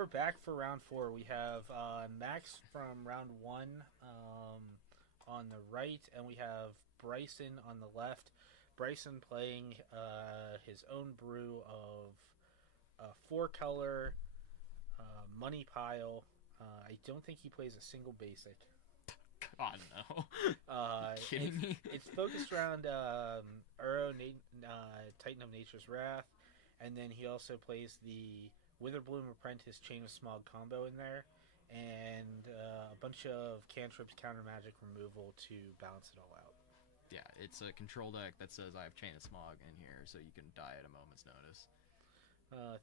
we're back for round 4. We have Max from round 1 on the right, and we have Bryson on the left. Bryson playing his own brew of 4-color money pile. I don't think he plays a single basic. God, no. Are you kidding me? It's focused around Uro, Titan of Nature's Wrath, and then he also plays the Witherbloom Apprentice Chain of Smog combo in there, and a bunch of cantrips, counter magic removal to balance it all out. Yeah, it's a control deck that says I have Chain of Smog in here, so you can die at a moment's notice.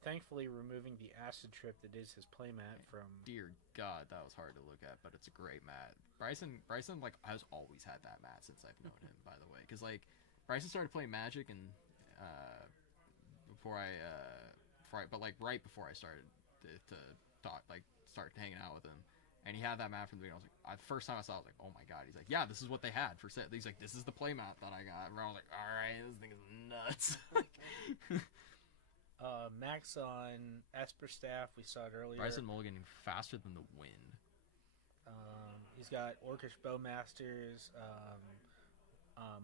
Thankfully, removing the acid trip that is his playmat from. Dear God, that was hard to look at, but it's a great mat. Bryson like has always had that mat since I've known him. By the way, because like Bryson started playing Magic and right before I started to talk, like start hanging out with him. And he had that mat from the beginning. I was like, first time I saw it, I was like, oh my God. He's like, yeah, this is what they had for set. He's like, this is the playmat that I got. And I was like, all right, this thing is nuts. Max on Esper Staff, we saw it earlier. Bryson Mulligan faster than the wind. He's got Orcish Bowmasters,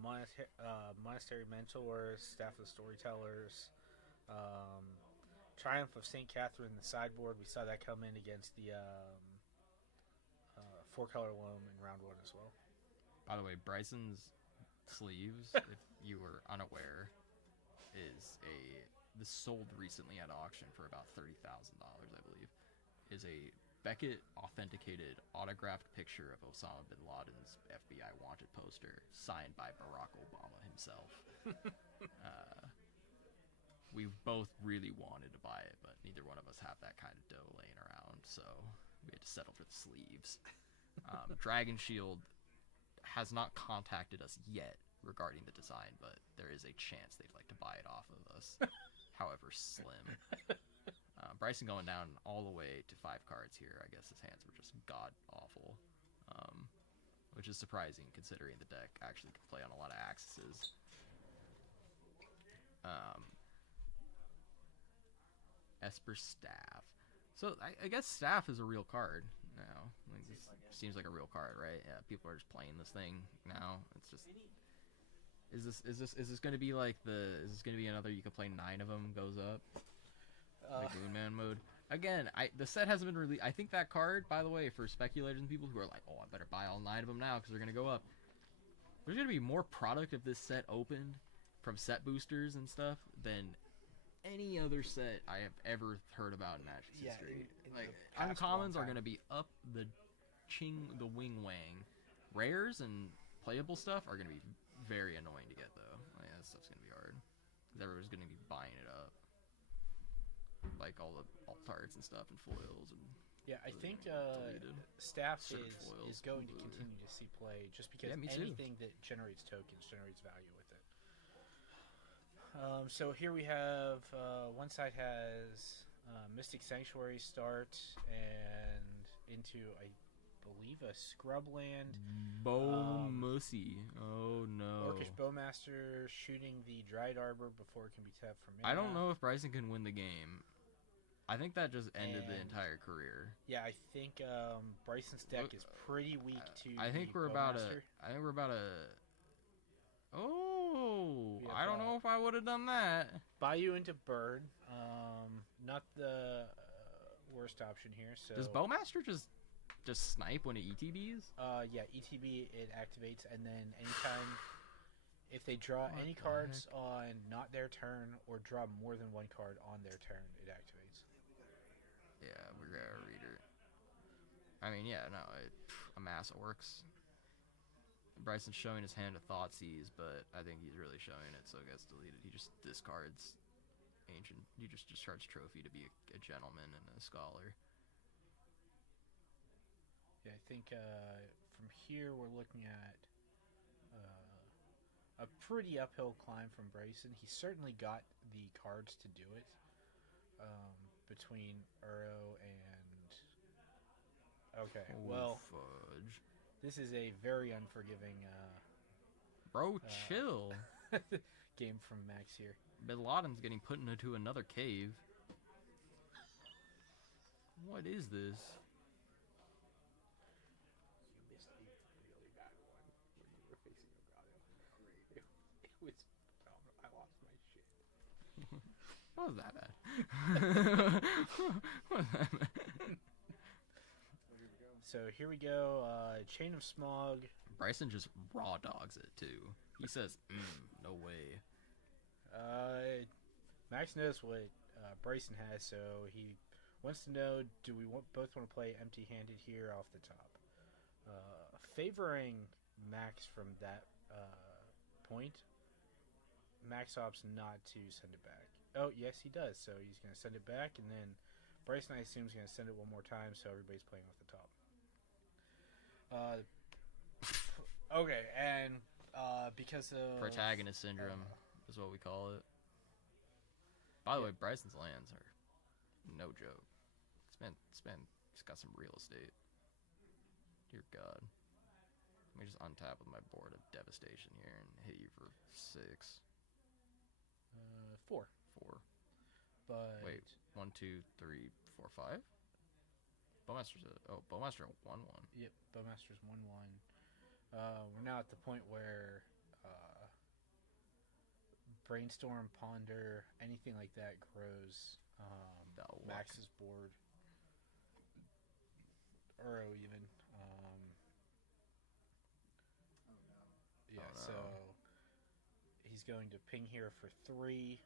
Monastery Mentors, Staff of the Storytellers, Triumph of St. Catherine in the sideboard. We saw that come in against the 4-color loam in round 1 as well. By the way, Bryson's sleeves, if you were unaware, this sold recently at auction for about $30,000, I believe, is a Beckett authenticated autographed picture of Osama bin Laden's FBI wanted poster signed by Barack Obama himself. We both really wanted to buy it, but neither one of us have that kind of dough laying around, so we had to settle for the sleeves. Dragon Shield has not contacted us yet regarding the design, but there is a chance they'd like to buy it off of us. However slim. Bryson going down all the way to 5 cards here. I guess his hands were just god-awful. Which is surprising considering the deck actually can play on a lot of axes. Esper Staff. So I guess Staff is a real card now. Like, this seems like a real card, right? Yeah, people are just playing this thing now. It's just... Is this going to be like is this going to be another you can play 9 of them goes up? Like Moonman mode? Again, the set hasn't been released. I think that card, by the way, for speculators and people who are like, oh, I better buy all 9 of them now because they're going to go up. There's going to be more product of this set opened from set boosters and stuff than any other set I have ever heard about in Magic's history. Like, uncommons are going to be up the wing wang. Rares and playable stuff are going to be very annoying to get, though. Like, that stuff's gonna be hard. Because everyone's gonna be buying it up. Like all the alt arts and stuff and foils and... Yeah, I think Staff is going to continue to see play just because anything that generates tokens generates value with it. So here we have... one side has Mystic Sanctuary start and into... believe a scrubland. Mussy. Oh no. Orcish Bowmaster shooting the Dried Arbor before it can be tapped for mana. I don't know if Bryson can win the game. I think that just ended the entire career. Yeah, I think Bryson's deck is pretty weak to I think we're about a Oh, I don't know if I would have done that. Bayou into Bird. Not the worst option here. So does Bowmaster just snipe when it ETBs? Yeah, ETB, it activates, and then anytime if they draw any cards on not their turn or draw more than 1 card on their turn, it activates. Yeah, we got a reader. I mean, yeah, no, Amass works. Bryson's showing his hand to Thoughtseize, but I think he's really showing it, so it gets deleted. He just discards Ancient. He just discards Trophy to be a gentleman and a scholar. Yeah, I think from here we're looking at a pretty uphill climb from Bryson. He certainly got the cards to do it between Uro and... Okay, well, fudge. This is a very unforgiving Bro, chill. game from Max here. Bin Laden's getting put into another cave. What is this? You missed a really bad one when you were facing Elgato. It was phenomenal. I lost my shit. What was that bad? What was that bad? So here we go. Chain of Smog. Bryson just raw dogs it too. He says, "No way." Max knows what Bryson has, so he wants to know: do we both want to play empty-handed here off the top? Favoring Max from that point. Max opts not to send it back. Oh yes, he does. So he's going to send it back, and then Bryson, I assume, is going to send it one more time, so everybody's playing off the top. Okay, and because of Protagonist syndrome is what we call it. By the way, Bryson's lands are no joke. It's got some real estate. Dear God. Let me just untap with my board of devastation here and hit you for 6. 4. 4. But Wait, 1, 2, 3, 4, 5? Bowmaster's Bowmaster 1-1. Yep, Bowmaster's 1-1. We're now at the point where Brainstorm, Ponder, anything like that grows Max's board. Uro even. Yeah, Oh, no. so he's going to ping here for 3,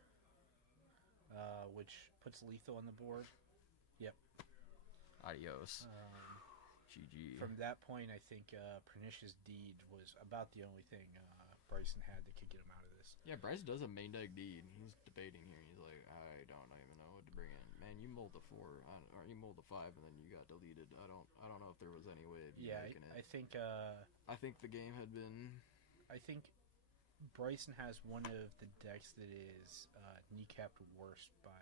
which puts lethal on the board. Yep. Adios. GG. From that point, I think Pernicious Deed was about the only thing Bryson had that could get him out of this. Yeah, Bryce does a main deck deed. He's debating here. He's like, I don't even know what to bring in. Man, you mulled the 4, or you mulled the 5, and then you got deleted. I don't know if there was any way of you making it. I think. I think the game had been. I think Bryson has one of the decks that is kneecapped worst by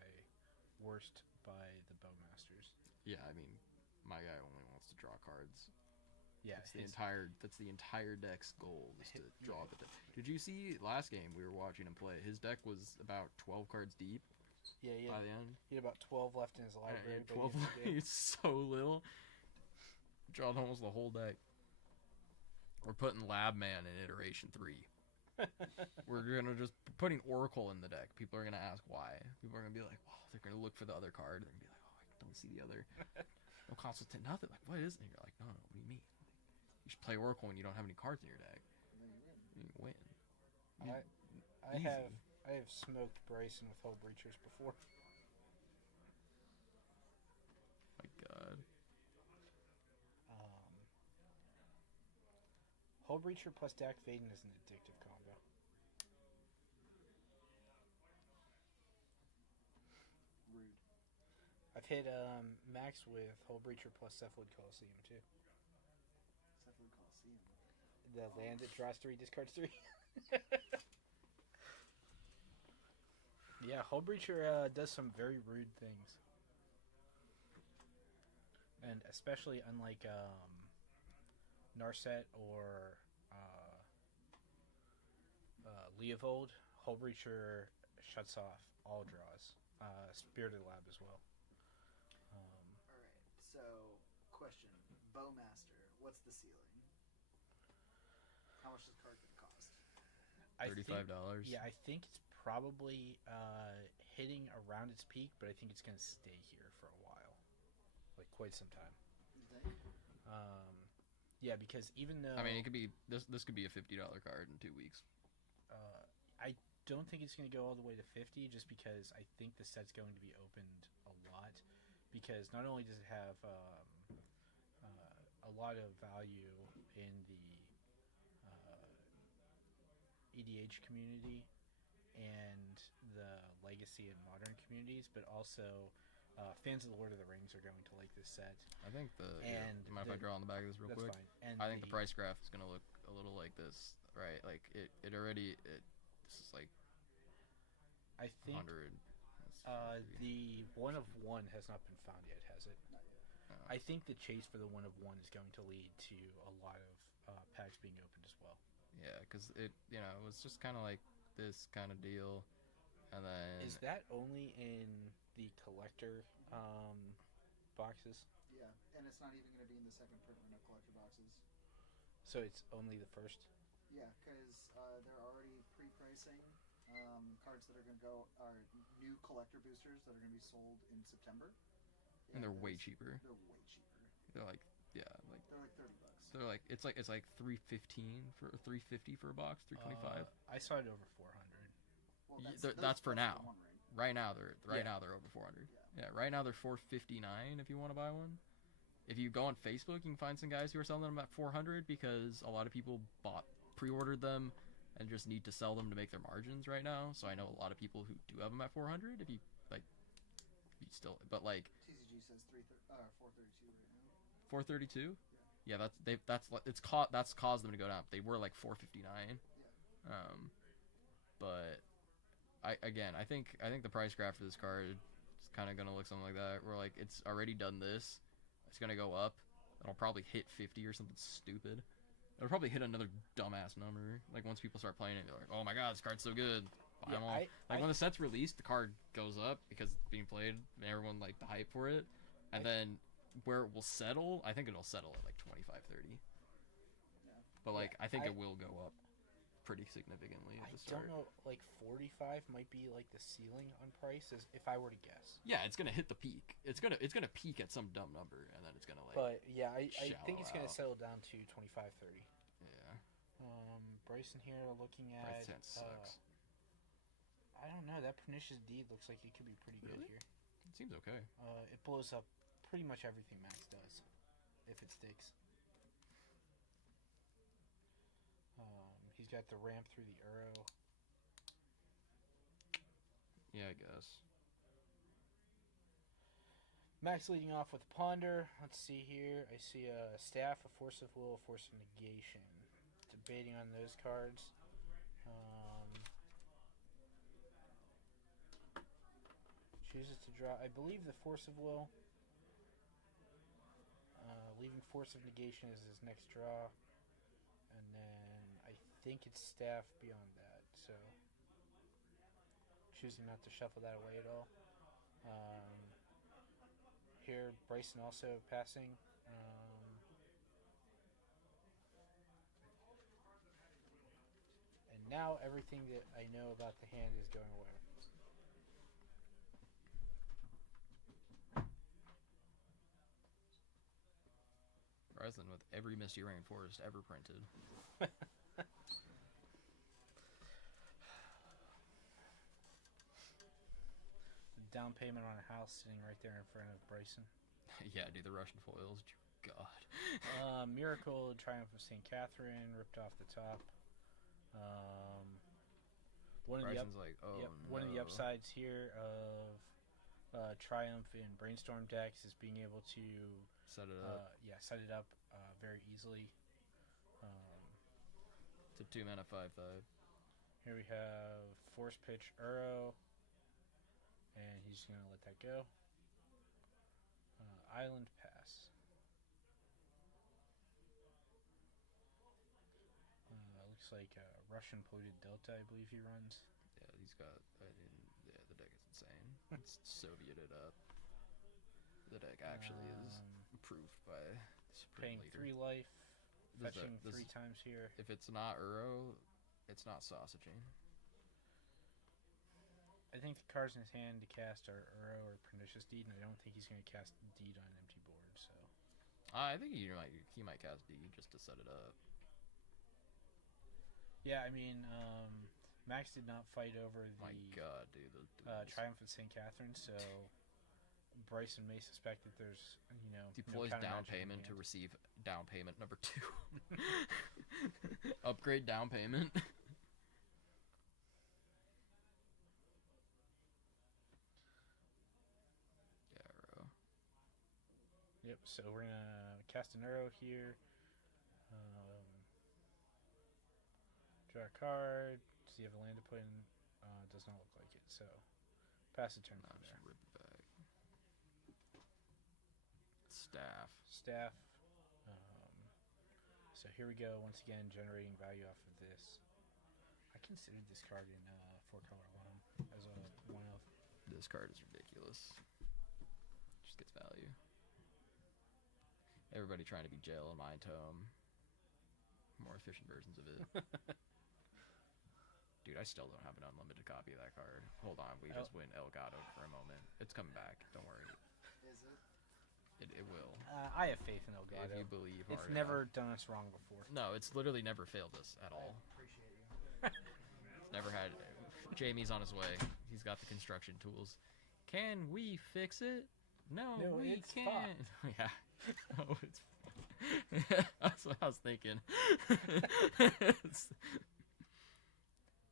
the Bowmasters. Yeah, I mean, my guy only wants to draw cards. Yeah, That's the entire deck's goal is to draw the deck. Did you see last game we were watching him play? His deck was about 12 cards deep. Yeah, by the end. He had about 12 left in his library. Yeah, 12. He's so little. Drawn almost the whole deck. We're putting Lab Man in iteration 3. We're gonna just putting Oracle in the deck. People are gonna ask why. People are gonna be like, "Wow!" They're gonna look for the other card. They're gonna be like, "Oh, I don't see the other." No consultant, nothing. Like, what is it? And you're like, no. What do you mean? You should play Oracle when you don't have any cards in your deck. You win. I have smoked Bryson with Hull Breachers before. My God. Hull Breacher plus Dak Vaden is an addictive combo. Rude. I've hit Max with Hull Breacher plus Cephalid Coliseum too. Cephalid Coliseum. The land that draws 3, discards 3. Yeah, Hull Breacher does some very rude things. And especially unlike Narset or Leovold, Hull Breacher shuts off all draws. Spirited Lab as well. Alright, so, question. Bowmaster, what's the ceiling? How much does the card gonna cost? $35. Yeah, I think it's probably hitting around its peak, but I think it's going to stay here for a while. Like, quite some time. You think? Yeah, because even though... I mean, it could be this could be a $50 card in 2 weeks. I don't think it's going to go all the way to 50, just because I think the set's going to be opened a lot. Because not only does it have a lot of value in the EDH community and the Legacy and Modern communities, but also fans of the Lord of the Rings are going to like this set. I think And you mind if I draw on the back of this real That's quick? fine. And I think the price graph is gonna look a little like this, right? Like this is like I think 100. the 1 of 1 has not been found yet, has it? No. I think the chase for the 1 of 1 is going to lead to a lot of packs being opened as well. Yeah, because it was just kind of like this kind of deal, and then Is that only in the collector boxes. Yeah, and it's not even going to be in the second print run of collector boxes. So it's only the first. Yeah, because they're already pre-pricing cards that are going to go are new collector boosters that are going to be sold in September. And they're way cheaper. They're way cheaper. They're like, yeah, like They're like $30. they're like it's like $315 for $350 for a box, $325. I saw it over 400. Well, That's for now. the one ring. Right now Yeah. they're over 400. Yeah, right now they're $459 if you want to buy one. If you go on Facebook, you can find some guys who are selling them at 400 because a lot of people pre-ordered them and just need to sell them to make their margins right now. So I know a lot of people who do have them at 400. If you still, but like TCG says 432 right now. 432. Yeah, that's caused them to go down. They were like 459. But I think the price graph for this card is kind of gonna look something like that. Where like it's already done this, it's gonna go up. It'll probably hit 50 or something stupid. It'll probably hit another dumbass number. Like once people start playing it, they're like, "Oh my god, this card's so good." Buy them all. When the set's released, the card goes up because it's being played, and everyone like the hype for it. And then where it will settle, I think it'll settle at like 25, 30. But like I think it will go up pretty significantly at the start. I don't know, like 45 might be like the ceiling on prices if I were to guess. Yeah, it's gonna hit the peak. It's gonna peak at some dumb number, and then it's gonna like. But yeah, I think it's gonna out. settle down to 25, 30. Yeah. Bryson here looking at. Price tag sucks. I don't know. That pernicious deed looks like it could be pretty good here. It seems okay. It blows up pretty much everything Max does, if it sticks. He's got the ramp through the Uro. Yeah, I guess. Max leading off with a Ponder. Let's see here. I see a Staff, a Force of Will, a Force of Negation. Debating on those cards. Chooses to draw, I believe, the Force of Will. Leaving Force of Negation is his next draw. And then I think it's Staff beyond that. So choosing not to shuffle that away at all. Here, Bryson also passing. And now everything that I know about the hand is going away. Bryson with every Misty Rainforest ever printed. Down payment on a house sitting right there in front of Bryson. Yeah, dude, the Russian foils. God. Miracle, Triumph of St. Catherine, ripped off the top. One of the upsides here of Triumph in Brainstorm decks is being able to set it up. Set it up very easily. It's a 2-mana 5/5. Here we have Force Pitch Uro, and he's just gonna let that go. Island Pass. Looks like Russian Polluted Delta, I believe he runs. Yeah, he's got. The deck is insane. It's Sovieted up. The deck actually is approved by the Supreme Paying Leader. 3 life, fetching 3 times here. If it's not Uro, it's not sausaging. I think the cards in his hand to cast are Uro or Pernicious Deed, and I don't think he's going to cast Deed on an empty board. So I think he might cast Deed just to set it up. yeah, I mean, Max did not fight over the My God, dude, Triumph of St. Catherine, so Bryson may suspect that there's deploys no down payment to receive down payment number 2. Upgrade down payment. Yep, so we're going to cast an Uro here. Draw a card. Does he have a land to put in? Does not look like it, so pass the turn from there. Rip it back. Staff. Staff. So here we go, once again, generating value off of this. I considered this card in 4-color one as a one-of. This card is ridiculous. Just gets value. Everybody trying to be Jail and Mind Tome. More efficient versions of it. Dude, I still don't have an unlimited copy of that card. Hold on, we just went Elgato for a moment. It's coming back. Don't worry. Is it? It will. I have faith in Elgato. If you believe It's hard never enough. done us wrong before. No, it's literally never failed us at all. Appreciate you. It's never had. Jamie's on his way. He's got the construction tools. Can we fix it? No, No, we it's can't. Yeah. Oh, it's. That's what I was thinking.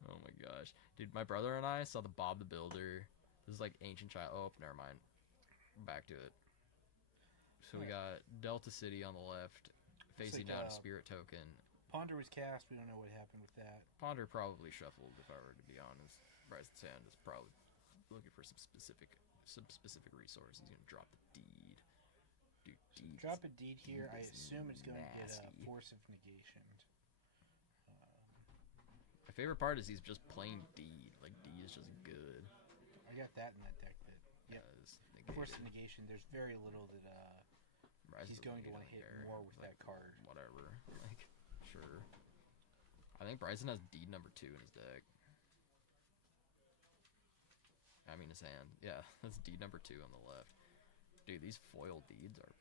Oh my gosh, dude! My brother and I saw the Bob the Builder. This is like ancient child. Oh, never mind. Back to it. So we got Delta City on the left, facing like, down a Spirit Token. Ponder was cast. We don't know what happened with that. Ponder probably shuffled, if I were to be honest. Bryson Sand is probably looking for some specific resource. He's gonna drop the deed. Dude, deed. Drop a deed here. I is assume it's going to get a nasty. Force of Negation. My favorite part is he's just plain deed. Like deed is just good. I got that in that deck, but yeah. It's Force negated. of Negation. There's very little that Bryson he's doesn't going to need want to hit care. more with Like, that card. Whatever. Like, sure. I think Bryson has deed number 2 in his deck. I mean his hand. Yeah, that's deed number 2 on the left. Dude, these foil deeds are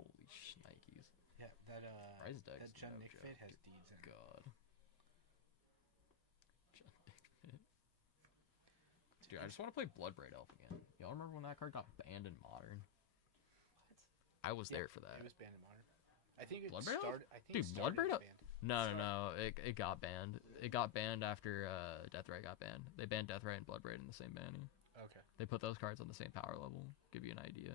holy shnikes. Yeah, that Bryce's deck that is Jun no Nick Fit joke, has dude. deeds in it. God. Dude, I just want to play Bloodbraid Elf again. Y'all remember when that card got banned in Modern? I was there for that. It was banned in Modern. I think it Bloodbraid Elf? started. I think Dude, it started Bloodbraid as Elf- banned. No. It got banned. It got banned after Deathrite got banned. They banned Deathrite and Bloodbraid in the same banning. Okay. They put those cards on the same power level. Give you an idea.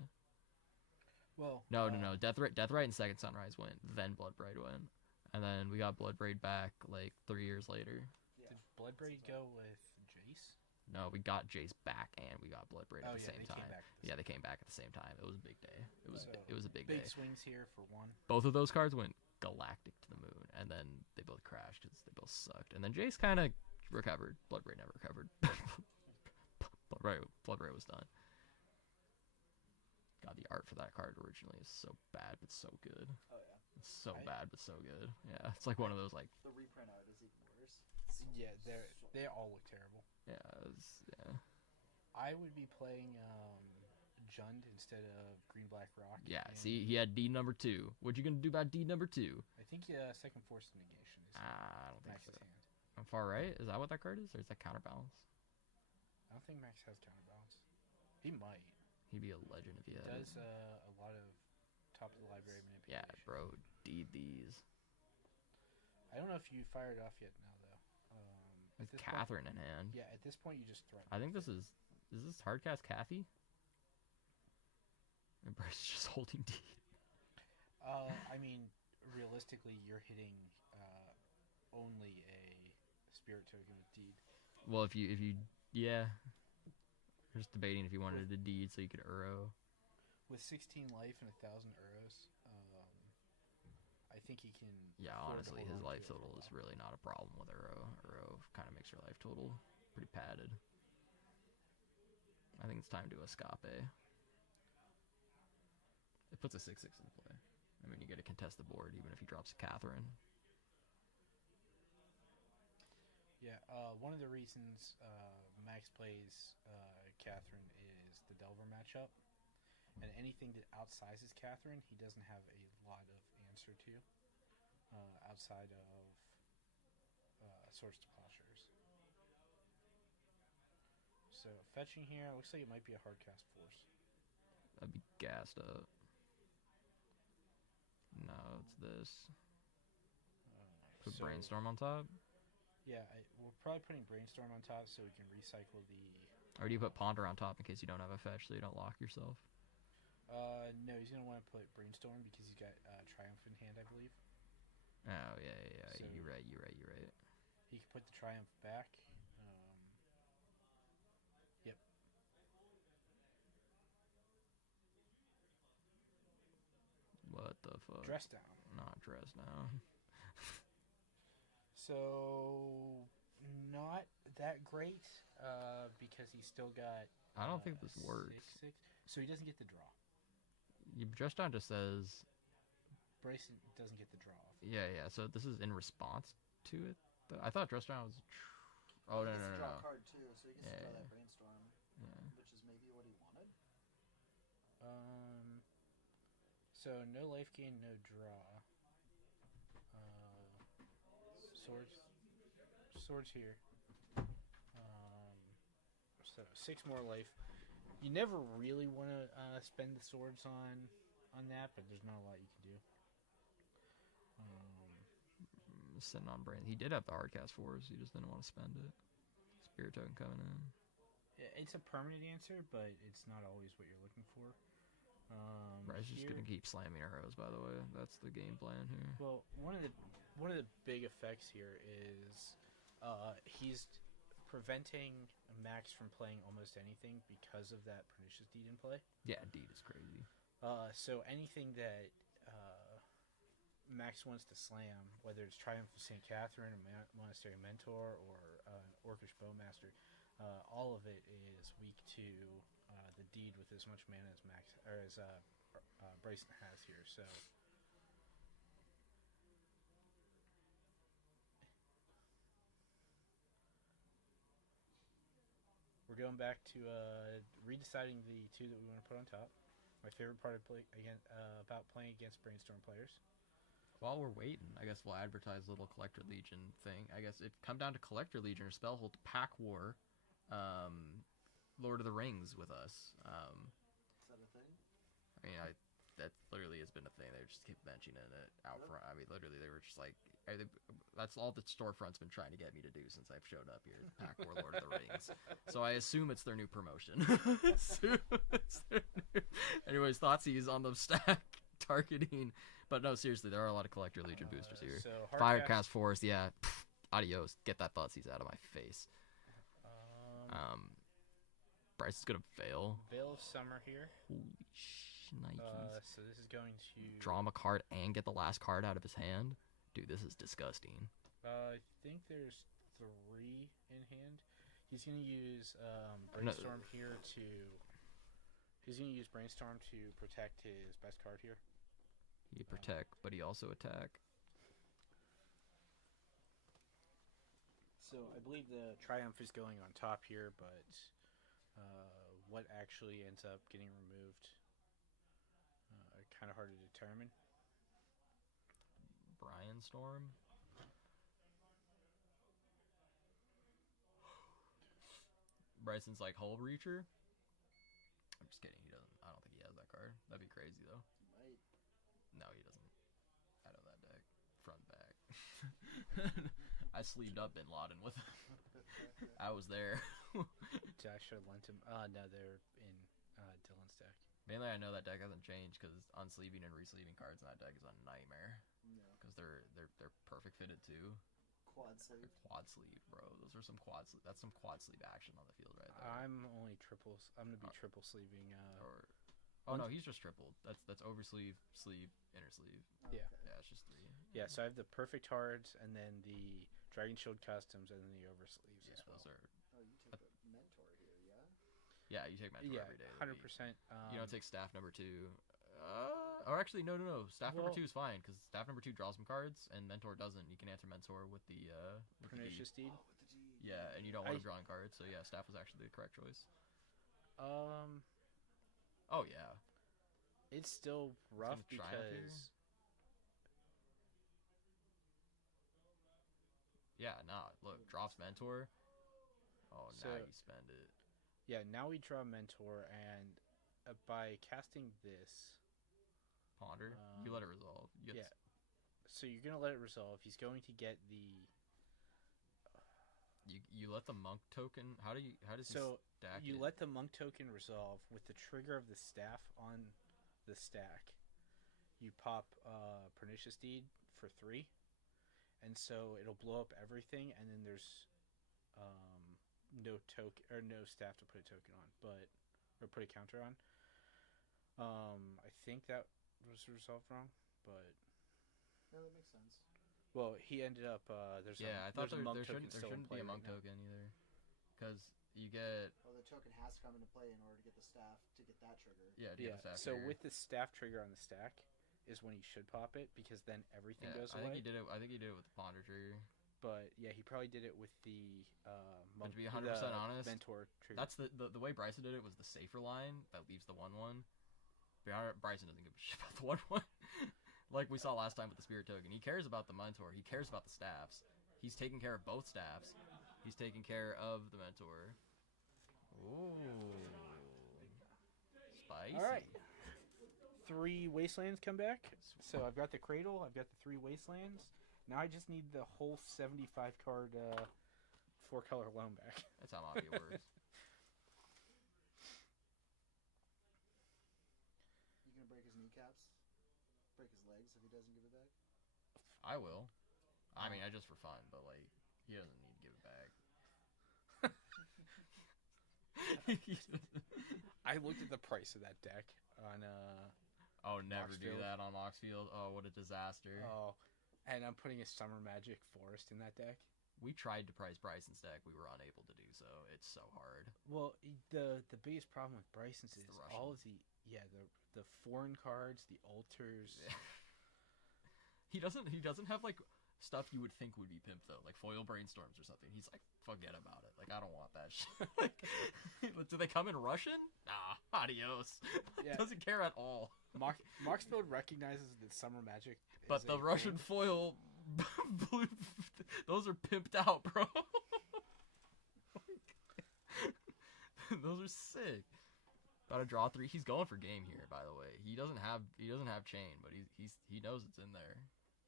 Well. No. Deathrite and Second Sunrise went. Then Bloodbraid went. And then we got Bloodbraid back like 3 years later. Did Bloodbraid go with Jace? No, we got Jace back and we got Bloodbraid at the same they time. came back. Yeah, they came back at the same time. It was a big day. It was So, it was a big Big day. swings here for one. Both of those cards went galactic to the moon, and then they both crashed because they both sucked. And then Jace kind of recovered. Bloodbraid never recovered. Bloodbraid was done. God, the art for that card originally is so bad but so good. Oh yeah. It's so I- bad but so good. Yeah, it's like one of those like The reprint art is even worse. Yeah, they all look terrible. yeah. I would be playing Jund instead of Green Black Rock. Yeah, and see, he had deed number 2. What you gonna do about deed number 2? I think second Force of Negation is I don't think Max's so. hand. I'm far right. Is that what that card is, or is that counterbalance? I don't think Max has counterbalance. He might. He'd be a legend if he He had. does a lot of top of the library Yeah, manipulation. bro, deed these. I don't know if you fired it off yet now though. With At this Catherine in hand. Point, yeah, at this point you just threaten. I think this is this hardcast Kathy? And Bryce is just holding deed. I mean, realistically, you're hitting only a spirit token with deed. Well, if you yeah. We're just debating if you wanted a deed so you could Uro. With 16 life and 1,000 euros, I think he can. Yeah, afford to honestly, hold his on to life it for a total is while. really not a problem with Uro. Uro kind of makes your life total pretty padded. I think it's time to escape. It puts a 6/6 in play. I mean, you get to contest the board even if he drops a Catherine. Yeah, one of the reasons Max plays Catherine is the Delver matchup, and anything that outsizes Catherine, he doesn't have a lot of answer to outside of Swords to Plowshares. So fetching here looks like it might be a hardcast force. I'd be gassed up. No, it's this. Put So- Brainstorm on top? Yeah, we're probably putting Brainstorm on top so we can recycle the. Or do you put Ponder on top in case you don't have a fetch so you don't lock yourself? No, he's gonna want to put Brainstorm because he's got Triumph in hand, I believe. Oh, yeah. So- You're right. He can put the Triumph back. Yep. What the fuck? Dress down. Not dress down. So not that great because he's still got. I don't think this works. 6/6. So he doesn't get the draw. Dress down just says Bryson doesn't get the draw off. Yeah. So this is in response to it. I thought Dress Down was. Oh no. Draw a card too, so he gets to draw that brainstorm, Yeah. which is maybe what he wanted. So no life gain, no draw. Swords here. So 6 more life. You never really want to spend the swords on that, but there's not a lot you can do. Sitting on brain. He did have the hardcast force. He just didn't want to spend it. Spirit token coming in. It's a permanent answer, but it's not always what you're looking for. Bryce's just gonna keep slamming arrows. By the way, that's the game plan here. Well, one of the big effects here is he's preventing Max from playing almost anything because of that Pernicious Deed in play. Yeah, Deed is crazy. So anything that Max wants to slam, whether it's Triumph of St. Catherine, a Monastery Mentor, or an Orcish Bowmaster, all of it is weak to the Deed with as much mana as Max or as Bryson has here. So we're going back to redeciding the 2 that we want to put on top. My favorite part of about playing against Brainstorm players. While we're waiting, I guess we'll advertise a little Collector Legion thing. I guess if come down to Collector Legion or Spellhold, Pack War, Lord of the Rings with us. Is that a thing? I mean, that literally has been a thing. They just keep mentioning it out front. I mean, literally, they were just like, that's all the storefront's been trying to get me to do since I've showed up here. Pack War, Lord of the Rings. So I assume it's their new promotion. Anyways, Thoughtseize on the stack targeting. But no, seriously, there are a lot of Collector Legion boosters here. So Firecast Force, yeah. Adios. Get that Thoughtseize out of my face. Bryce is gonna fail. Veil of Summer here. Holy shnikes. So this is going to Draw him a card and get the last card out of his hand. Dude, this is disgusting. I think there's 3 in hand. He's gonna use Brainstorm here to. He's gonna use Brainstorm to protect his best card here. He protect, but he also attack. So I believe the Triumph is going on top here, but what actually ends up getting removed, kind of hard to determine. Brian Storm. Bryson's like Hull Breacher. I'm just kidding. He doesn't. I don't think he has that card. That'd be crazy though. Might. No, he doesn't. I know that deck. Front back. I sleeved up Bin Laden with him. I was there. I should have lent him. No, they're in Dylan's deck. Mainly, I know that deck hasn't changed because unsleeving and resleeving cards in that deck is a nightmare. Yeah. Because they're perfect fitted too. Quad sleeve. Quad sleeve, bro. Those are some quad sleeve. That's some quad sleeve action on the field right there. I'm only triples. I'm gonna be triple sleeving. No, he's just tripled. That's oversleeve, sleeve, inner sleeve. Yeah. Yeah, it's just 3. Yeah, so I have the Perfect Hearts, and then the Dragon Shield Customs, and then the oversleeves Yeah, as well. those are. Oh, you take the Mentor here, yeah? Yeah, you take Mentor every day. 100%. You don't take Staff number 2. Or actually, no. Staff number 2 is fine because Staff number 2 draws some cards, and Mentor doesn't. You can answer Mentor with the Pernicious Deed. Oh, with the D. Yeah, and you don't want to draw cards, so yeah, Staff was actually the correct choice. Oh yeah. It's still rough gonna Triumph here? because Yeah, nah. Look, drops Mentor. Oh, So- now you spend it. yeah, now we draw Mentor, and by casting this, Ponder. You let it resolve. You get yeah. So you're gonna let it resolve. He's going to get the. You let the monk token. How does So he stack you it? let the monk token resolve with the trigger of the staff on the stack. You pop Pernicious Deed for 3, and so it'll blow up everything. And then there's no token or no staff to put a token on, or put a counter on. I think that was resolved wrong, but No, that makes sense. well, he ended up. There's I thought there's a monk there token still in shouldn't play be a monk right now. token either, because you get Oh, the token has to come into play in order to get the staff to get that trigger. to get the staff So trigger. with the staff trigger on the stack, is when he should pop it, because then everything Yeah, goes I away. think he did it. I think he did it with the Ponder Trigger. But yeah, he probably did it with the But to be 100% honest, Mentor trigger. that's the way Bryson did it was the safer line that leaves the 1/1. Bryson doesn't give a shit about the 1/1. Like we saw last time with the Spirit Token. He cares about the Mentor. He cares about the staffs. He's taking care of both staffs. He's taking care of the Mentor. Ooh. Spicy. All right. 3 Wastelands come back. So I've got the Cradle. I've got the 3 Wastelands. Now I just need the whole 75 card 4-color loan back. That's how Mafia works. You gonna break his kneecaps? Break his legs if he doesn't give it back? I will. I mean, I just for fun, but like, he doesn't need to give it back. I looked at the price of that deck on Oh, never do Moxfield. that on Moxfield. Oh, what a disaster. and I'm putting a Summer Magic Forest in that deck. We tried to price Bryson's deck. We were unable to do so. It's so hard. Well, the biggest problem with Bryson's It's is the all Russian. of the foreign cards, the altars. He doesn't have like stuff you would think would be pimp though, like foil brainstorms or something. He's like, forget about it. Like, I don't want that shit. Like, do they come in Russian? Nah, adios. Yeah. Doesn't care at all. Moxfield recognizes that Summer Magic, But is the a Russian thing. foil, blue, those are pimped out, bro. Those are sick. About to draw 3. He's going for game here, by the way. He doesn't have chain, but he knows it's in there.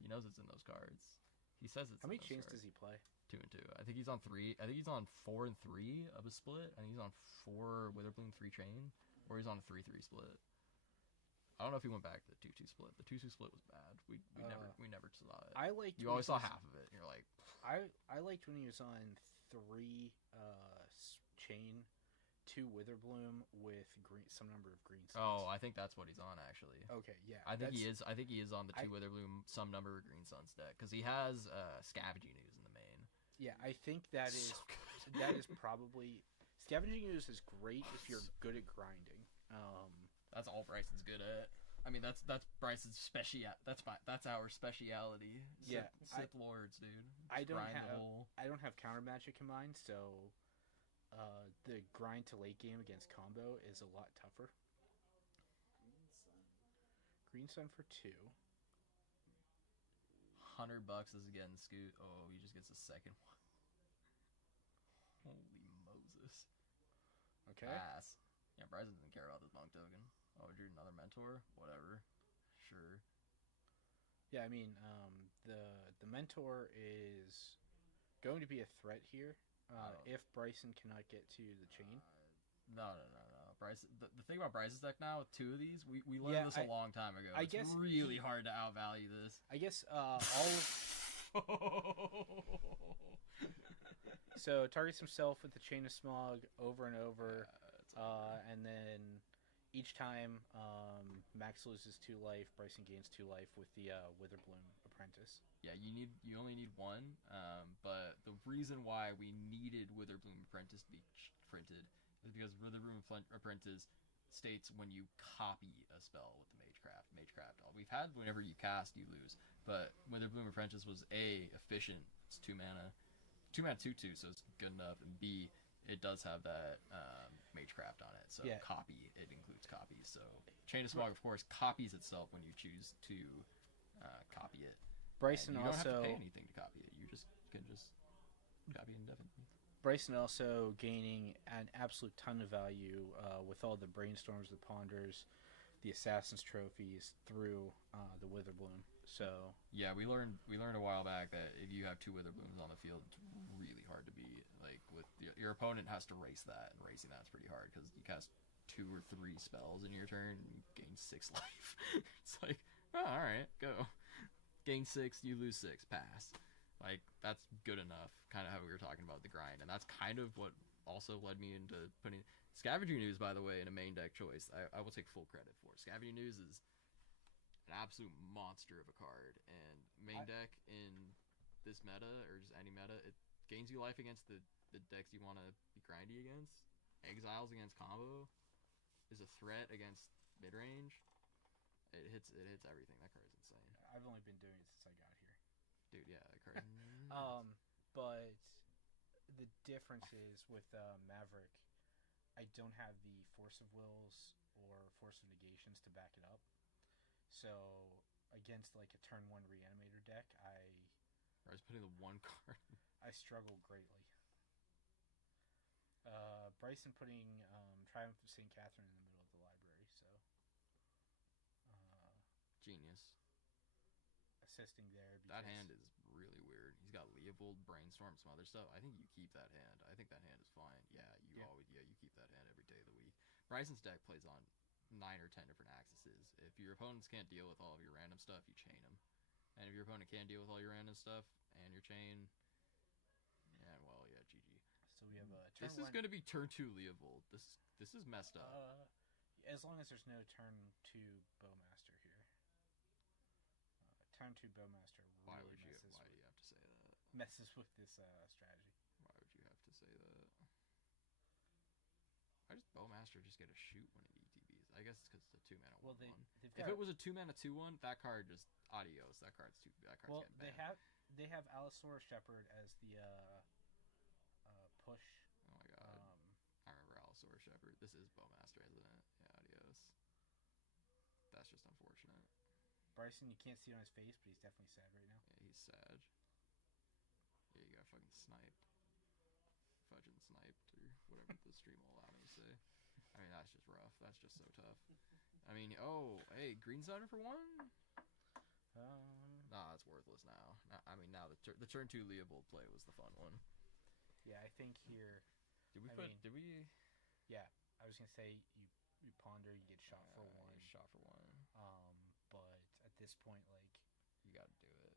He knows it's in those cards. He says it's. How many in those chains cards. does he play? 2 and 2. I think he's on 3. I think he's on 4 and 3 of a split. I think he's on 4 Witherbloom 3 chain, or he's on a 3-3 split. I don't know if he went back to the 2-2 split. The 2-2 split was bad. We never saw it. I liked. You when always he saw was- half of it. And you're like, I liked when he was on 3 chain, 2 Witherbloom with some number of green. oh, I think that's what he's on actually. Okay, yeah. I think he that's- is. I think he is on the 2 I- Witherbloom some number of Green Suns deck because he has Scavenging News in the main. Yeah, I think that is So good. that is probably Scavenging Ooze is great if you're good at grinding. That's all Bryson's good at. I mean, that's Bryson's that's our speciality. Yeah, Sith Lords, dude. I don't Grind the have hole. I don't have counter magic in mind, so the grind to late game against combo is a lot tougher. Green Sun for 2. $100 is getting Scoot. Oh, he just gets a second one. Holy Moses. Okay. Pass. Yeah, Bryson doesn't care about this monk token. Oh, drew another mentor? Whatever. Sure. Yeah, I mean, the mentor is going to be a threat here if Bryson cannot get to the chain. No. Bryson. The thing about Bryson's deck now, with 2 of these, we learned Yeah, this a long time ago. I It's guess really hard to outvalue this. I guess all of, so targets himself with the Chain of Smog over and over, and then each time Max loses 2 life, Bryson gains 2 life with the Witherbloom Apprentice. Yeah, you only need 1. But the reason why we needed Witherbloom Apprentice to be printed is because Witherbloom Apprentice states when you copy a spell with the Magecraft. All we've had whenever you cast, you lose. But Witherbloom Apprentice was A, efficient. It's 2 mana. 2 mana 2/2, so it's good enough. And B, it does have that Magecraft on it. So Yeah. copy, it includes copies. So Chain of Smog, of course, copies itself when you choose to copy it. Bryson And you don't have to also pay anything to copy it. You can just copy it indefinitely. Bryson also gaining an absolute ton of value with all the brainstorms, the ponders, the assassin's trophies through the Witherbloom. So Yeah, we learned a while back that if you have 2 Witherblooms on the field, it's really hard to beat. Like with your opponent has to race that, and racing that's pretty hard because you cast 2 or 3 spells in your turn and you gain 6 life. It's like, oh, all right, go. Gain 6, you lose 6, pass. Like, that's good enough, kind of how we were talking about the grind. And that's kind of what also led me into putting Scavenging News, by the way, in a main deck choice. I will take full credit for. Scavenging News is an absolute monster of a card. And main deck in this meta, or just any meta, it gains you life against the decks you want to be grindy against. Exiles against combo. Is a threat against mid-range. It hits everything. That card's insane. I've only been doing it since I got here. Dude, yeah, that card's But the difference is with Maverick, I don't have the Force of Wills or Force of Negations to back it up. So against like a turn 1 Reanimator deck, I was putting the one card. I struggle greatly. Bryson putting Triumph of St. Catherine in the middle of the library, so Genius. assisting there. That hand is really weird. He's got Leovold, Brainstorm, some other stuff. I think you keep that hand. I think that hand is fine. You keep that hand every day of the week. Bryson's deck plays on 9 or 10 different axes. If your opponents can't deal with all of your random stuff, you chain them. And if your opponent can't deal with all your random stuff and your chain, GG. So we have a turn This is going to be turn 2 Leovold. This is messed up. As long as there's no turn 2 Bowmaster here. Turn 2 Bowmaster Why really do you have to say that? messes with this strategy. Why would you have to say that? Why does Bowmaster just get a shoot when it ETBs? I guess it's because it's a 2-mana 1/1. If it was a 2-mana 2/1, that card just adios. That card's getting banned. They have Allosaurus Shepherd as the push. Oh my god. I remember Allosaurus Shepherd. This is Bowmaster, isn't it? Yeah, adios. That's just unfortunate. Bryson, you can't see it on his face, but he's definitely sad right now. Yeah, he's sad. Yeah, you got fucking sniped. Fudging sniped, or whatever the stream will allow me to say. I mean, that's just rough. That's just so tough. I mean, hey, Green Sunner for 1? Nah, it's worthless now. I mean, now the turn 2 Leovold play was the fun one. Yeah, I think here... Did we... Yeah, I was going to say, you ponder, you get shot for 1. Shot for 1. But at this point, like... You gotta do it.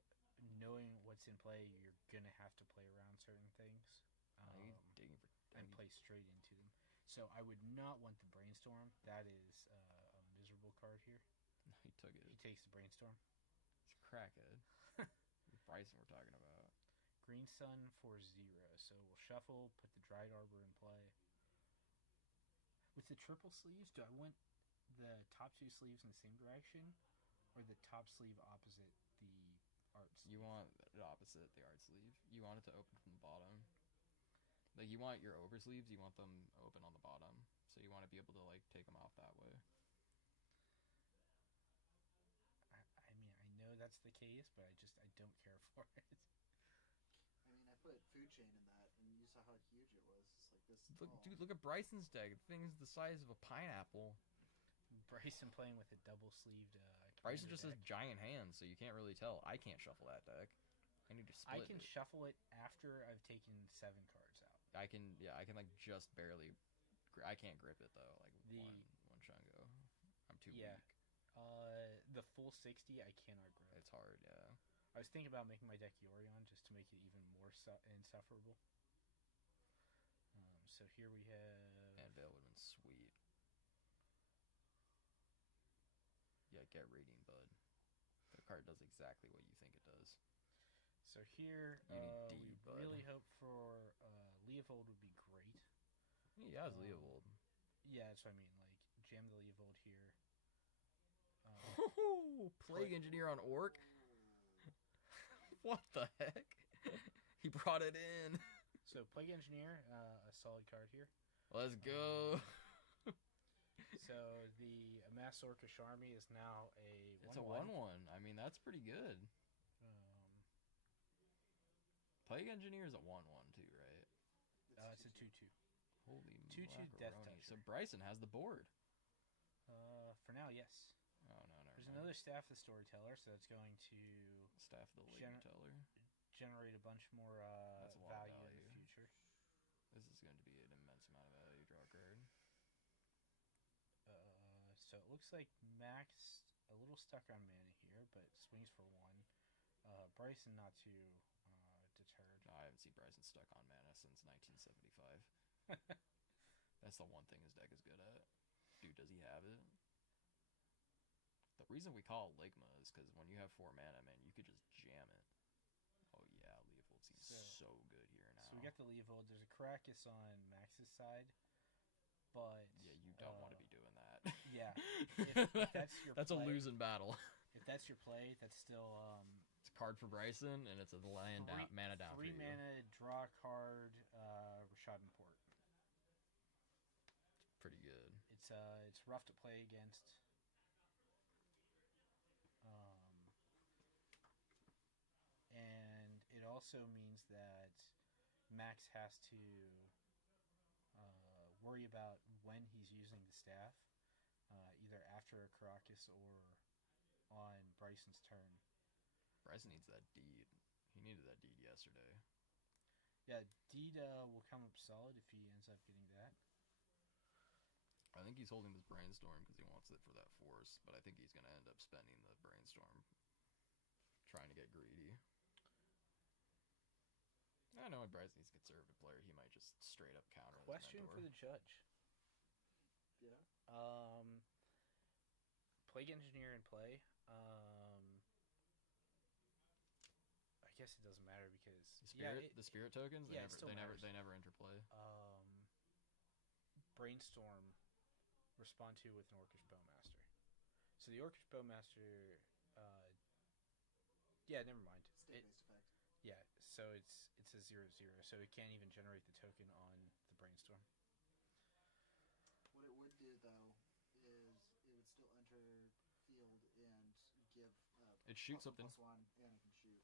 Knowing what's in play, you're going to have to play around certain things. Digging for... And play straight into them. So I would not want the Brainstorm. That is a miserable card here. He took it. He takes the Brainstorm. It's a crackhead. Bryson we're talking about. Green Sun for 0. So we'll shuffle, put the Dried Arbor in play. With the triple sleeves, do I want the top 2 sleeves in the same direction? Or the top sleeve opposite the art sleeve? You want it opposite the art sleeve. You want it to open from the bottom. Like, you want your over sleeves, you want them open on the bottom. So you want to be able to, like, take them off that way. I mean, I know that's the case, but I don't care for it. I mean, I put food chain in that, and you saw how huge it was. It's like this Look, tall. dude, look at Bryson's deck. The thing is the size of a pineapple. Bryson playing with a double-sleeved Bryson just has deck. giant hands, so you can't really tell. I can't shuffle that deck. I need to split I can it. shuffle it after I've taken 7 cards out. I can like just barely. I can't grip it though. Like one chungo. I'm too weak. The full 60, I cannot grip. It's hard, yeah. I was thinking about making my deck Yorion just to make it even more insufferable. So here we have... Anvil would have been sweet. Yeah, get Radiant Bud. The card does exactly what you think it does. So here, You need D, we bud. really hope for Leovold would be great. He has Leovold. Yeah, that's what I mean. Like, jam the Leovold here. Plague Engineer on Orc? What the heck? He brought it in. So, Plague Engineer, a solid card here. Let's go. So, the Amass Orcish Army is now a 1/1. It's a 1/1. I mean, that's pretty good. Plague Engineer is a 1/1 too, right? It's a 2/2. Holy 2/2 Death macaroni. Toucher. So Bryson has the board. For now, yes. Oh, no, never There's mind. another Staff the Storyteller, so it's going to Staff of the Gen- Lady Teller. generate a bunch more That's a lot of value in value. the future. This is going to be an immense amount of value. Draw a card. So it looks like Max a little stuck on mana here, but swings for 1. Bryson not too deterred. No, I haven't seen Bryson stuck on mana since 1975. That's the one thing his deck is good at. Dude, does he have it? The reason we call it Ligma is because when you have 4 mana, man, you could just jam it. Oh yeah, Leovold seems so good here now. So we got the Leovold. There's a Karakas on Max's side, but yeah, you don't want to be doing that. Yeah. If that's your That's a play- losing battle. If that's your play, that's still It's a card for Bryson, and it's a land down, mana down for 3 you. mana, draw a card, Rashad Port. Pretty good. It's rough to play against. And it also means that Max has to worry about when he's using the staff, either after a Caracas or on Bryson's turn. Bryson needs that deed. He needed that deed yesterday. Yeah, Deed will come up solid if he ends up getting that. I think he's holding this brainstorm because he wants it for that force, but I think he's going to end up spending the brainstorm trying to get greedy. I know when Bryson's a conservative player, he might just straight up counter his Question mentor. for the judge. Yeah. Plague Engineer in play. I guess it doesn't matter because The spirit tokens, yeah, it still they matters. never interplay. Brainstorm respond to with an Orcish Bowmaster. So the Orcish Bowmaster, never mind. State-based effect. Yeah, so it's a 0/0, so it can't even generate the token on the Brainstorm. What it would do, though, is it would still enter field and give It shoots something. +1, and it can shoot.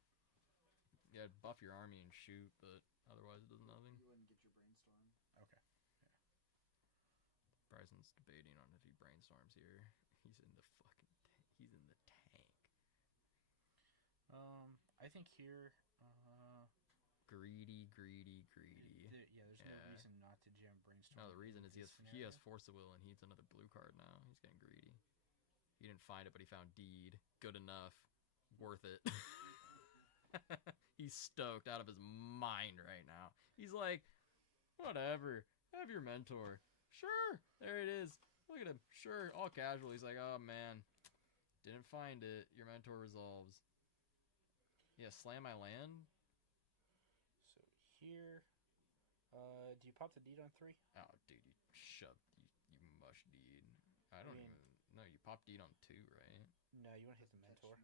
Yeah, buff your army and shoot, but otherwise it does nothing. You wouldn't get your brainstorm. Okay. Bryson's debating on if he brainstorms here. He's in the fucking he's in the tank. I think here, Greedy. there's no Yeah. reason not to jam Brainstorm. No, the reason in is he this has scenario. Force of Will and he's another blue card now. He's getting greedy. He didn't find it, but he found Deed. Good enough. Worth it. He's stoked out of his mind right now. He's like, whatever. Have your mentor. Sure. There it is. Look at him. Sure. All casual. He's like, oh man. Didn't find it. Your mentor resolves. Yeah, slam my land. So here, do you pop the Deed on 3? Oh, dude, you mush Deed. I don't mean- even. No, you pop Deed on 2, right? No, you want to hit the Catch Mentor.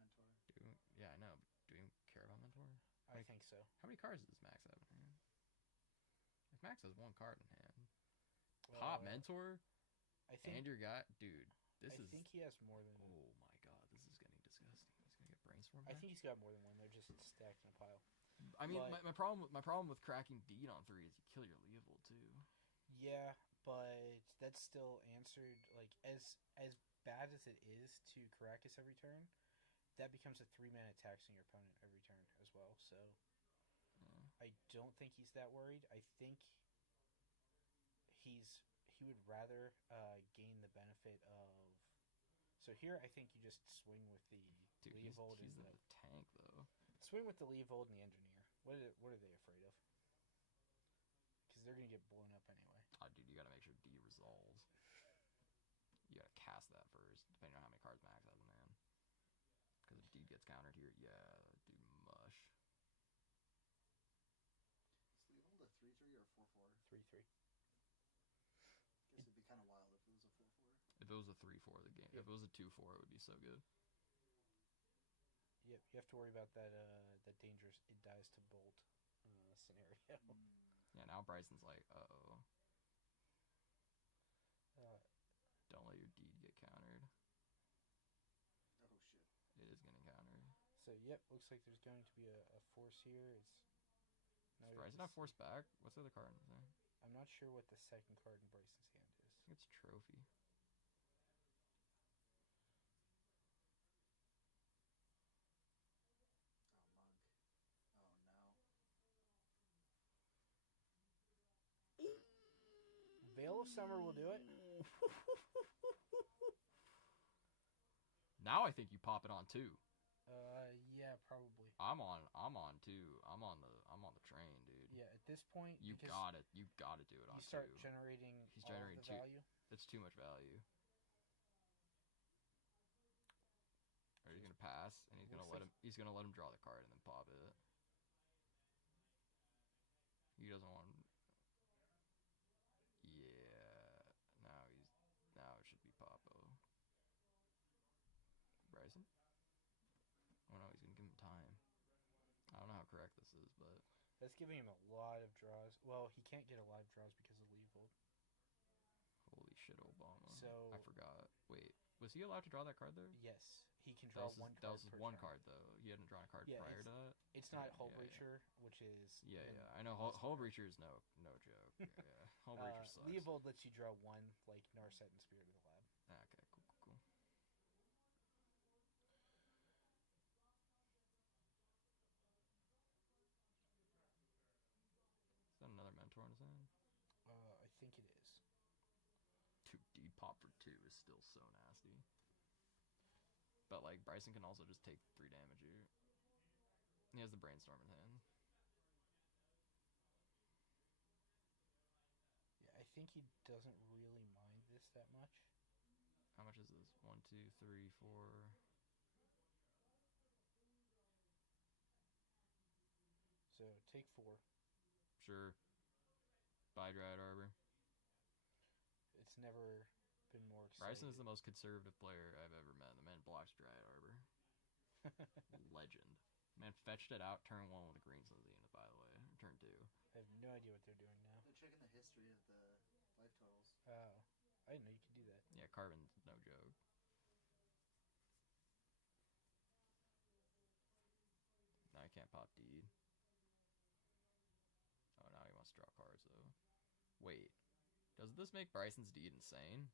Yeah, I know. But do we care about Mentor? I think so. How many cards does Max have in hand? If Max has one card in hand, pop Mentor I think. and your guy, dude. I think he has more than. Oh my god, this is getting disgusting. He's gonna get brainstorm. I think he's got more than one. They're just stacked in a pile. I mean, but- my problem with cracking Deed on 3 is you kill your Leovold too. Yeah, but that's still answered. Like as bad as it is to Caracas every turn, that becomes a 3-mana taxing your opponent every turn as well. So I don't think he's that worried. I think he would rather gain the benefit of. So here, I think you just swing with the Dude, Leovold he's and in the tank though. swing with the Leovold and the Engineer. What are they afraid of? Because they're gonna get blown up anyway. Oh, dude, you gotta make sure D resolves. You gotta cast that first, depending on how many cards Max has in hand. Because if D gets countered here, yeah, dude, mush. Is Leovold a 3/3 or a 4/4? 3/3. Guess it'd be kind of wild if it was a 4/4. If it was a 3/4, the game. If it was a 2/4, it would be so good. Yep, you have to worry about that that dangerous it dies to bolt scenario. Yeah, now Bryson's like, uh-oh. Don't let your deed get countered. Oh shit. It is getting countered. So yep, looks like there's going to be a force here. It's now Does we have Bryson to have force back? What's the other card in his hand? I'm not sure what the second card in Bryson's hand is. I think it's Trophy. Oh, monk. Oh no. Veil of Summer will do it. Now I think you pop it on 2. Yeah, probably. I'm on 2. I'm on the train, dude. Yeah, at this point, You because got it. You got to do it on you start 2. generating He's all generating of the 2. value. That's too much value. Are you gonna pass? And he's gonna Looks let like- him. He's gonna let him draw the card and then pop it. He doesn't want. Yeah. Now it should be Popo. correct this is, but That's giving him a lot of draws. Well, he can't get a lot of draws because of Leovold. holy shit, Obama. So- I forgot. Wait, was he allowed to draw that card there? Yes, he can That draw was, one that card was per one turn. card though. He hadn't drawn a card Yeah, prior to that. It's not Yeah, Hull yeah, Breacher, which is Yeah, in yeah. I know. most Hull cards. Breacher is no joke. Yeah, yeah. Hull Breacher sucks. Leovold lets you draw one, like Narset and Spirit of the Lab. Ah, okay, cool. Is that another mentor in his hand? I think it is. Two D pop for 2 is still so nasty. But like Bryson can also just take 3 damage here. He has the Brainstorm in hand. Yeah, I think he doesn't really mind this that much. How much is this? 1, 2, 3, 4. So take 4. Sure. Buy Dryad Arbor. It's never been more exciting. Bryson is the most conservative player I've ever met. The man blocks Dryad Arbor. Legend. Man fetched it out turn 1 with a green Zenith, by the way. Turn 2. I have no idea what they're doing now. They're checking the history of the life totals. Oh, I didn't know you could do that. Yeah, Carbon's no joke. Now I can't pop Deed. Oh, now he wants to draw cards, though. Wait. Does this make Bryson's Deed insane?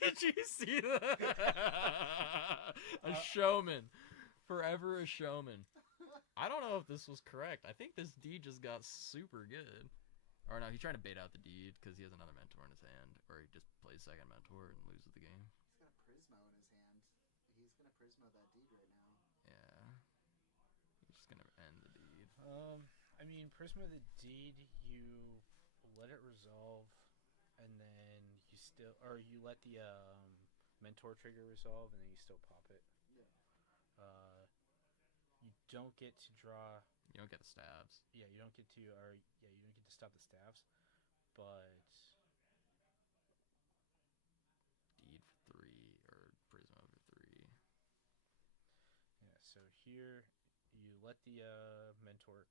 Did you see that? A showman. Forever a showman. I don't know if this was correct. I think this Deed just got super good. Or no, he's trying to bait out the Deed because he has another mentor in his hand. Or he just plays second mentor and loses the game. He's got a Prismo in his hand. He's gonna Prismo that deed right now. Yeah. He's just gonna end the Deed. I mean, Prisma the Deed, you let it resolve, and then you still, or you let the mentor trigger resolve, and then you still pop it. Yeah. You don't get to draw. You don't get the stabs. Yeah, you don't get to, or yeah, you don't get to stop the stabs, but Deed for 3 or Prisma for 3. yeah. So here, you let the mentor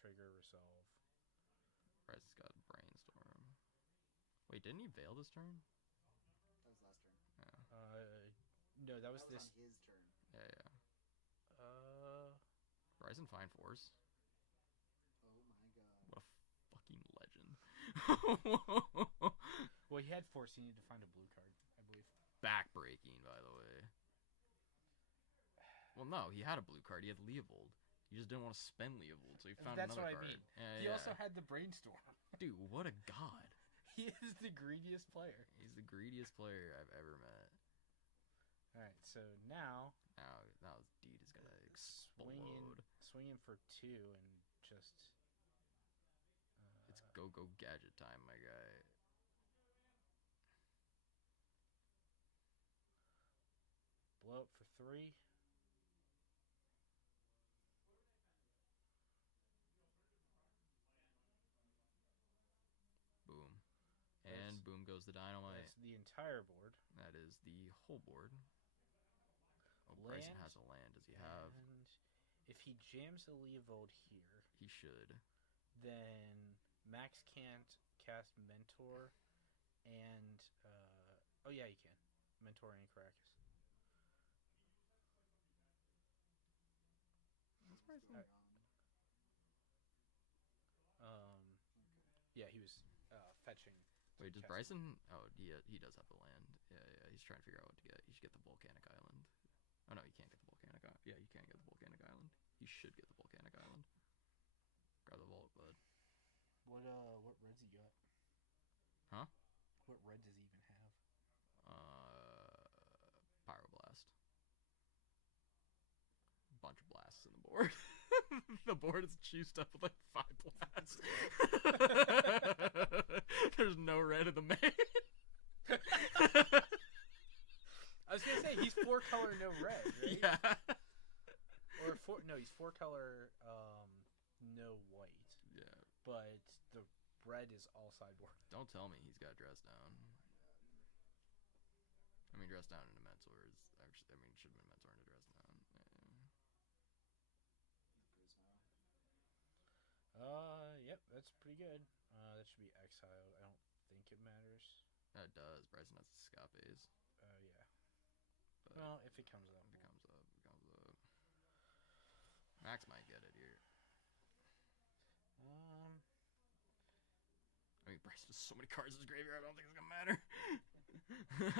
trigger resolve. Bryson's got Brainstorm. Wait, didn't he Veil this turn? That was last turn. Yeah. No, that was That was this. on his turn. Yeah. Bryson Fine Force. Oh my god. What a fucking legend. Well, he had force. He needed to find a blue card, I believe. Backbreaking, by the way. Well, no, he had a blue card. He had Leovold. He just didn't want to spend Leovold, so he found That's another what I card. mean. Yeah, He yeah. also had the brainstorm. Dude, what a god. He is the greediest player. He's the greediest player I've ever met. All right, so now Now his Deed is gonna swinging explode. for 2 and just. It's go gadget time, my guy. Blow up for 3. Boom. That's- And boom goes the dynamite. That's the entire board. That is the whole board. Oh, Bryson Land, has a land. Does he have? And if he jams a Leovold here, He should. then Max can't cast Mentor, and oh yeah, he can Mentor and Caracas. That's Bryson. Going on. Yeah, he was fetching. Wait, does cast- Bryson? Oh, he does have the land. Yeah. He's trying to figure out what to get. He should get the Volcanic Island. Oh no, you can't get the Volcanic Island. Yeah, you can't get the Volcanic Island. You should get the Volcanic Island. Grab the Vault, bud. What reds he got? Huh? What red does he even have? Pyroblast. Bunch of blasts in the board. The board is juiced up with like 5 blasts. There's no red in the main. I was gonna say he's 4 color, no red, right? Yeah. Or he's 4 color, no white. Yeah. But the red is all sideboard. Don't tell me he's got Dress Down. I mean, Dress Down into Mentor is actually. I mean, should have been Mentor into Dress Down. Yeah. pretty good. That should be exiled. I don't think it matters. That does. Bryson has escapes. Yeah. But Well, if it comes up. if it comes up, it comes up. Max might get it here. I mean, Bryson has so many cards in his graveyard, I don't think it's gonna matter.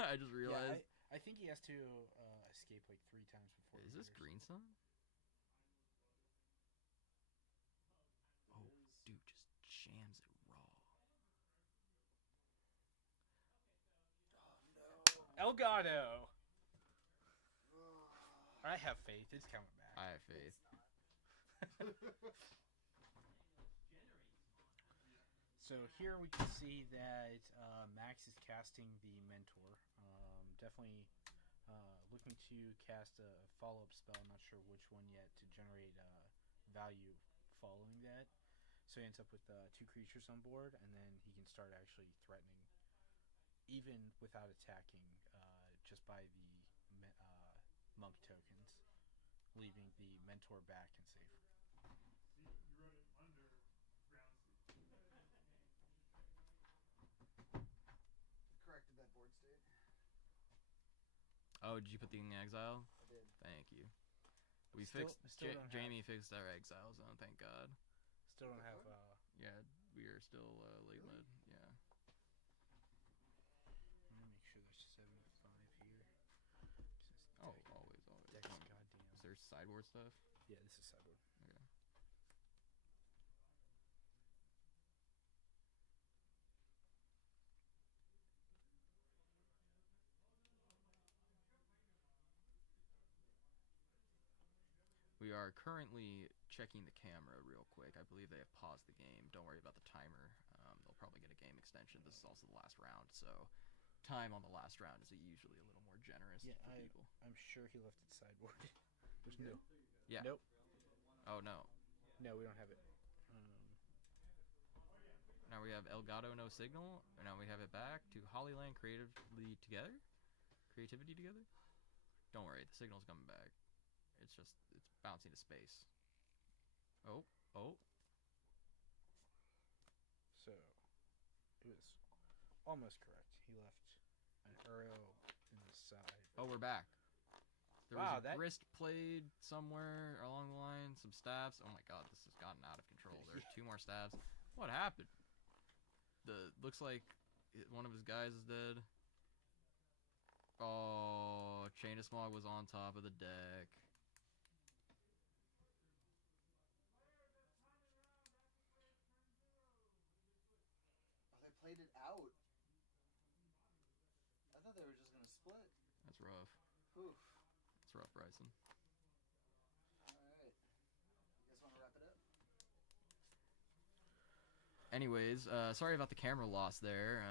I just realized. Yeah, I think he has to escape like 3 times before. Is this Green Sun? Oh, dude, just jams it raw. Elgato! I have faith. It's coming back. I have faith. So here we can see that Max is casting the Mentor. Definitely looking to cast a follow-up spell. I'm not sure which one yet to generate value following that. So he ends up with 2 creatures on board, and then he can start actually threatening, even without attacking, just by the monk tokens, leaving the Mentor back and safe. You wrote it under ground seed. Corrected that board state. Oh, did you put the thing in exile? I did. Thank you. We Still fixed. don't have- Jamie fixed our exile zone. Thank God. Still don't have. Yeah, we are still late Really? mode. Yeah. Let me make sure there's 75 here. Oh, always. Deck's Oh, goddamn. is there sideboard stuff? Yeah, this is sideboard. Okay. We are currently checking the camera real quick. I believe they have paused the game. Don't worry about the timer. They'll probably get a game extension. This is also the last round, so time on the last round is usually a little more generous for people. I'm sure he left it sideboard. There's no. Yeah. Nope. Oh, no. No, we don't have it. Now we have Elgato No Signal, and now we have it back to Hollyland Creativity Together? Don't worry, the signal's coming back. It's bouncing to space. Oh. So, it was almost correct. He left an arrow in the side. Oh, we're back. There Wow, was a that- grist played somewhere along the line, some stabs. Oh my god, this has gotten out of control. There's 2 more stabs. What happened? Looks like one of his guys is dead. Oh, Chain of Smog was on top of the deck. Oh, they played it out. I thought they were just gonna split. That's rough. Oof. That's rough, Bryson. Alright. You guys want to wrap it up? Anyways, sorry about the camera loss there.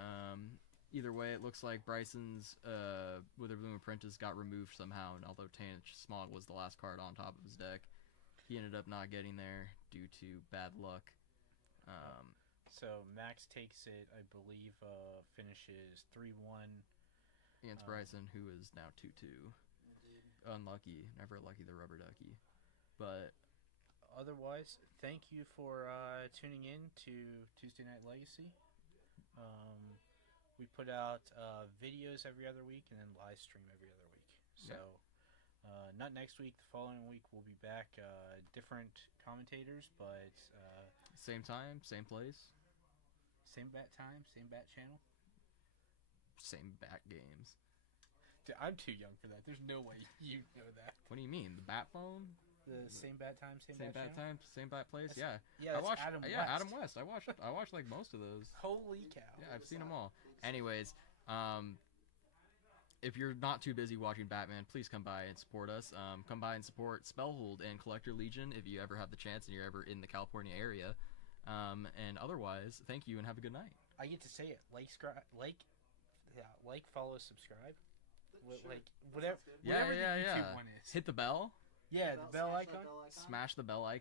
Either way, it looks like Bryson's Wither Bloom Apprentice got removed somehow, and although Tanich Smog was the last card on top of his deck, he ended up not getting there due to bad luck. So Max takes it, I believe, finishes 3-1. Against Bryson, who is now 2-2. Indeed. Unlucky. Never lucky the rubber ducky. But Otherwise, thank you for tuning in to Tuesday Night Legacy. We put out videos every other week and then live stream every other week. So, not next week. The following week we'll be back. Different commentators, but same time, same place, same bat time, same bat channel. same bat games. Dude, I'm too young for that. There's no way you know that. What do you mean? The bat phone? The same bat time, same Same bat bat channel? time, same bat place? That's- Yeah. Yeah, I that's watched Adam yeah, West. Adam West. I watched like most of those. Holy cow. Yeah, I've seen them all. Anyways, if you're not too busy watching Batman, please come by and support us. Come by and support Spellhold and Collector Legion if you ever have the chance and you're ever in the California area. And otherwise, thank you and have a good night. I get to say it. Like, follow, subscribe. Sure. Like, whatever, Sounds good. Yeah, whatever yeah, the YouTube yeah. one is. Hit the bell. Yeah, the bell Smash that icon. bell icon. Smash the bell icon.